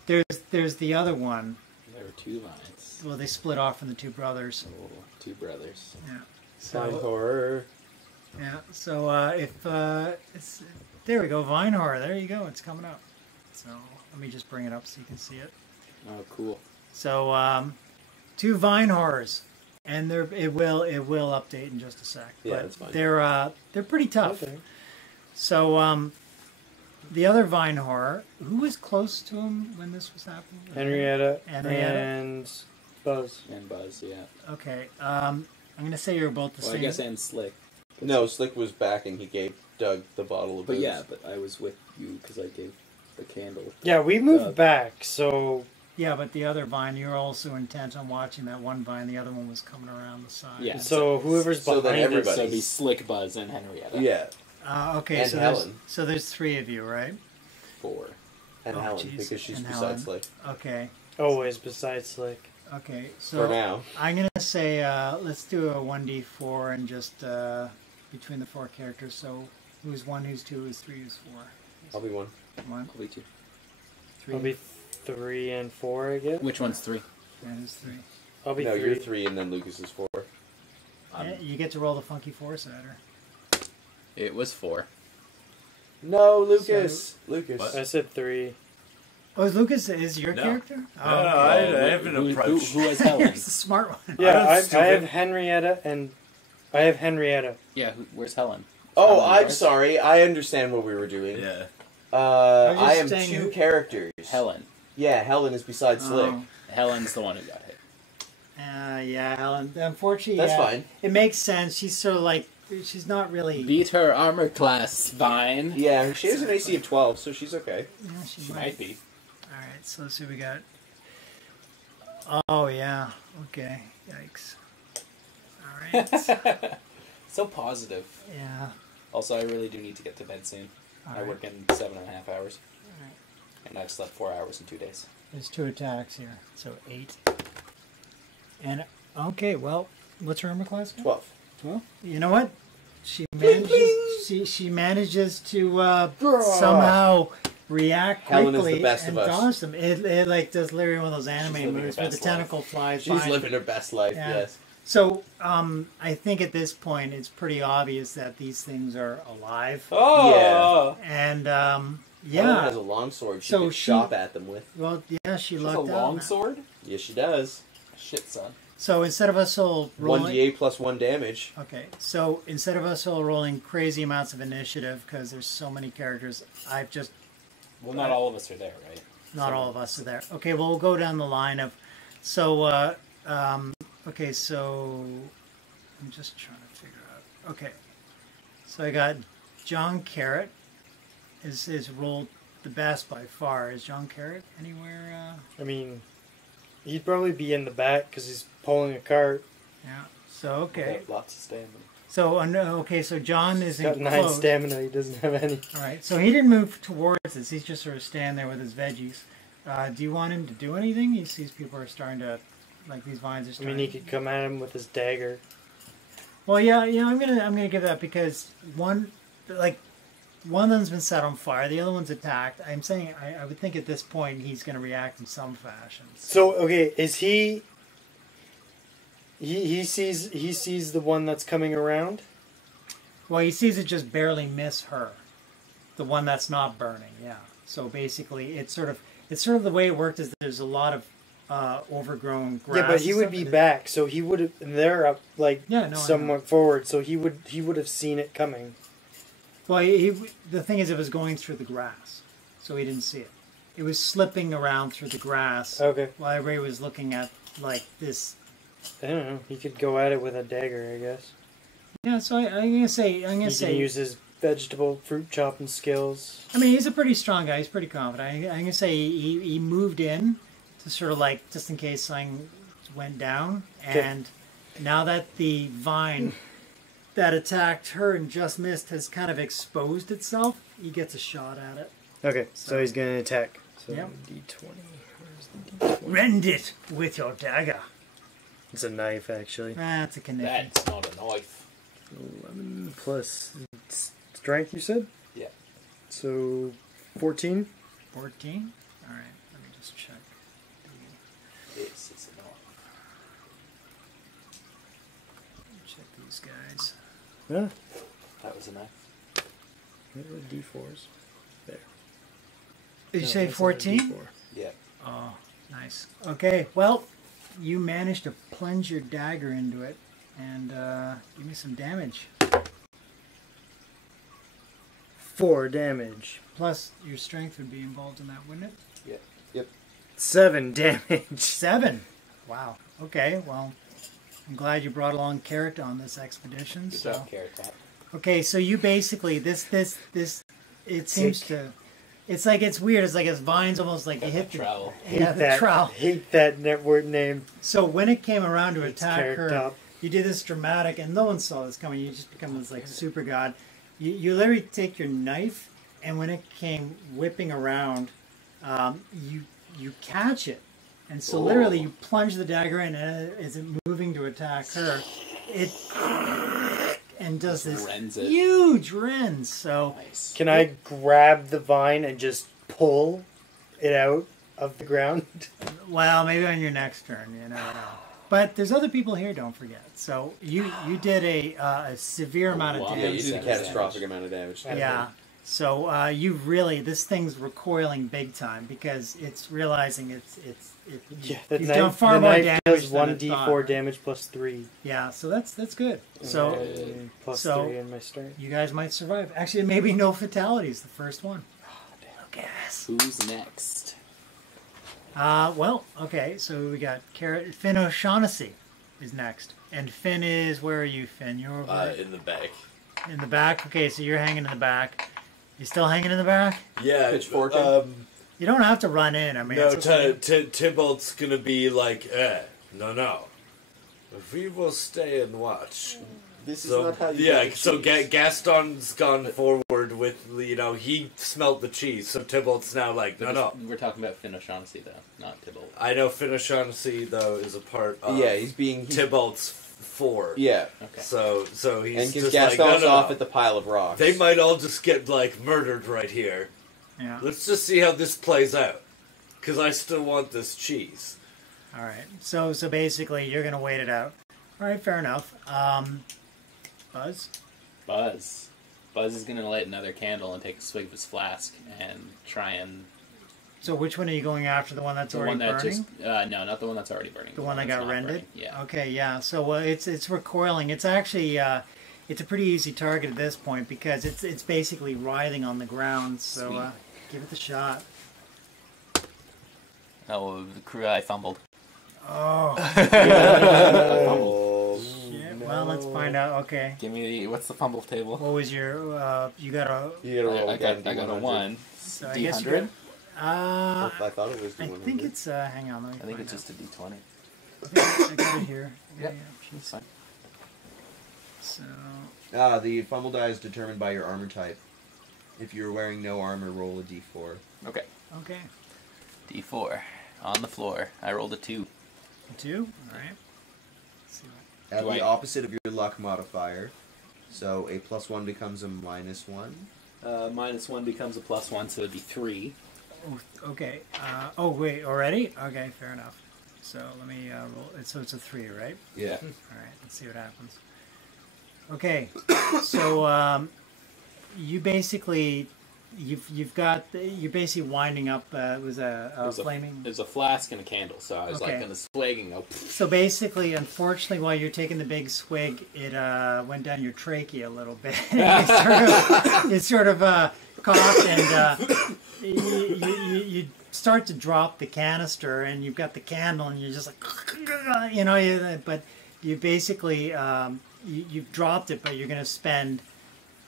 There's the other one. There were 2 vines. Well, they split off from the 2 brothers. Oh, 2 brothers. Yeah. Vine So horror. yeah. So if it's there we go, Vine Horror. There you go. It's coming up. So let me just bring it up so you can see it. Oh, cool. So 2 Vine Horrors, and it will update in just a sec. Yeah, but that's fine. they're pretty tough. okay. So the other Vine Horror, who was close to him when this was happening? Henrietta, Henrietta? and Buzz. And Buzz, yeah. Okay. I'm gonna say you're both the Well, same. I guess and Slick. No, Slick was back and he gave Doug the bottle of But booze. yeah, but I was with you because I gave the candle. Yeah, we moved back, so Yeah, but the other vine, you're also intent on watching that one vine. The other one was coming around the side. Yeah. so whoever's So then behind it. everybody- So it'd be Slick, Buzz, and Henrietta. Yeah, Okay, And so Helen. there's 3 of you, right? 4. and Oh, Helen, jeez. because she's And beside Helen. Slick. Okay. Always besides Slick. Okay. For So now. I'm gonna say let's do a 1d4 and just between the 4 characters. So who's 1, who's 2, who's 3, who's 4? I'll be one. 1, Probably 2. 3. I'll be 3 and 4, I guess. Which one's 3? And who's 3. I'll be No, 3. you're 3 and then Lucas is 4. Yeah, you get to roll the funky 4-sider. It was 4. No, Lucas. Lucas. I said 3. Oh, Lucas is your No. character? No, Oh, okay. I haven't Who approached. has Helen? He's the smart one. Yeah, I'm I stupid. have Henrietta and I have Henrietta. Yeah, where's Helen? Oh, Helen I'm yours? sorry. I understand what we were doing. Yeah. was I just am saying 2 who- characters. Helen. Yeah, Helen is beside Slick. Oh. Helen's the one who got hit. Yeah, Helen. Unfortunately, That's yeah, fine. It makes sense. She's sort of like she's not really. Beat her armor class, Vine. Yeah, she has an AC of 12, so she's okay. Yeah, she She might. might be. All right, so let's see what we got. Oh yeah. Okay. Yikes. All right. So positive. Yeah. Also, I really do need to get to bed soon. All I right. work in 7.5 hours. Alright. And I've slept 4 hours in 2 days. There's 2 attacks here, so 8. And okay, well, what's her armor class? 12. 12. You know what? She manages. She manages to somehow react Helen is the quickly best and of us. dodge them. It like does literally one of those anime living her moves where the best tentacle flies. She's by. living her best life, Yeah. yes. So I think at this point it's pretty obvious that these things are alive, Oh! and Helen yeah. has a long sword she So can she- chop at them with. Well, yeah, she She has lucked a out. long now. sword? Yes, she does. Shit, son. So instead of us all rolling... 1d8 plus 1 damage. Okay, so instead of us all rolling crazy amounts of initiative, because there's so many characters, I've just... Well, not all of us are there, right? Not all of us are there. Okay, well, we'll go down the line of... So, okay, so... I'm just trying to figure out... Okay, so I got John Carrot is rolled the best by far. Is John Carrot anywhere? I mean, he'd probably be in the back because he's pulling a cart. Yeah. So okay. Lots of stamina. So okay. So John is He's got in 9 close. stamina. He doesn't have any. All right. So he didn't move towards us. He's just sort of standing there with his veggies. Do you want him to do anything? He sees people are starting to, like these vines are I starting. mean, he could come at him with his dagger. Well, yeah. I'm gonna give that because one of them's been set on fire. The other one's attacked. I'm saying I would think at this point he's going to react in some fashion. So okay, is he? He sees the one that's coming around. Well, he sees it just barely miss her, the one that's not burning. Yeah. So basically, it's sort of the way it worked is there's a lot of overgrown grass. Yeah, but he and would stuff, be and back, so he would have. They're up like Yeah, no, I somewhat forward, so he would have seen it coming. Well, the thing is, it was going through the grass, so he didn't see it. It was slipping around through the grass Okay, while everybody was looking at like this. I don't know. He could go at it with a dagger, I guess. Yeah, so I'm gonna say He can use his vegetable fruit chopping skills. I mean, he's a pretty strong guy. He's pretty confident. I'm gonna say he moved in to sort of like just in case something went down, Okay. and now that the vine that attacked her and just missed has kind of exposed itself, he gets a shot at it. Okay, so he's gonna attack. So Yep. D20. Where's the D20? Rend it with your dagger. It's a knife, actually. That's a connection. That's not a knife. 11 plus strength, you said? Yeah. So 14. 14. All right, let me just check. This is a knife. Check these guys. Yeah, That was a knife. D4s. There. Did you No, say that's not a 14? D4. Yeah. Oh, nice. Okay, well, you managed to plunge your dagger into it and give me some damage. 4 damage. Plus, your strength would be involved in that, wouldn't it? 7 damage. 7. Wow. Okay, well, I'm glad you brought along Carrot on this expedition. Good So, job, Carrot Top. okay, so you basically it seems to. It's like it's weird. It's like his vines almost like you hit the Trowel. yeah the trowel. Hate that network name. So when it came around to It's attack Carrot her, Top. you did this dramatic, and no one saw this coming. You just become this like super god. You literally take your knife, and when it came whipping around, you catch it, and so literally you plunge the dagger in, and as it moving to attack her, it and does this Rends it. huge rend. So Nice. Can I grab the vine and just pull it out of the ground? well, maybe on your next turn, you never know. But there's other people here. Don't forget. So you did a severe amount of Wow. Yeah, damage. you did a catastrophic amount of damage. Yeah. So you really, this thing's recoiling big time because it's realizing Yeah, you've done far more damage does than 1d4 damage plus 3. Yeah, so that's good. So And plus so- 3 in my strength. you guys might survive. Actually, maybe no fatalities. The first one. Look at us. Who's next? Well, okay. So we got Finn O'Shaughnessy is next, and Finn is where are you, Finn? You're over In the back. in the back. Okay, so you're hanging in the back. You still hanging in the back? Yeah, Pitchforking? You don't have to run in. I mean, no, it's okay. Tybalt's gonna be like, no. We will stay and watch. This is So, not how you yeah, get so cheese. Gaston's gone forward with, he smelt the cheese, so Tybalt's now like, no. We're talking about Finn O'Shaughnessy, though, not Tybalt. I know Finn O'Shaughnessy, though, is a part of Yeah, he's Tybalt's 4. Yeah, Okay. So he's and because just like, Gaston's no. off at the pile of rocks. They might all just get, murdered right here. Yeah. Let's just see how this plays out. Because I still want this cheese. All right. So basically, you're gonna wait it out. All right. Fair enough. Buzz. Buzz. Buzz is going to light another candle and take a swig of his flask and try and So which one are you going after? The one that's The already one that burning? just no, not the one that's already burning. The one that got that's not rended? burning. Yeah. Okay, yeah. So it's recoiling. It's actually it's a pretty easy target at this point because it's basically writhing on the ground. So give it the shot. Oh, the crew! I fumbled. Oh. Oh, Shit. Well, let's find out. Okay. Give me what's the fumble table? What was your? You got a. you gotta roll I again. got a 1. So I guess D100. I thought it was the I 100. think it's. Hang on. Let me I think find it's just a D20. out. I got it here. Yep. Yeah. That's fine. So. The fumble die is determined by your armor type. If you're wearing no armor, roll a d4. Okay. Okay. D4 on the floor. I rolled a 2. 2. All right. Let's see what. At Do the I- opposite of your luck modifier. So a +1 becomes a -1. -1 becomes a +1, so it'd be 3. Oh, okay. Oh wait, already? Okay, fair enough. So let me roll it. So it's a 3, right? Yeah. All right. Let's see what happens. Okay. So you basically you're basically winding up. It was a flaming. There's a flask and a candle, so I was Okay. like in the swig and go. So basically, unfortunately, while you're taking the big swig, it went down your trachea a little bit. It sort of coughed, and you start to drop the canister, and you've got the candle, and you're just like, but you basically you've dropped it, but you're going to spend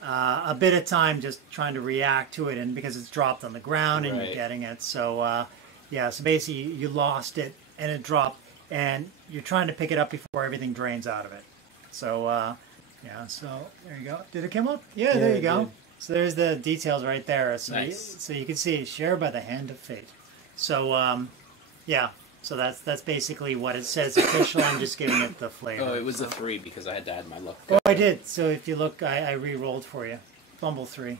a bit of time just trying to react to it, and because it's dropped on the ground and you're Right. getting it, so so basically you lost it and it dropped, and you're trying to pick it up before everything drains out of it. So so there you go. Did it come up? Yeah, there you go. So there's the details right there. So Nice. so you can see shared by the hand of fate. So so that's basically what it says official. I'm just giving it the flavor. Oh, it was a 3 because I had to add my luck. Oh, I did. So if you look, I re-rolled for you. Fumble 3.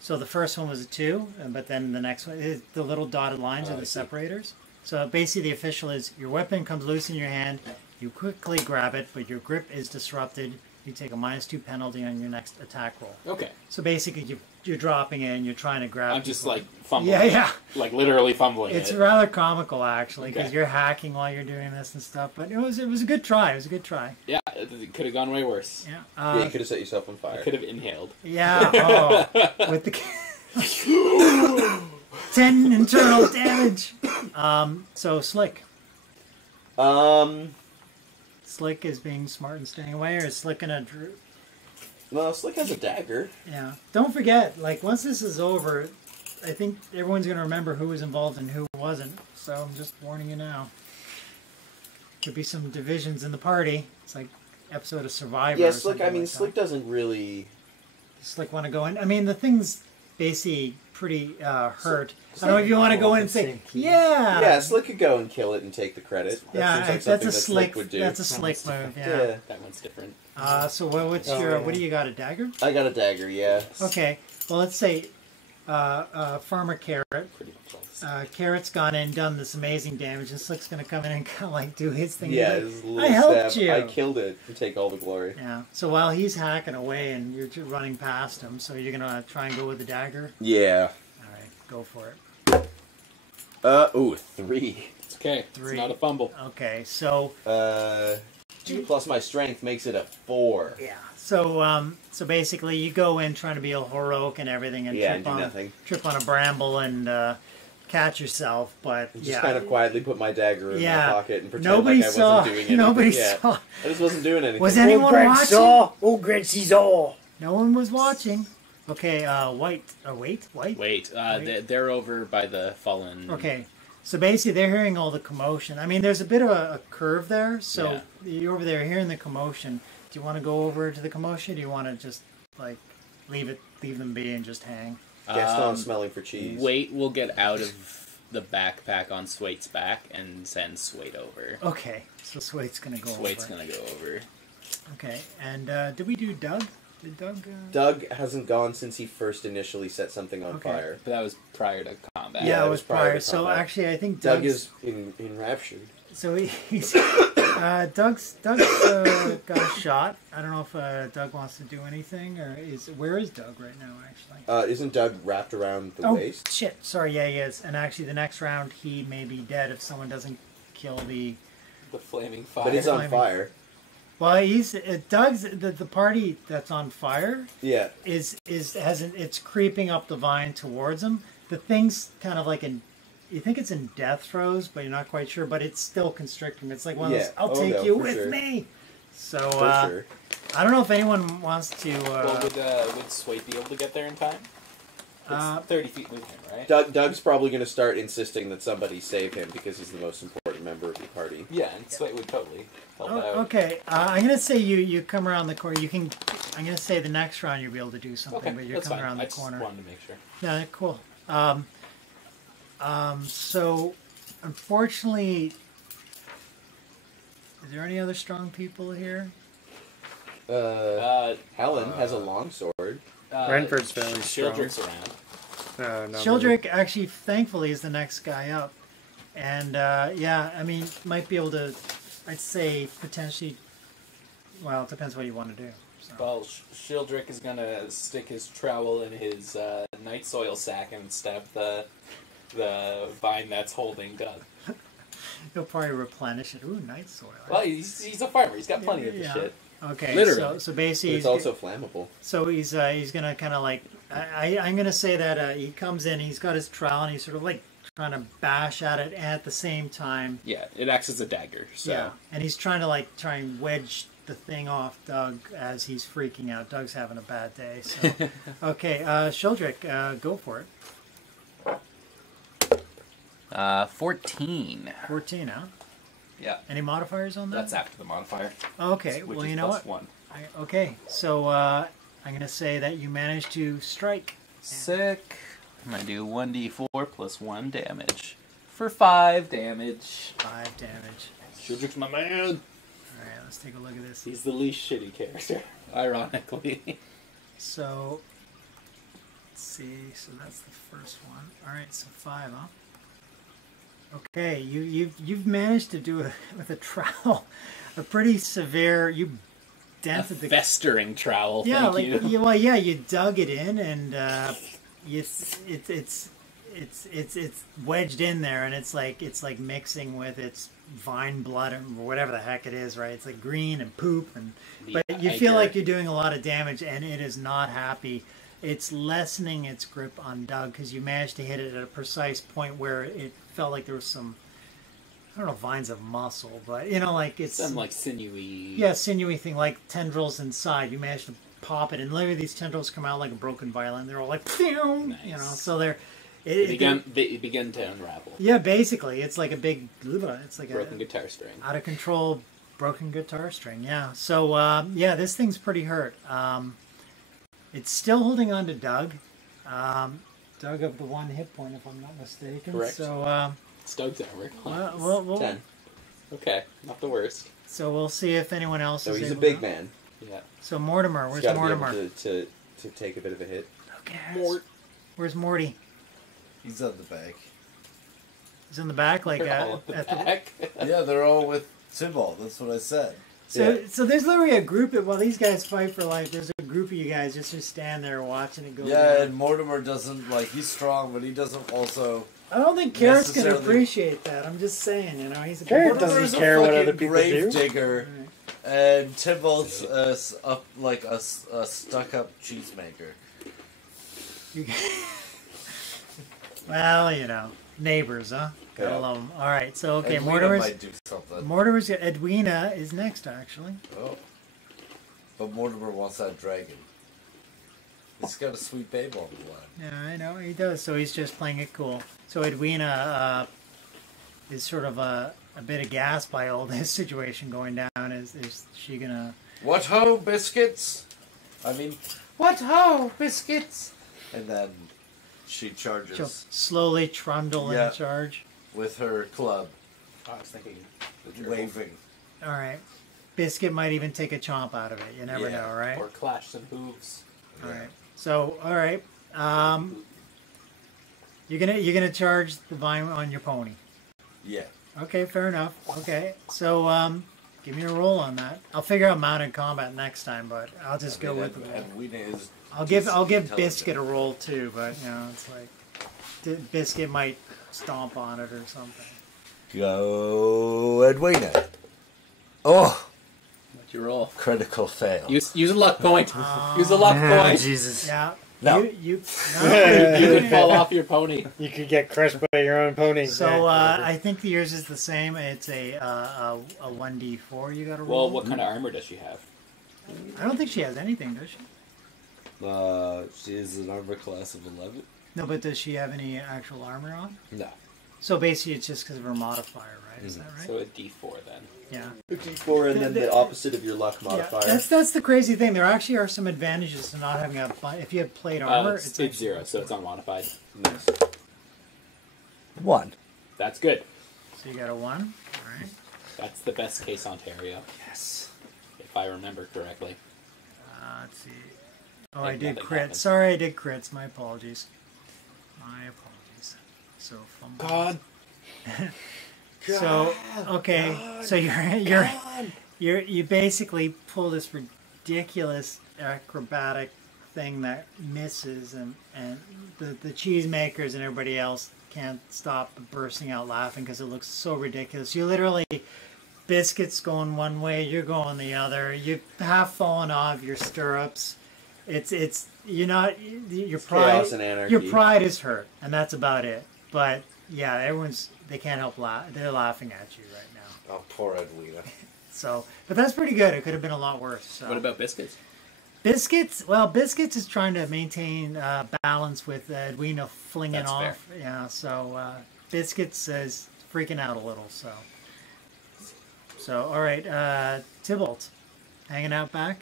So the first one was a 2, but then the next one, the little dotted lines are I the see. separators. So basically the official is your weapon comes loose in your hand, you quickly grab it, but your grip is disrupted. You take a -2 penalty on your next attack roll. Okay. So basically you're dropping it and you're trying to grab I'm just before- like fumbling. Yeah. Like literally fumbling It's it. rather comical actually because Okay. you're hacking while you're doing this and stuff. But it was a good try. It was a good try. Yeah, it could have gone way worse. Yeah. Yeah, you could have set yourself on I fire. could have inhaled. Yeah. Oh, with the 10 internal damage. So Slick. Slick is being smart and staying away, or is Slick gonna? Well, Slick has a dagger. Yeah. Don't forget, like once this is over, I think everyone's gonna remember who was involved and who wasn't. So I'm just warning you now. Could be some divisions in the party. It's like episode of Survivor. Yeah, or Slick. something I mean, like Slick doesn't really. Does Slick want to go in? I mean, the thing's basically pretty hurt. I don't know if you want to go in and say, yeah. Yeah, Slick could go and kill it and take the credit. That Yeah, seems like that's something a that slick. would do. That's a slick move. Yeah. Yeah. That one's different. So what's your? What do you got? A dagger? I got a dagger. Yeah. Okay. Well, let's say Farmer Carrot. Pretty much all the same. Carrot's gone in and done this amazing damage, and Slick's gonna come in and kind of like do his thing. Yeah, He's his like, little I helped stab. you. I killed it and take all the glory. Yeah. So while he's hacking away and you're just running past him, so you're gonna try and go with the dagger. Yeah. All right, go for it. 3. It's okay. 3. It's not a fumble. Okay. So 2 plus my strength makes it a 4. yeah. So basically, you go in trying to be all heroic and everything, and Yeah, and do nothing. trip on a bramble and catch yourself. But Just kind of quietly put my dagger in Yeah. my pocket and pretend Nobody like I saw. wasn't doing anything. Nobody Yeah. saw. I just wasn't doing anything. Was anyone Greg watching? saw. Oh, Greg saw. No one was watching. Okay. White. White. Wait, they're over by the fallen. Okay. So basically, they're hearing all the commotion. I mean, there's a bit of a curve there. So Yeah. you're over there hearing the commotion. Do you want to go over to the commotion? Or do you want to just like leave them be and just hang? Gaston smelling for cheese. Wait, we'll get out of the backpack on Swait's back and send Swait over. Okay. So Swait's gonna go Swait's over. gonna go over. Okay. And did we do Doug? Did Doug? Doug hasn't gone since he first initially set something on Okay. fire. But that was prior to combat. Yeah, that it was was prior prior. to So combat. actually, I think Doug Doug's, is enraptured. So he's Doug's gosh shot. I don't know if Doug wants to do anything, or where is Doug right now? Actually, Isn't Doug wrapped around the oh waist? shit! Sorry, yeah, he is. And actually, the next round he may be dead if someone doesn't kill the flaming fire. But he's on fire. Well, he's Doug's the party that's on fire. Yeah. It's creeping up the vine towards him. The thing's kind of like you think it's in death throes, but you're not quite sure. But it's still constricting. It's like one of those, I'll take you with me. So Sure. I don't know if anyone wants to. Well, would Swait be able to get there in time? It's 30 feet movement, right? Doug's probably going to start insisting that somebody save him because he's the most important member of the party. Yeah, and Swait would totally help out. Okay, I'm gonna say you come around the corner. You can. I'm gonna say the next round you'll be able to do something, Okay, but you're that's coming fine. around I the corner. just wanted to make sure. Yeah, cool. So, unfortunately, is there any other strong people here? Helen has a long sword. Renford's fairly strong. Shieldrick's around. No, Shieldrick, actually, thankfully, is the next guy up. And, yeah, I mean, might be able to, I'd say, potentially, well, it depends what you want to do. So. Well, Shieldrick is going to stick his trowel in his night soil sack and stab the vine that's holding Doug. He'll probably replenish it. Ooh, night soil. Well, he's a farmer. He's got plenty of the shit. Okay, Literally. so basically, But it's also flammable. So he's gonna kind of like I'm gonna say that he comes in, he's got his trowel, and he's sort of like trying to bash at it, and at the same time, Yeah, it acts as a dagger. So. yeah, and he's trying to try and wedge the thing off Doug as he's freaking out. Doug's having a bad day. So okay, Shieldrick, go for it. 14. 14, huh? Yeah. Any modifiers on that? That's after the modifier. Okay, Which well, is you know plus what? 1. Okay, so I'm going to say that you managed to strike. Sick. I'm going to do 1d4 plus 1 damage. For 5 damage. 5 damage. Shieldrick's my man. Alright, let's take a look at this. He's the least shitty character. Ironically. So, let's see, so that's the first one. Alright, so 5, huh? Okay, you've managed to do it with a trowel, a pretty severe. You dented the Festering trowel. yeah, thank you. you dug it in, and it's wedged in there, and it's like mixing with its vine blood or whatever the heck it is, right? It's like green and poop, but you feel like you're doing a lot of damage, and it is not happy. It's lessening its grip on Doug because you managed to hit it at a precise point where it felt like there was some, I don't know, vines of muscle, but like it's Some sinewy. yeah, sinewy thing, like tendrils inside. You managed to pop it, and literally these tendrils come out like a broken violin. They're all like, Nice. so they're They begin to unravel. yeah, basically, it's like a big, it's like Broken guitar string. out of control broken guitar string. Yeah, so yeah, this thing's pretty hurt. It's still holding on to Doug. Doug of the 1 hit point, if I'm not mistaken. Correct. So, It's Doug's hour. we'll 10. Okay, not the worst. so we'll see if anyone else So is he's a able big to- man. Yeah. So Mortimer, He's where's got to Mortimer? be able to take a bit of a hit. Okay, where's Morty? He's on the back. He's in the back, like They're all at at the the back. Yeah, they're all with Cheesevault. That's what I said. So there's literally a group of, while these guys fight for life, there's a group of you guys just stand there watching it go Yeah, down. and Mortimer doesn't he's strong, but he doesn't also. I don't think Carrot's can necessarily- appreciate that. I'm just saying, he's a Carrot big- doesn't Mortimer's care a what fucking other people grave do. digger, and Cheesevault's a stuck-up cheesemaker. Well, neighbors, huh? Gotta Yeah. love 'em. All right, so okay, Edwina might do something. Mortimer's Edwina is next, actually. Oh. But Mortimer wants that dragon. He's got a sweet babe on the line. Yeah, I know he does. So he's just playing it cool. So Edwina is sort of a bit aghast by all this situation going down. Is she gonna? What ho, biscuits? What ho, biscuits? And then she charges She'll slowly trundle Yeah. in charge. with her club, I was thinking. waving. All right. Biscuit might even take a chomp out of it. You never Yeah. know, right? Or clash some hooves. All right. So, all right. You're gonna charge the vine on your pony. Yeah. Okay, fair enough. Okay, so Give me a roll on that. I'll figure out mounted combat next time, but I'll just go with the roll. I'll give Biscuit a roll too, but you know, it's like Biscuit might stomp on it or something. Go, Edwina. Oh, What's your roll? critical fail. Use a luck point. Use a luck point. Jesus. Yeah. No. You could fall off your pony. You could get crushed by your own pony. So I think yours is the same. It's a 1d4 you got to roll. Well, what kind of armor does she have? I don't think she has anything, does she? She is an armor class of 11. No, but does she have any actual armor on? No. So basically, it's just because of her modifier, right? Is that right? So a D4 then. Yeah. 54, and then the opposite of your luck modifier. Yeah, that's the crazy thing. There actually are some advantages to not having if you have plate armor. It's 0, so it's unmodified. Nice. 1. That's good. So you got a 1. All right. That's the best case Ontario. Yes. If I remember correctly. Let's see. Oh, Like I did nothing crits. happened. Sorry, I did crits. My apologies. My apologies. So fumble. God. So okay, so you basically pull this ridiculous acrobatic thing that misses, and the cheesemakers and everybody else can't stop bursting out laughing because it looks so ridiculous. You literally, Biscuit's going one way, you're going the other. You've half fallen off your stirrups. It's you're not your pride. Chaos and anarchy. Your pride is hurt, and that's about it. But yeah, they can't help they're laughing at you right now. Oh, poor Edwina. So, but that's pretty good. It could have been a lot worse. So. What about biscuits? Biscuits? Well, Biscuits is trying to maintain balance with Edwina flinging That's off. fair. Yeah, so Biscuits is freaking out a little. So all right, Tybalt, hanging out back.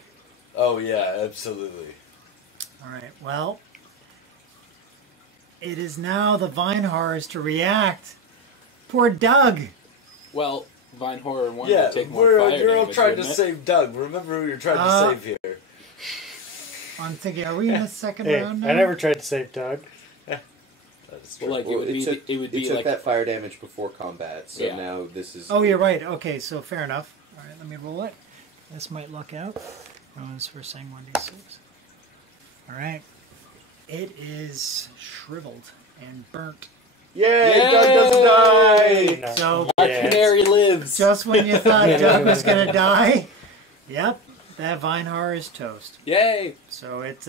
Oh, yeah, absolutely. All right. Well, it is now the Vinehars to react. Poor Doug. Well, Vine Horror wanted Yeah, to take more fire you're all damage, trying to wouldn't it? save Doug. Remember who you're trying to save here. I'm thinking, are we in the second Hey, round now? I never tried to save Doug. That is true. Well, like Well, it would be took like that fire damage before combat, so Yeah. now this is... Oh, you're right. Okay, so fair enough. All right, let me roll it. This might luck out. Oh, this for saying 1d6. All right. It is shriveled and burnt. Yay! Yay! Doug doesn't die! No. So our Yes. canary lives. just when you thought Doug was going to die, yep, that Vinehar is toast. Yay! So it's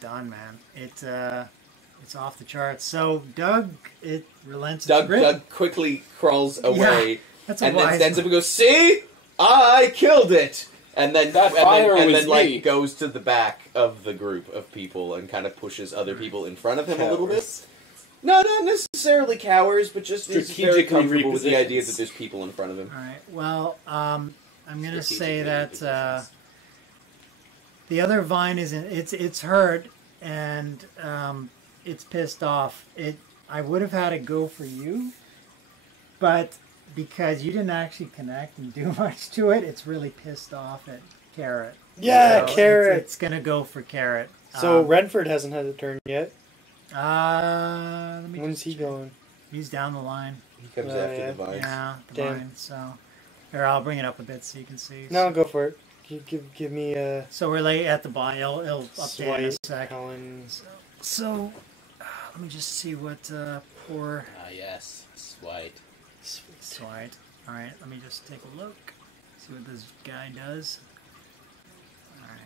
done, man. It's off the charts. So Doug, it relents. its Doug, grip. Doug quickly crawls away, That's a and then wise stands up one. and goes, "See? I killed it!" And then That fire and was then like me. goes to the back of the group of people and kind of pushes other people in front of him a little bit. No, not necessarily cowers, but just he's very Strategically comfortable with the idea repositions. that there's people in front of him. All right. Well, I'm gonna say Strategically that repositions. the other vine isn't. It's hurt and it's pissed off. I would have had it go for you, but because you didn't actually connect and do much to it, it's really pissed off at Carrot. Yeah, So Carrot. It's gonna go for Carrot. So Renford hasn't had a turn yet. Let me When's just he check. going? He's down the line. He comes Oh, after yeah. the vines. Yeah, the Damn. vine. So, here, I'll bring it up a bit so you can see. No, go for it. Give me a So we're late at the buy. He'll update in a swipe. sec. Colin. So, let me just see what poor Ah, yes. Swipe. Swite. All right, let me just take a look. See what this guy does. All right.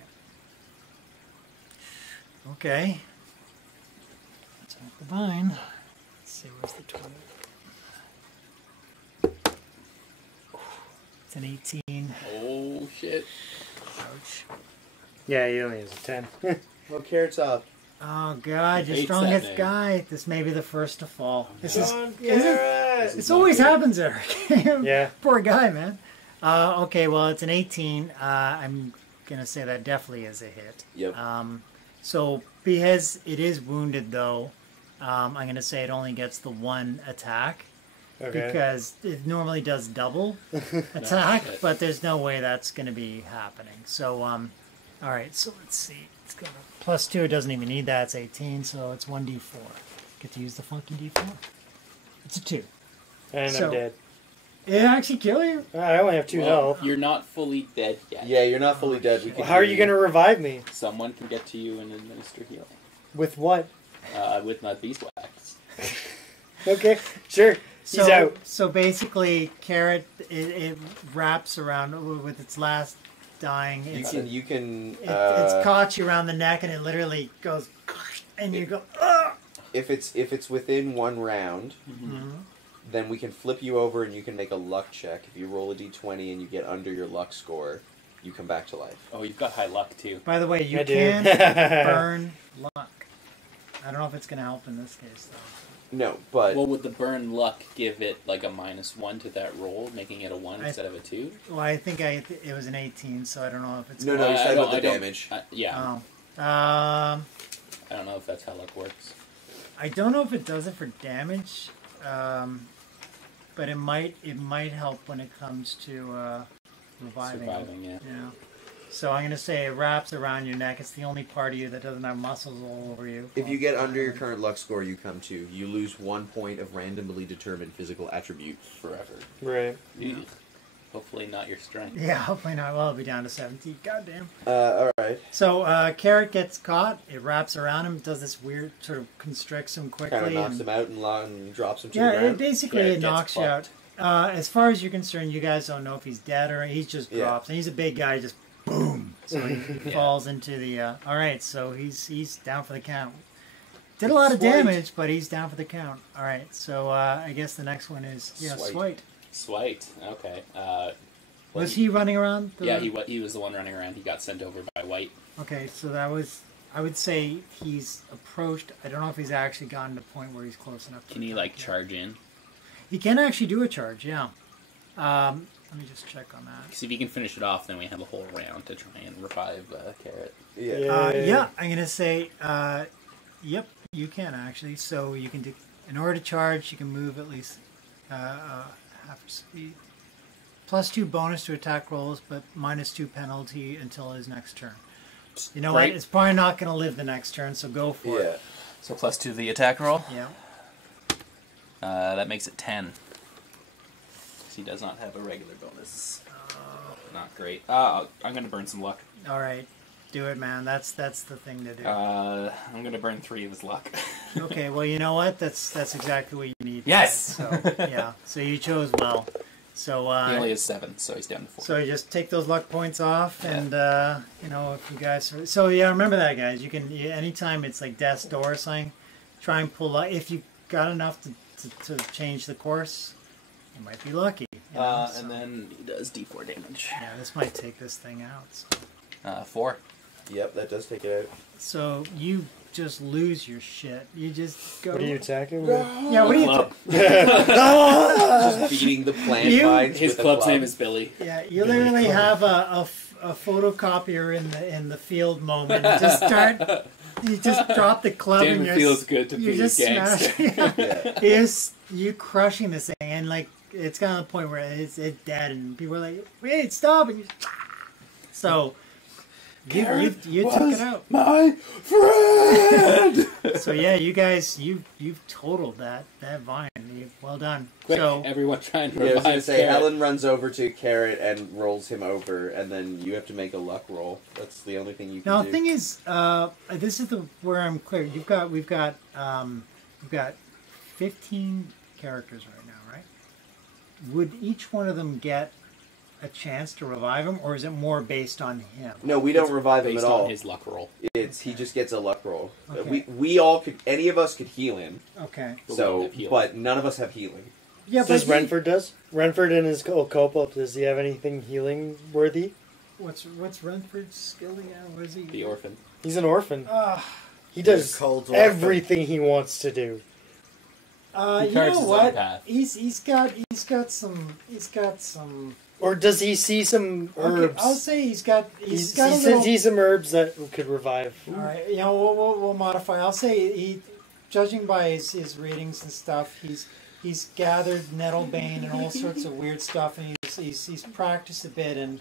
Okay. Let's off the vine. Let's see where's the 20. It's an 18. Oh shit. Ouch. Yeah, he only has a 10. Well, Carrot's up. Oh god, your Hates strongest that name. guy. This may be the first to fall. This is John is it? Garrett! This always happens, Eric. Yeah. Poor guy, man. Okay, well, it's an 18. I'm going to say that definitely is a hit. Yep. So, because it is wounded, though, I'm going to say it only gets the one attack. Okay. Because it normally does double attack, shit. but there's no way that's going to be happening. So, all right, so let's see. It's got a +2. It doesn't even need that. It's 18, so it's 1d4. Get to use the funky d4. It's a 2. And So- I'm dead. It actually kill you? I only have 2 health. You're not fully dead yet. Yeah, you're not fully dead. We can How are you going to revive me? Someone can get to you and administer healing. With what? With my beeswax. Okay, sure. He's out. So basically, Carrot, it wraps around with its last dying. You can. It's caught you around the neck, and it literally goes, and you go. Ugh! If it's within 1 round, then we can flip you over, and you can make a luck check. If you roll a d20 and you get under your luck score, you come back to life. Oh, you've got high luck too. By the way, you I do. can burn luck. I don't know if it's going to help in this case, though. No, but Well, would the burn luck give it like a -1 to that roll, making it a 1 instead of a 2? Well, I think it was an 18, so I don't know if it's. no, you said about the damage. Yeah. Oh. I don't know if that's how luck works. I don't know if it does it for damage, but it might help when it comes to reviving. Surviving, yeah. Yeah. So I'm going to say it wraps around your neck. It's the only part of you that doesn't have muscles all over you. If you get under your current luck score, you come to. You lose 1 point of randomly determined physical attribute forever. Right. Yeah. Hopefully not your strength. Yeah, hopefully not. Well, it'll be down to 17. Goddamn. All right. So Carrot gets caught. It wraps around him. Does this weird sort of constricts him quickly. Kind of knocks him out and drops him to the Yeah, ground. it basically Carrot it gets knocks you out. As far as you're concerned, you guys don't know if he's dead or he just drops. And he's a big guy. Just boom. So he falls into the. All right. So he's down for the count. Did a lot of damage, but he's down for the count. All right. So I guess the next one is Swite. Swite. Okay. Was he running around? Yeah, he was the one running around. He got sent over by White. Okay, so that was. I would say he's approached. I don't know if he's actually gotten to the point where he's close enough. Can he like charge in? He can actually do a charge. Yeah. Let me just check on that. Because if he can finish it off, then we have a whole round to try and revive Carrot. Yeah, I'm gonna say. Yep, you can actually. So you can do. In order to charge, you can move at least half speed. +2 bonus to attack rolls, but -2 penalty until his next turn. You know what? It's probably not going to live the next turn, so go for it. So +2 the attack roll. Yeah. That makes it 10. He does not have a regular bonus. Not great. I'm going to burn some luck. All right. Do it, man. That's the thing to do. I'm going to burn 3 of his luck. Okay, well, you know what? That's exactly what you need. Yes! So, yeah. So you chose well. So he only has 7, so he's down to 4. So you just take those luck points off, and you know, if you guys. So yeah, remember that, guys. You can anytime it's like death's door or something, try and pull out. If you got enough to change the course, you might be lucky. You know, so. And then he does D4 damage. Yeah, this might take this thing out. So. 4. Yep, that does take it out. So you just lose your shit. You just go. What are you attacking with? Yeah, what are you? Just beating the plant vines. His with club's club. name is Billy. Yeah, you literally have a photocopier in the field moment. You just start. You just drop the club Damn, and it feels good to you're be just a gangster. smashing. You crushing this thing, and like it's gotten to the point where it's dead, and people are like, "Wait, stop!" And so you took it out. My friend. So yeah, you guys, you've totaled that vine. Well done. Quick, So everyone try and Yeah, I was revive going to say, Carrot. Helen runs over to Carrot and rolls him over, and then you have to make a luck roll. That's the only thing you can now do. the thing is, this is where I'm clear. We've got 15 characters right now, right? Would each one of them get a chance to revive him, or is it more based on him? No, we don't revive him Based at all. on his luck roll. He just gets a luck roll. Okay. We all could, any of us could heal him. Okay. But we don't So, have healing. but none of us have healing. Yeah, Does Renford does? Renford in his co-op, does he have anything healing worthy? What's Renford's skill again? What is he? The orphan. He's an orphan. He He's does called orphan. everything he wants to do. He You carves know his what? own path. He's got some. Or does he see some herbs? Okay, I'll say he's got he a says little. he's some herbs that could revive. All right, you know we'll modify. I'll say he, judging by his readings and stuff, he's gathered nettlebane and all sorts of weird stuff, and he's practiced a bit in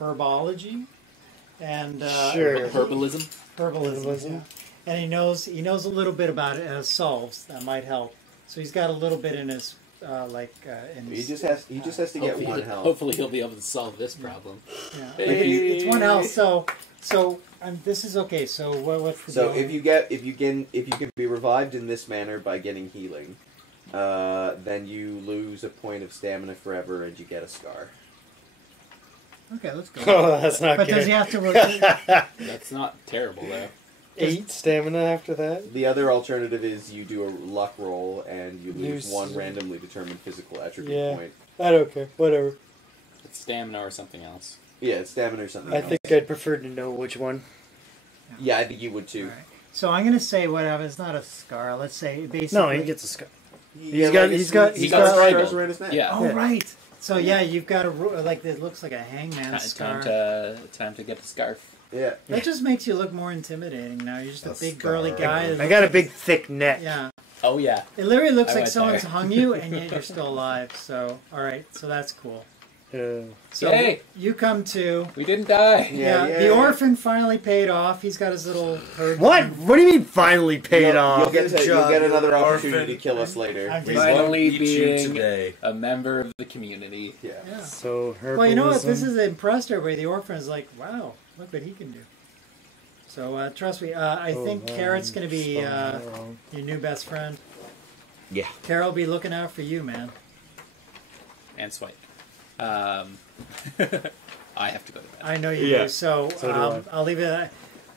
herbology and Sure. Herbalism. herbalism. Yeah. And he knows a little bit about it as solves that might help. So he's got a little bit in his in He his, just has to get one health. Hopefully he'll be able to solve this problem. yeah. Hey. It's one health. So this is okay. So what's the So deal? if you can be revived in this manner by getting healing, then you lose a point of stamina forever and you get a scar. Okay, let's go. Oh, that's not But good. does he have to work? That's not terrible though. 8 stamina after that? The other alternative is you do a luck roll and you lose Lose- one randomly determined physical attribute Yeah. point. I don't care. Whatever. It's stamina or something else. Yeah, it's stamina or something I else. think I'd prefer to know which one. Yeah, I think you would too. All right. So I'm gonna say whatever. It's not a scar. Let's say basically. No, he gets a scar. Yeah, He's got scars around his neck. Yeah. Oh right. So yeah, you've got a like it looks like a hangman scar. Time to get the scarf. Yeah. That just makes you look more intimidating now. You're just a big burly guy. that I got a looks big thick neck. like- Yeah. Oh yeah. It literally looks I like went someone's there. hung you, and yet you're still alive. So all right. So that's cool. So Yay. you come to. We didn't die. Yeah, Yeah, the yeah. orphan finally paid off. He's got his little herd. What? What do you mean finally paid off? You'll get another orphan. opportunity to kill us later. I'm We just- won't Finally eat you being today. a member of the community. Yeah. Yeah. So herbalism. Well, you know what? This has impressed everybody. The orphan is like, wow, look what he can do. So trust me, I think Carrot's going to be your new best friend. Yeah. Carol will be looking out for you, man. And Swipe. I have to go to bed. I know you Yeah. do. So, So do I. I'll leave it at that.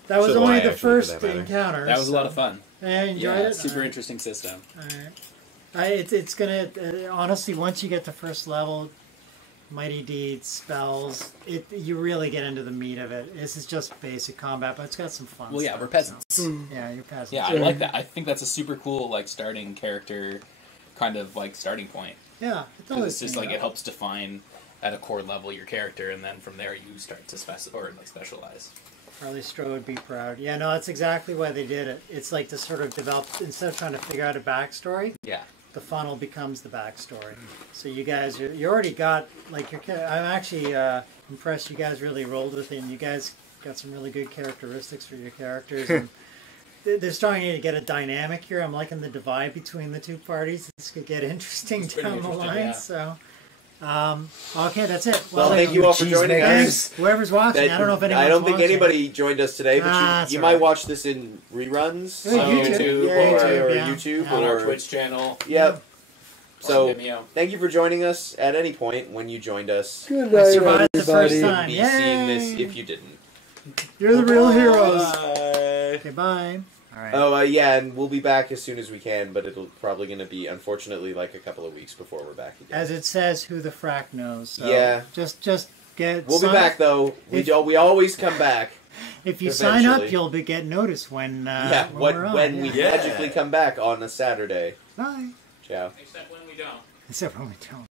That was So do only I, the actually, for first that matter. encounter. That was a lot of fun. I enjoyed Yeah, it. super All right. interesting system. All right. It's gonna honestly, once you get to first level, mighty deeds, spells, you really get into the meat of it. This is just basic combat, but it's got some fun. Well, yeah, stuff, we're peasants. so- yeah, you're peasants. Yeah, I like that. I think that's a super cool like starting character, kind of like starting point. Yeah, it's 'Cause always it's just like it helps define at a core level your character, and then from there you start to specialize. Harley Stroh would be proud. Yeah, no, that's exactly why they did it. It's like to sort of develop, instead of trying to figure out a backstory, Yeah. the funnel becomes the backstory. So you guys, you already got, like, your I'm actually impressed you guys really rolled with it, and you guys got some really good characteristics for your characters. And they're starting to get a dynamic here. I'm liking the divide between the two parties. This could get interesting It's pretty down the interesting, line. yeah. So, okay, that's it. Well, thank you all for joining Thanks, us. whoever's watching. I don't know if anyone's I don't think watching. anybody joined us today, but That's you all might right. watch this in reruns Yeah, on YouTube. YouTube, Yeah, or, YouTube, or yeah. YouTube Yeah. On our or Twitch channel. Yep. So Vimeo. thank you for joining us at any point when you joined us. Good I night, survived the first everybody. time. Be Yay! seeing this if you didn't. You're the real heroes. Bye. Okay, bye. All right. Oh yeah, and we'll be back as soon as we can, but it'll probably going to be unfortunately like a couple of weeks before we're back again. As it says, who the frack knows. So Yeah. Just get. We'll be sign- back though. We always come back. If you sign up, eventually. you'll get noticed when. Yeah, when we're on. when we Yeah. magically come back on a Saturday. Bye. Ciao. Except when we don't. Except when we don't.